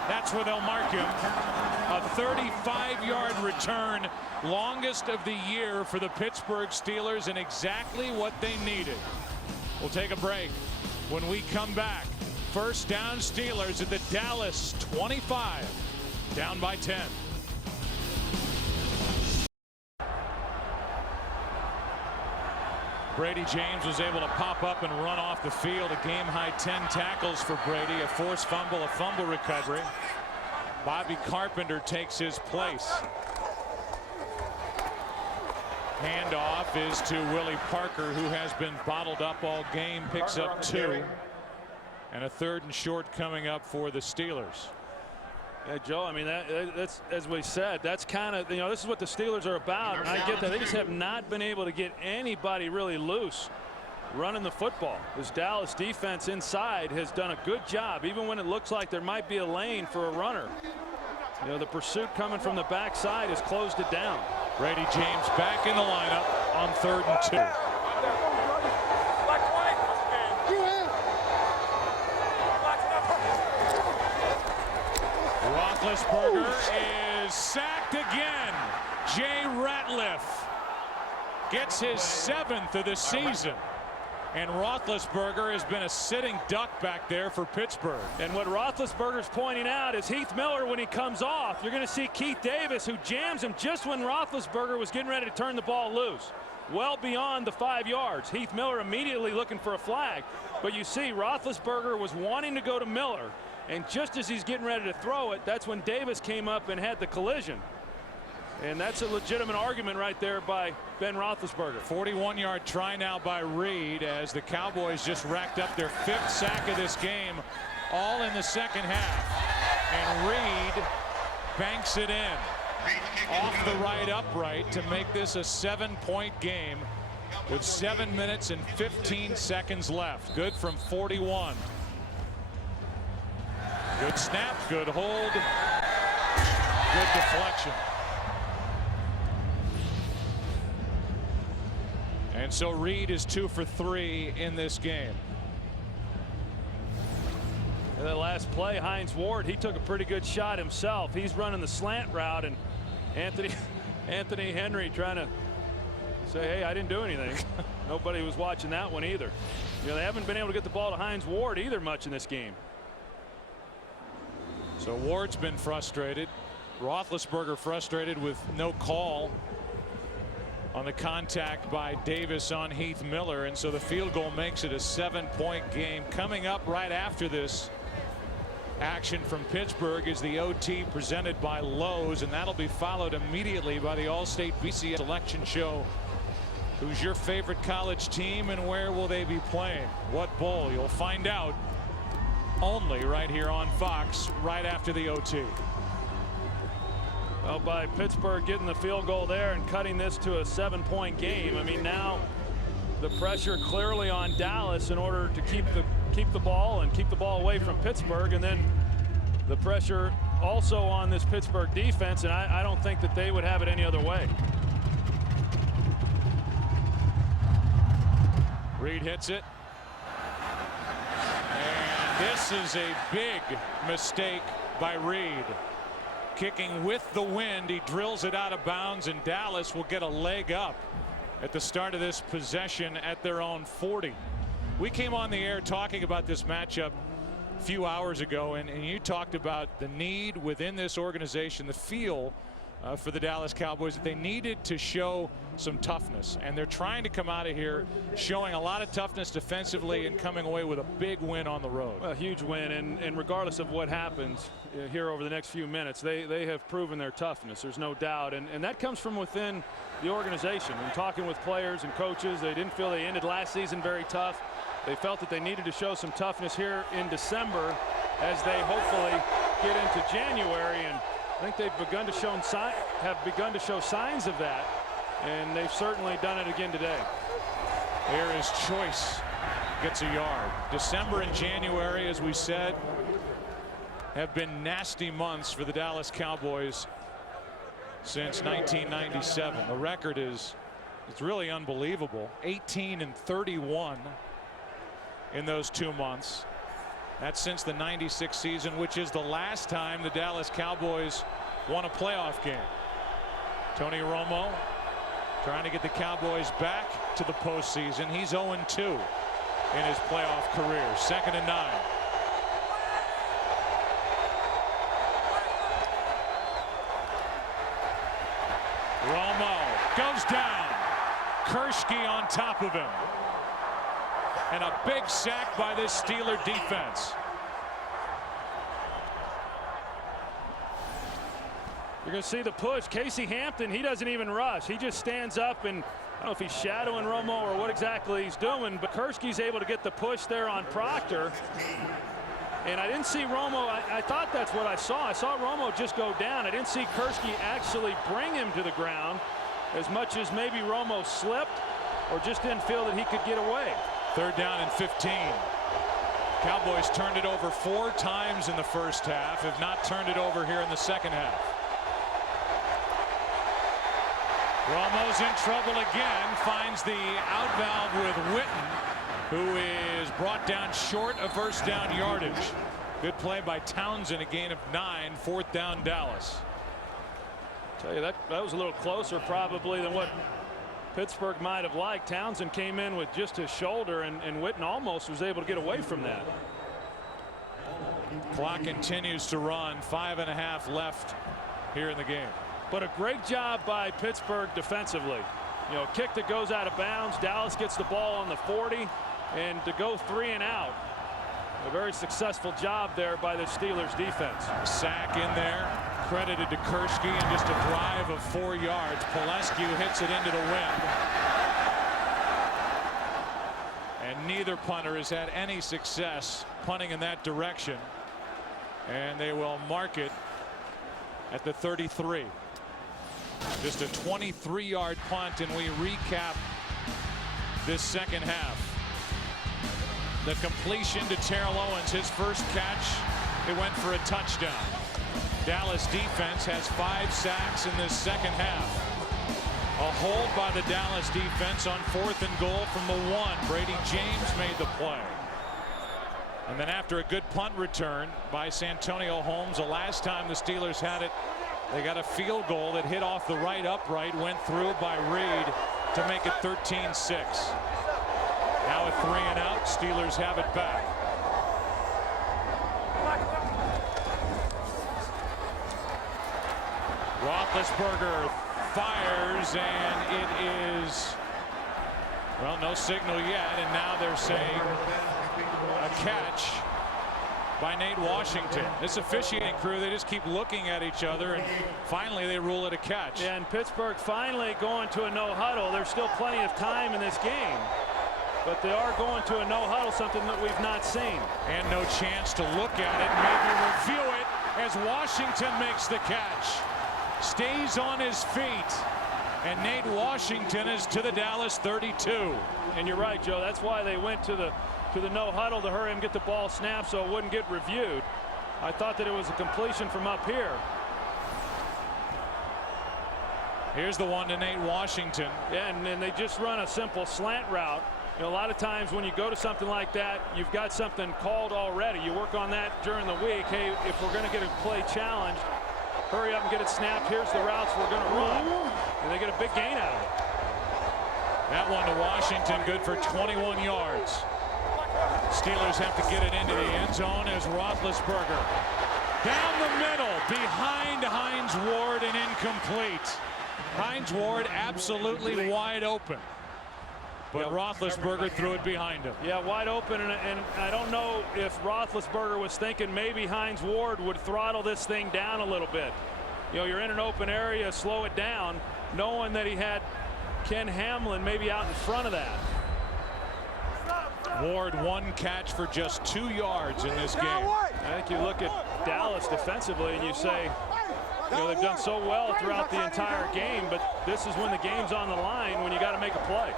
That's where they'll mark him. A 35-yard return, longest of the year for the Pittsburgh Steelers, and exactly what they needed. We'll take a break. When we come back, first down Steelers at the Dallas 25, down by 10. Brady James was able to pop up and run off the field. A game-high 10 tackles for Brady. A forced fumble, a fumble recovery. Bobby Carpenter takes his place. Handoff is to Willie Parker, who has been bottled up all game. Picks up 2. And a 3rd and short coming up for the Steelers. Yeah, Joe, I mean, that's, as we said, that's kind of, this is what the Steelers are about. And I get that. They just have not been able to get anybody really loose running the football. This Dallas defense inside has done a good job, even when it looks like there might be a lane for a runner. The pursuit coming from the backside has closed it down. Brady James back in the lineup on 3rd and 2. Roethlisberger is sacked again. Jay Ratliff gets his 7th of the season. And Roethlisberger has been a sitting duck back there for Pittsburgh. And what Roethlisberger's pointing out is Heath Miller, when he comes off, you're going to see Keith Davis, who jams him just when Roethlisberger was getting ready to turn the ball loose. Well beyond the 5 yards. Heath Miller immediately looking for a flag. But you see, Roethlisberger was wanting to go to Miller. And just as he's getting ready to throw it, that's when Davis came up and had the collision. And that's a legitimate argument right there by Ben Roethlisberger. 41-yard try now by Reed, as the Cowboys just racked up their 5th sack of this game, all in the 2nd half. And Reed banks it in off the right upright to make this a 7-point game with 7 minutes and 15 seconds left. Good from 41. Good snap, good hold, good deflection. And so Reed is 2 for 3 in this game. And that last play, Hines Ward, he took a pretty good shot himself. He's running the slant route, and Anthony Henry trying to say, hey, I didn't do anything. Nobody was watching that one either. They haven't been able to get the ball to Hines Ward either much in this game. So Ward's been frustrated. Roethlisberger frustrated with no call on the contact by Davis on Heath Miller, and so the field goal makes it a 7-point game. Coming up right after this action from Pittsburgh is the OT presented by Lowe's, and that'll be followed immediately by the All-State BC selection show. Who's your favorite college team and where will they be playing? What bowl? You'll find out only right here on Fox right after the OT. Well, by Pittsburgh getting the field goal there and cutting this to a 7-point game. I mean, now the pressure clearly on Dallas in order to keep the ball and keep the ball away from Pittsburgh, and then the pressure also on this Pittsburgh defense, and I don't think that they would have it any other way. Reed hits it. And this is a big mistake by Reed. Kicking with the wind, he drills it out of bounds, and Dallas will get a leg up at the start of this possession at their own 40. We came on the air talking about this matchup a few hours ago, and you talked about the need within this organization, the feel for the Dallas Cowboys, that they needed to show some toughness, and they're trying to come out of here showing a lot of toughness defensively and coming away with a big win on the road. Well, a huge win, and regardless of what happens here over the next few minutes, they have proven their toughness. There's no doubt, and that comes from within the organization. And talking with players and coaches, they didn't feel they ended last season very tough. They felt that they needed to show some toughness here in December as they hopefully get into January, and I think they've begun to show signs of that, and they've certainly done it again today. Here is Choice, gets a yard. December and January, as we said, have been nasty months for the Dallas Cowboys since 1997. The record it's really unbelievable. 18-31 in those 2 months. That's since the '96 season, which is the last time the Dallas Cowboys won a playoff game. Tony Romo trying to get the Cowboys back to the postseason. He's 0-2 in his playoff career. 2nd and 9. Romo goes down. Kershke on top of him. And a big sack by this Steeler defense. You're going to see the push. Casey Hampton, he doesn't even rush. He just stands up, and I don't know if he's shadowing Romo or what exactly he's doing, but Kershke's able to get the push there on Proctor. And I didn't see Romo. I thought that's what I saw. I saw Romo just go down. I didn't see Kershke actually bring him to the ground as much as maybe Romo slipped or just didn't feel that he could get away. 3rd down and 15. Cowboys turned it over 4 times in the first half, have not turned it over here in the second half. Romo's in trouble again, finds the out valve with Witten, who is brought down short of first down yardage. Good play by Townsend, a gain of 9, 4th down Dallas. I'll tell you, that was a little closer probably than what Pittsburgh might have liked. Townsend came in with just his shoulder, and Witten almost was able to get away from that. Clock continues to run. 5.5 left here in the game. But a great job by Pittsburgh defensively. You know, kick that goes out of bounds. Dallas gets the ball on the 40, and to go 3 and out. A very successful job there by the Steelers defense. Sack in there, credited to Kershke, and just a drive of 4 yards. Pelescu hits it into the wind. And neither punter has had any success punting in that direction. And they will mark it at the 33. Just a 23-yard punt, and we recap this second half. The completion to Terrell Owens, his first catch, it went for a touchdown. Dallas defense has 5 sacks in this second half. A hold by the Dallas defense on 4th and goal from the 1. Brady James made the play. And then after a good punt return by Santonio Holmes, the last time the Steelers had it, they got a field goal that hit off the right upright, went through by Reed to make it 13-6. Now a 3 and out. Steelers have it back. Roethlisberger fires, and it is, well, no signal yet, and now they're saying a catch by Nate Washington. This officiating crew, they just keep looking at each other, and finally they rule it a catch. Yeah, and Pittsburgh finally going to a no huddle. There's still plenty of time in this game. but they are going to a no huddle, something that we've not seen. And no chance to look at it, maybe review it as Washington makes the catch. Stays on his feet. And Nate Washington is to the Dallas 32. And you're right, Joe. That's why they went to the no huddle, to hurry and get the ball snapped so it wouldn't get reviewed. I thought that it was a completion from up here. Here's the one to Nate Washington. Yeah, and they just run a simple slant route. You know, a lot of times when you go to something like that, you've got something called already. You work on that during the week. Hey, if we're going to get a play challenged, hurry up and get it snapped. Here's the routes we're going to run. And they get a big gain out of it. That one to Washington, good for 21 yards. Steelers have to get it into the end zone as Roethlisberger down the middle behind Hines Ward and incomplete. Hines Ward absolutely wide open, but Roethlisberger threw it behind him. Yeah, wide open, and I don't know if Roethlisberger was thinking maybe Hines Ward would throttle this thing down a little bit. You know, you're in an open area, slow it down, knowing that he had Ken Hamlin maybe out in front of that. Ward one catch for just 2 yards in this game. I think you look at Dallas defensively and you say, you know, they've done so well throughout the entire game, but this is when the game's on the line, when you got to make a play.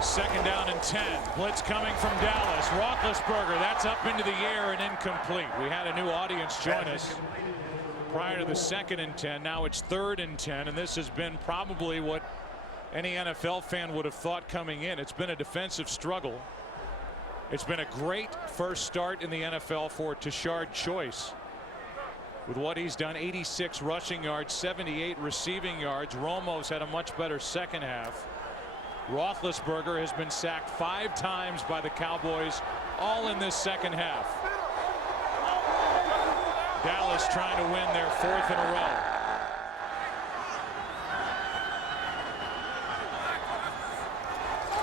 Second down and 10. Blitz coming from Dallas. Roethlisberger, that's up into the air and incomplete. We had a new audience join us prior to the 2nd and 10. Now it's 3rd and 10, and this has been probably what any NFL fan would have thought coming in. It's been a defensive struggle. It's been a great first start in the NFL for TASHARD Choice. With what he's done, 86 rushing yards, 78 receiving yards. Romo's had a much better second half. Roethlisberger has been sacked 5 times by the Cowboys, all in this second half. Dallas trying to win their 4th in a row.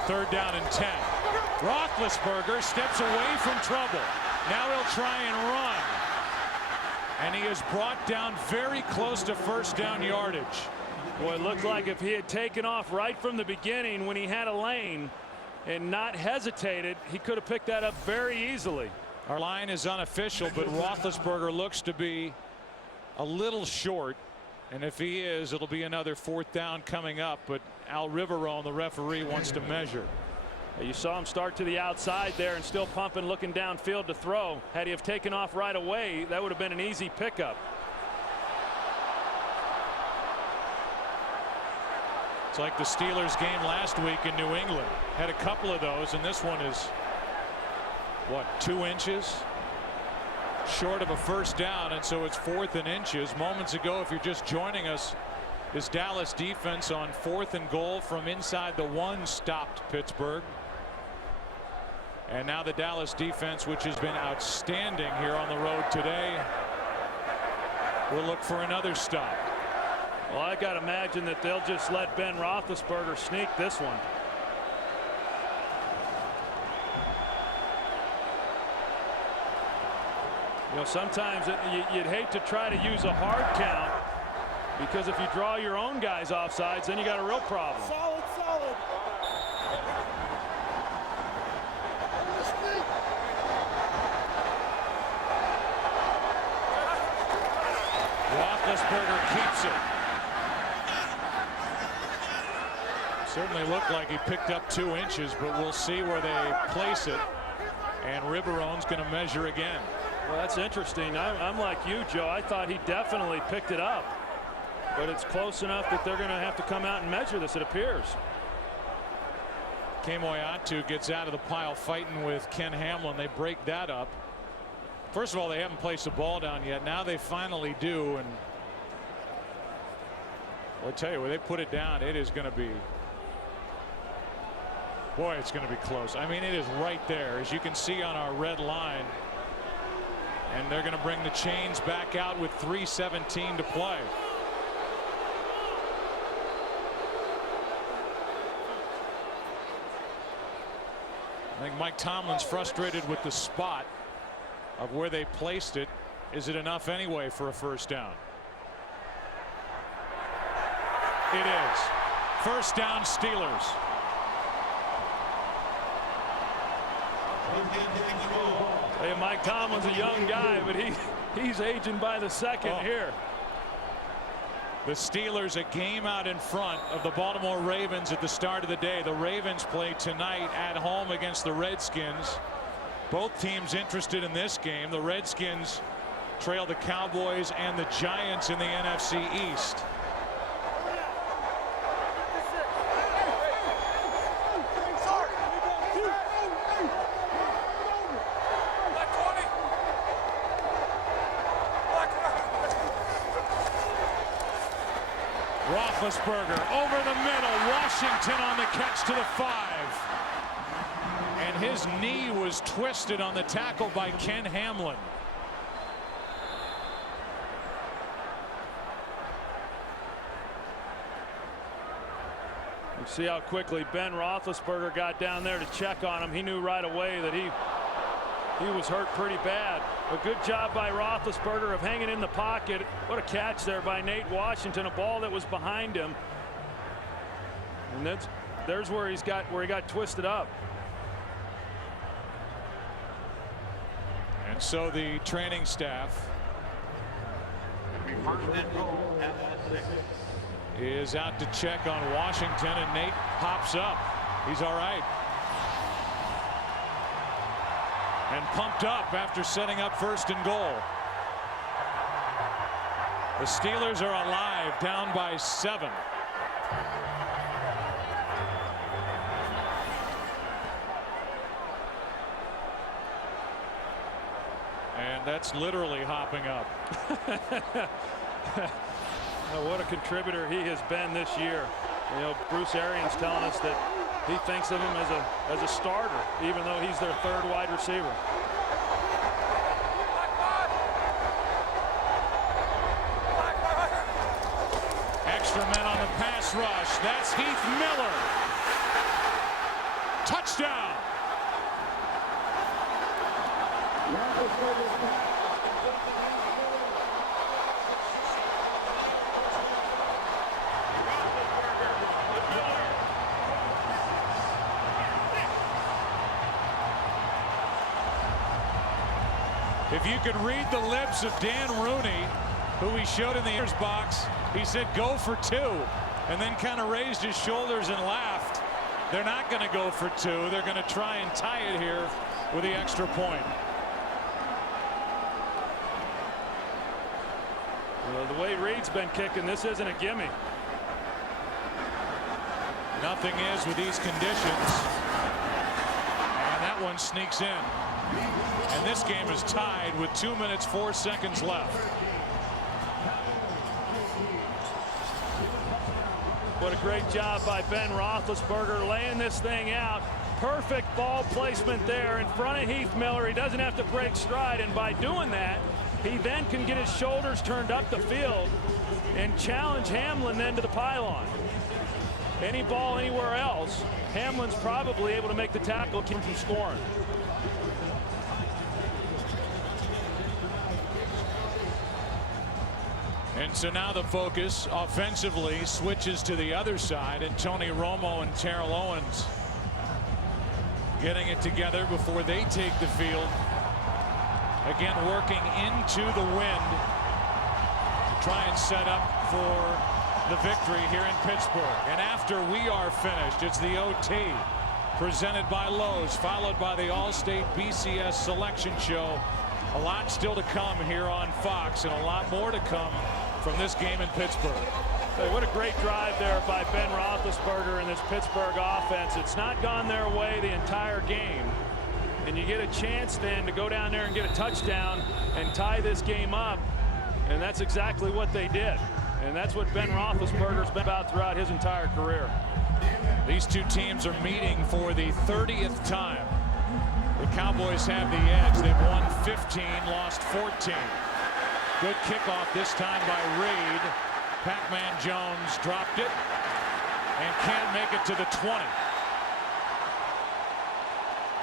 Third down and 10. Roethlisberger steps away from trouble. Now he'll try and run. And he is brought down very close to first down yardage. Boy, it looked like if he had taken off right from the beginning when he had a lane and not hesitated, he could have picked that up very easily. Our line is unofficial, but Roethlisberger looks to be a little short. And if he is, it'll be another 4th down coming up. But Al Riveron, the referee, wants to measure. You saw him start to the outside there and still pumping, looking downfield to throw. Had he have taken off right away, that would have been an easy pickup. It's like the Steelers game last week in New England. Had a couple of those, and this one is, what, 2 inches short of a first down, and so it's 4th and inches. Moments ago, if you're just joining us, this Dallas defense on 4th and goal from inside the 1 stopped Pittsburgh. And now the Dallas defense, which has been outstanding here on the road today, will look for another stop. Well, I got to imagine that they'll just let Ben Roethlisberger sneak this one. You know, sometimes you'd hate to try to use a hard count, because if you draw your own guys offsides, then you got a real problem. Solid, solid. Roethlisberger keeps it. Certainly looked like he picked up 2 inches, but we'll see where they place it. And Riveron's going to measure again. Well, that's interesting. I'm like you, Joe. I thought he definitely picked it up, but it's close enough that they're going to have to come out and measure this, it appears. Kemoyatu gets out of the pile fighting with Ken Hamlin. They break that up. First of all, they haven't placed the ball down yet. Now they finally do, and I'll tell you, where they put it down, it is going to be, boy, it's going to be close. I mean, it is right there, as you can see on our red line. And they're going to bring the chains back out with 3:17 to play. I think Mike Tomlin's frustrated with the spot of where they placed it. Is it enough anyway for a first down? It is. First down, Steelers. Hey, Mike Tomlin's a young guy, but he's aging by the second here. The Steelers a game out in front of the Baltimore Ravens at the start of the day. The Ravens play tonight at home against the Redskins. Both teams interested in this game. The Redskins trail the Cowboys and the Giants in the NFC East. Roethlisberger over the middle. Washington on the catch to the 5. And his knee was twisted on the tackle by Ken Hamlin. You see how quickly Ben Roethlisberger got down there to check on him. He knew right away that he was hurt pretty bad. A good job by Roethlisberger of hanging in the pocket. What a catch there by Nate Washington. A ball that was behind him. And there's where he got twisted up. And so the training staff is out to check on Washington, and Nate pops up. He's all right. And pumped up after setting up 1st and goal. The Steelers are alive, down by 7. And that's literally hopping up. What a contributor he has been this year. You know, Bruce Arians telling us that he thinks of him as a starter, even though he's their 3rd wide receiver. Extra men on the pass rush. That's Heath Miller. Touchdown. If you could read the lips of Dan Rooney, who he showed in the ears box, he said go for 2, and then kind of raised his shoulders and laughed. They're not going to go for 2. They're going to try and tie it here with the extra point. Well, the way Reed's been kicking, this isn't a gimme. Nothing is with these conditions. And that one sneaks in. And this game is tied with 2 minutes 4 seconds left. What a great job by Ben Roethlisberger laying this thing out. Perfect ball placement there in front of Heath Miller. He doesn't have to break stride, and by doing that, he then can get his shoulders turned up the field and challenge Hamlin then to the pylon. Any ball anywhere else, Hamlin's probably able to make the tackle, keep him from scoring. And so now the focus offensively switches to the other side, and Tony Romo and TERRELL Owens getting it together before they take the field. Again, working into the wind to try and set up for the victory here in Pittsburgh. And after we are finished, it's the OT presented by Lowe's, followed by the All-State BCS Selection Show. A lot still to come here on Fox, and a lot more to come from this game in Pittsburgh. Hey, what a great drive there by Ben Roethlisberger and this Pittsburgh offense. It's not gone their way the entire game. And you get a chance then to go down there and get a touchdown and tie this game up. And that's exactly what they did. And that's what Ben Roethlisberger's been about throughout his entire career. These two teams are meeting for the 30th time. The Cowboys have the edge. They've won 15, lost 14. Good kickoff this time by Reed. Pac-Man Jones dropped it and can't make it to the 20.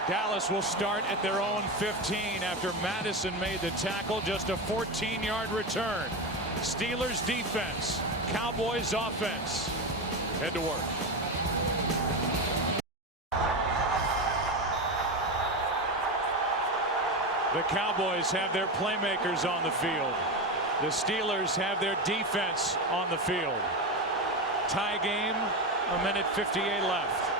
Dallas will start at their own 15 after Madison made the tackle. Just a 14-yard return. Steelers defense, Cowboys offense. Head to work. The Cowboys have their playmakers on the field. The Steelers have their defense on the field. Tie game, 1:58 left.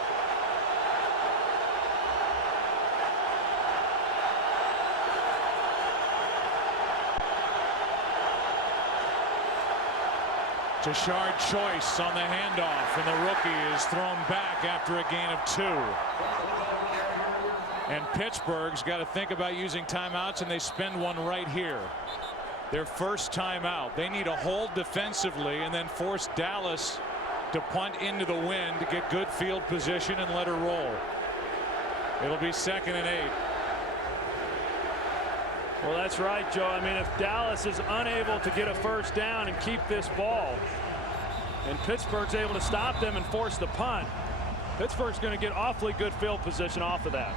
TASHARD choice on the handoff, and the rookie is thrown back after a gain of 2. And Pittsburgh's got to think about using timeouts, and they spend one right here. Their first timeout. They need a hold defensively and then force Dallas to punt into the wind to get good field position and let her roll. It'll be 2nd and 8. Well, that's right, Joe. I mean, if Dallas is unable to get a first down and keep this ball, and Pittsburgh's able to stop them and force the punt, Pittsburgh's going to get awfully good field position off of that.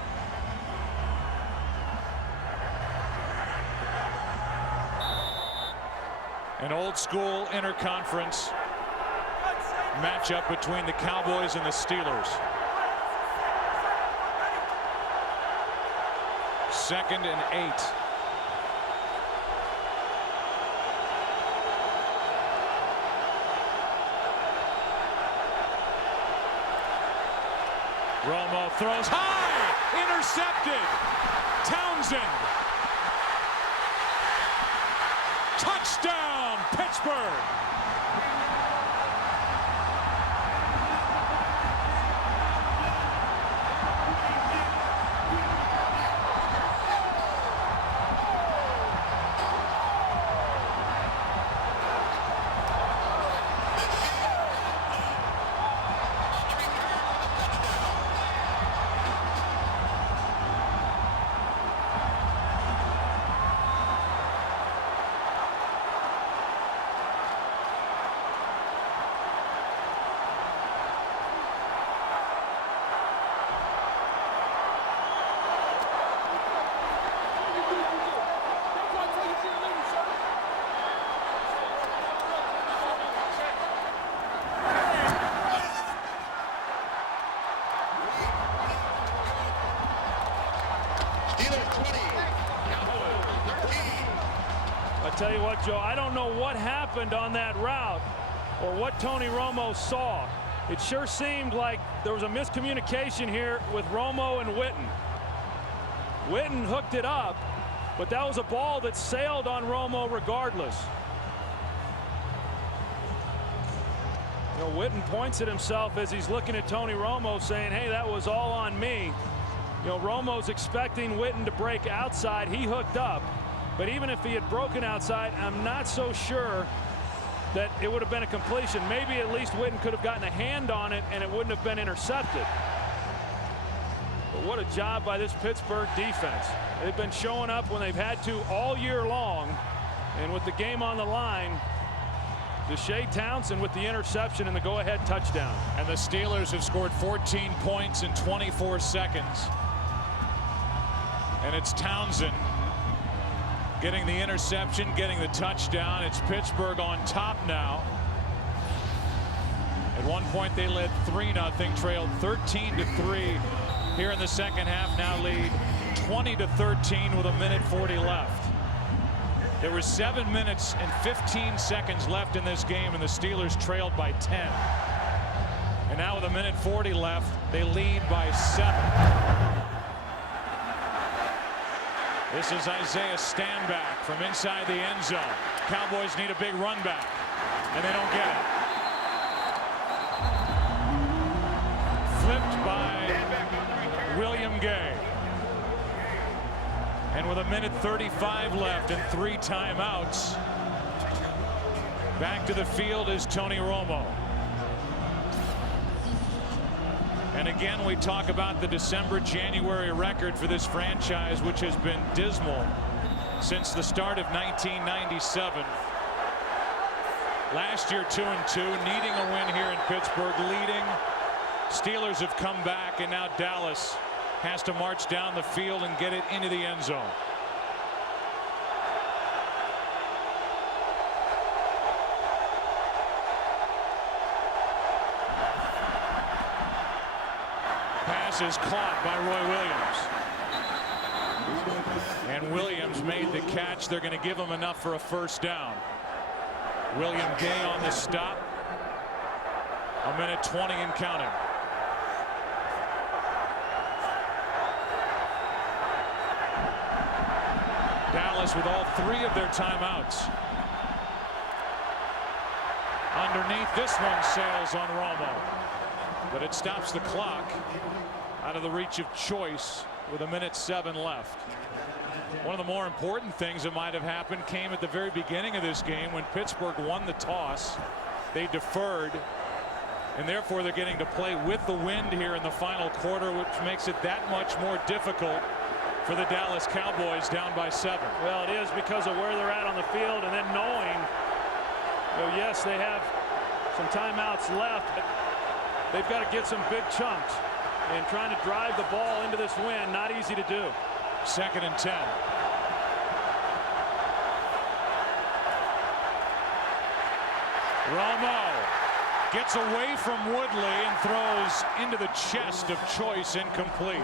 An old school interconference matchup between the Cowboys and the Steelers. 2nd and 8. Romo throws high, intercepted. Townsend. Touchdown, Pittsburgh. Tell you what, Joe, I don't know what happened on that route or what Tony Romo saw. It sure seemed like there was a miscommunication here with Romo and WITTEN. WITTEN hooked it up, but that was a ball that sailed on Romo regardless. You know, WITTEN points at himself as he's looking at Tony Romo saying, hey, that was all on me. You know, Romo's expecting WITTEN to break outside. He hooked up. But even if he had broken outside, I'm not so sure that it would have been a completion. Maybe at least WITTEN could have gotten a hand on it and it wouldn't have been intercepted. But what a job by this Pittsburgh defense. They've been showing up when they've had to all year long. And with the game on the line, Deshae Townsend with the interception and the go-ahead touchdown. And the Steelers have scored 14 points in 24 seconds. And it's Townsend getting the interception, getting the touchdown. It's Pittsburgh on top now. At one point they led 3-0, trailed 13-3 here in the second half. Now lead 20-13 with 1:40 left. There were 7 minutes and 15 seconds left in this game, and the Steelers trailed by 10. And now with 1:40 left, they lead by 7. This is Isaiah Stanback from inside the end zone. Cowboys need a big run back, and they don't get it. Flipped by William Gay. And with 1:35 left and 3 timeouts, back to the field is Tony Romo. And again, we talk about the December-January record for this franchise, which has been dismal since the start of 1997. Last year, 2-2, needing a win here in Pittsburgh, leading. Steelers have come back, and now Dallas has to march down the field and get it into the end zone. pass is caught by Roy Williams. And Williams made the catch. They're going to give him enough for a first down. William Gay on the stop. 1:20 and counting. Dallas with all 3 of their timeouts. Underneath, this one sails on Romo, but it stops the clock out of the reach of Choice with 1:07 left. One of the more important things that might have happened came at the very beginning of this game when Pittsburgh won the toss. They deferred, and therefore they're getting to play with the wind here in the final quarter, which makes it that much more difficult for the Dallas Cowboys down by 7. Well, it is because of where they're at on the field, and then knowing, yes, they have some timeouts left, but they've got to get some big chunks, and trying to drive the ball into this win, not easy to do. 2nd and 10. Romo gets away from Woodley and throws into the chest of Choice, incomplete.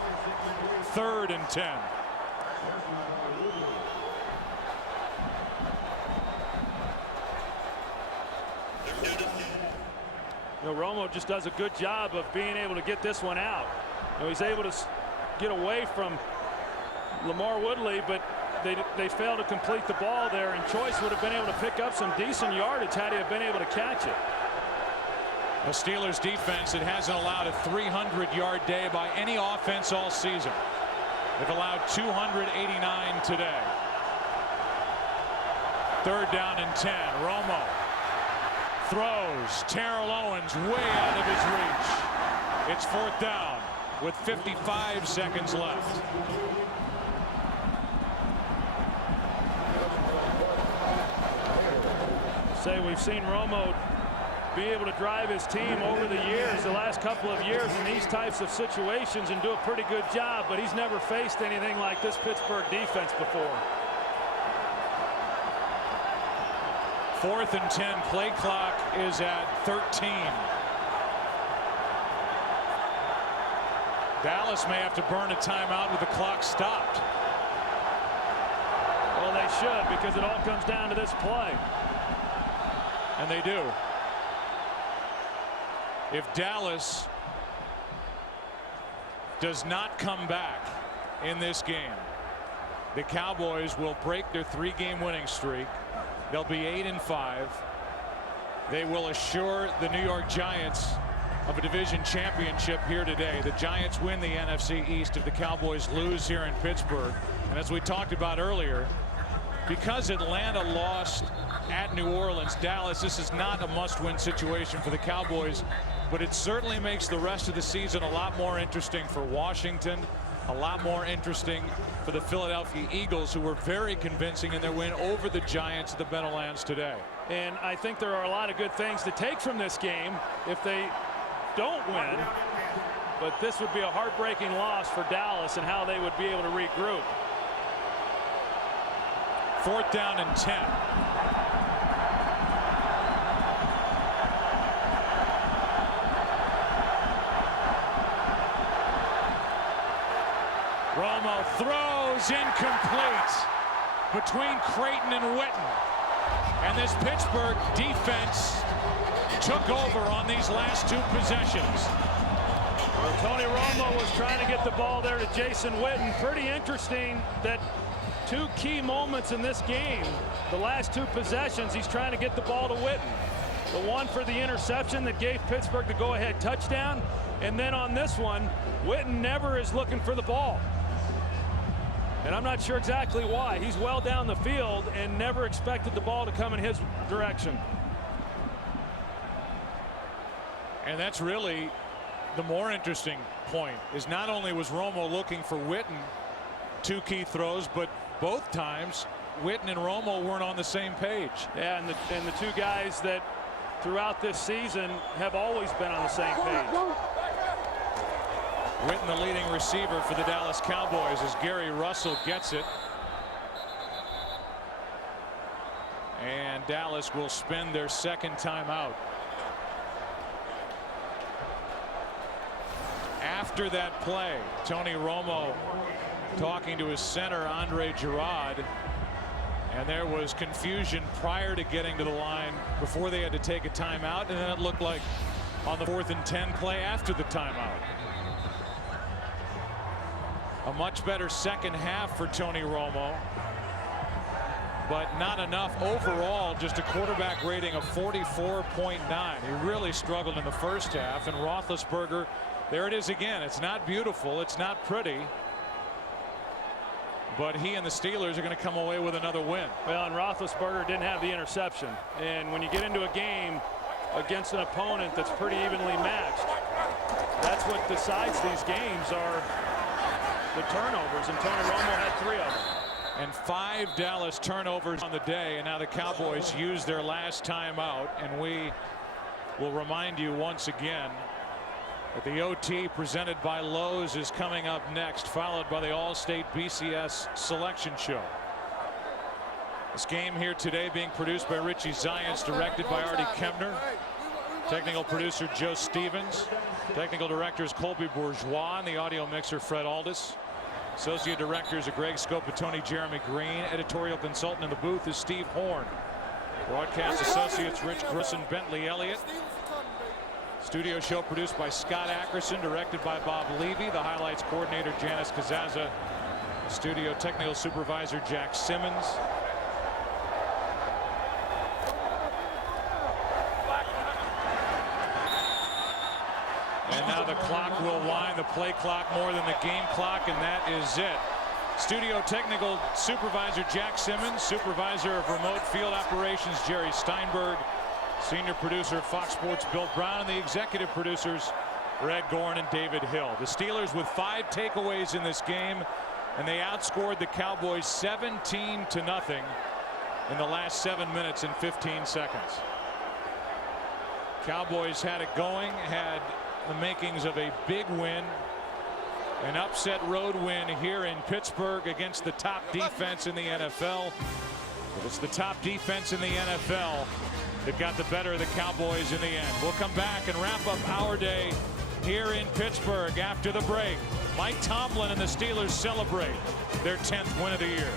3rd and 10. Romo just does a good job of being able to get this one out. He's able to get away from Lamar Woodley, but they failed to complete the ball there, and Choice would have been able to pick up some decent yardage had he been able to catch it. A Steelers defense that hasn't allowed a 300-yard day by any offense all season. They've allowed 289 today. 3rd down and 10. Romo throws. Terrell Owens way out of his reach. It's 4th down with 55 seconds left. We've seen Romo be able to drive his team over the years, the last couple of years, in these types of situations and do a pretty good job, but he's never faced anything like this Pittsburgh defense before. 4th and 10. Play clock is at 13. Dallas may have to burn a timeout with the clock stopped. Well, they should, because it all comes down to this play. And they do. If Dallas does not come back in this game, the Cowboys will break their 3-game winning streak. They'll be 8-5. They will assure the New York Giants of a division championship here today. The Giants win the NFC East if the Cowboys lose here in Pittsburgh. And as we talked about earlier, because Atlanta lost at New Orleans, Dallas, this is not a must-win situation for the Cowboys, but it certainly makes the rest of the season a lot more interesting for Washington, a lot more interesting for the Philadelphia Eagles, who were very convincing in their win over the Giants at the Meadowlands today. And I think there are a lot of good things to take from this game if they don't win, but this would be a heartbreaking loss for Dallas and how they would be able to regroup. 4th down and 10. Romo throws incomplete between Creighton and Witten. And this Pittsburgh defense took over on these last 2 possessions. Well, Tony Romo was trying to get the ball there to Jason Witten. Pretty interesting that 2 key moments in this game, the last 2 possessions, he's trying to get the ball to Witten. The one for the interception that gave Pittsburgh the go-ahead touchdown, and then on this one, Witten never is looking for the ball. And I'm not sure exactly why. He's well down the field and never expected the ball to come in his direction. And that's really the more interesting point, is not only was Romo looking for Witten, 2 key throws, but both times Witten and Romo weren't on the same page. Yeah, and the 2 guys that throughout this season have always been on the same page. Witten, the leading receiver for the Dallas Cowboys, as Gary Russell gets it. And Dallas will spend their 2nd timeout. after that play, Tony Romo talking to his center, Andre Girard, and there was confusion prior to getting to the line before they had to take a timeout, and then it looked like on the 4th and 10 play after the timeout. A much better second half for Tony Romo, but not enough overall. Just a quarterback rating of 44.9. He really struggled in the first half, and Roethlisberger, there it is again. It's not beautiful, it's not pretty, but he and the Steelers are going to come away with another win. Well, and Roethlisberger didn't have the interception, and when you get into a game against an opponent that's pretty evenly matched, that's what decides these games, are the turnovers, and Tony Romo had 3 of them. And 5 Dallas turnovers on the day, and now the Cowboys use their last timeout, and we will remind you once again that the OT presented by Lowe's is coming up next, followed by the All-State BCS Selection Show. This game here today being produced by Richie Zients, directed by Artie Kempner, technical producer Joe Stevens, technical directors Colby Bourgeois, and the audio mixer Fred Aldis. Associate directors are Greg Scopatoni, Jeremy Green. Editorial consultant in the booth is Steve Horn. Broadcast associates Rich Grissom, Bentley Elliott. Studio show produced by Scott Ackerson, directed by Bob Levy. The highlights coordinator Janice Kazaza. Studio technical supervisor Jack Simmons. And now the clock will wind, the play clock more than the game clock, and that is it. Studio technical supervisor Jack Simmons, supervisor of remote field operations Jerry Steinberg, senior producer of Fox Sports Bill Brown, and the executive producers Red Gorn and David Hill. The Steelers with 5 takeaways in this game, and they outscored the Cowboys 17-0 in the last 7 minutes and 15 seconds. Cowboys had it going, had the makings of a big win, an upset road win here in Pittsburgh against the top defense in the NFL. But it's the top defense in the NFL that got the better of the Cowboys in the end. We'll come back and wrap up our day here in Pittsburgh after the break. Mike Tomlin and the Steelers celebrate their 10th win of the year.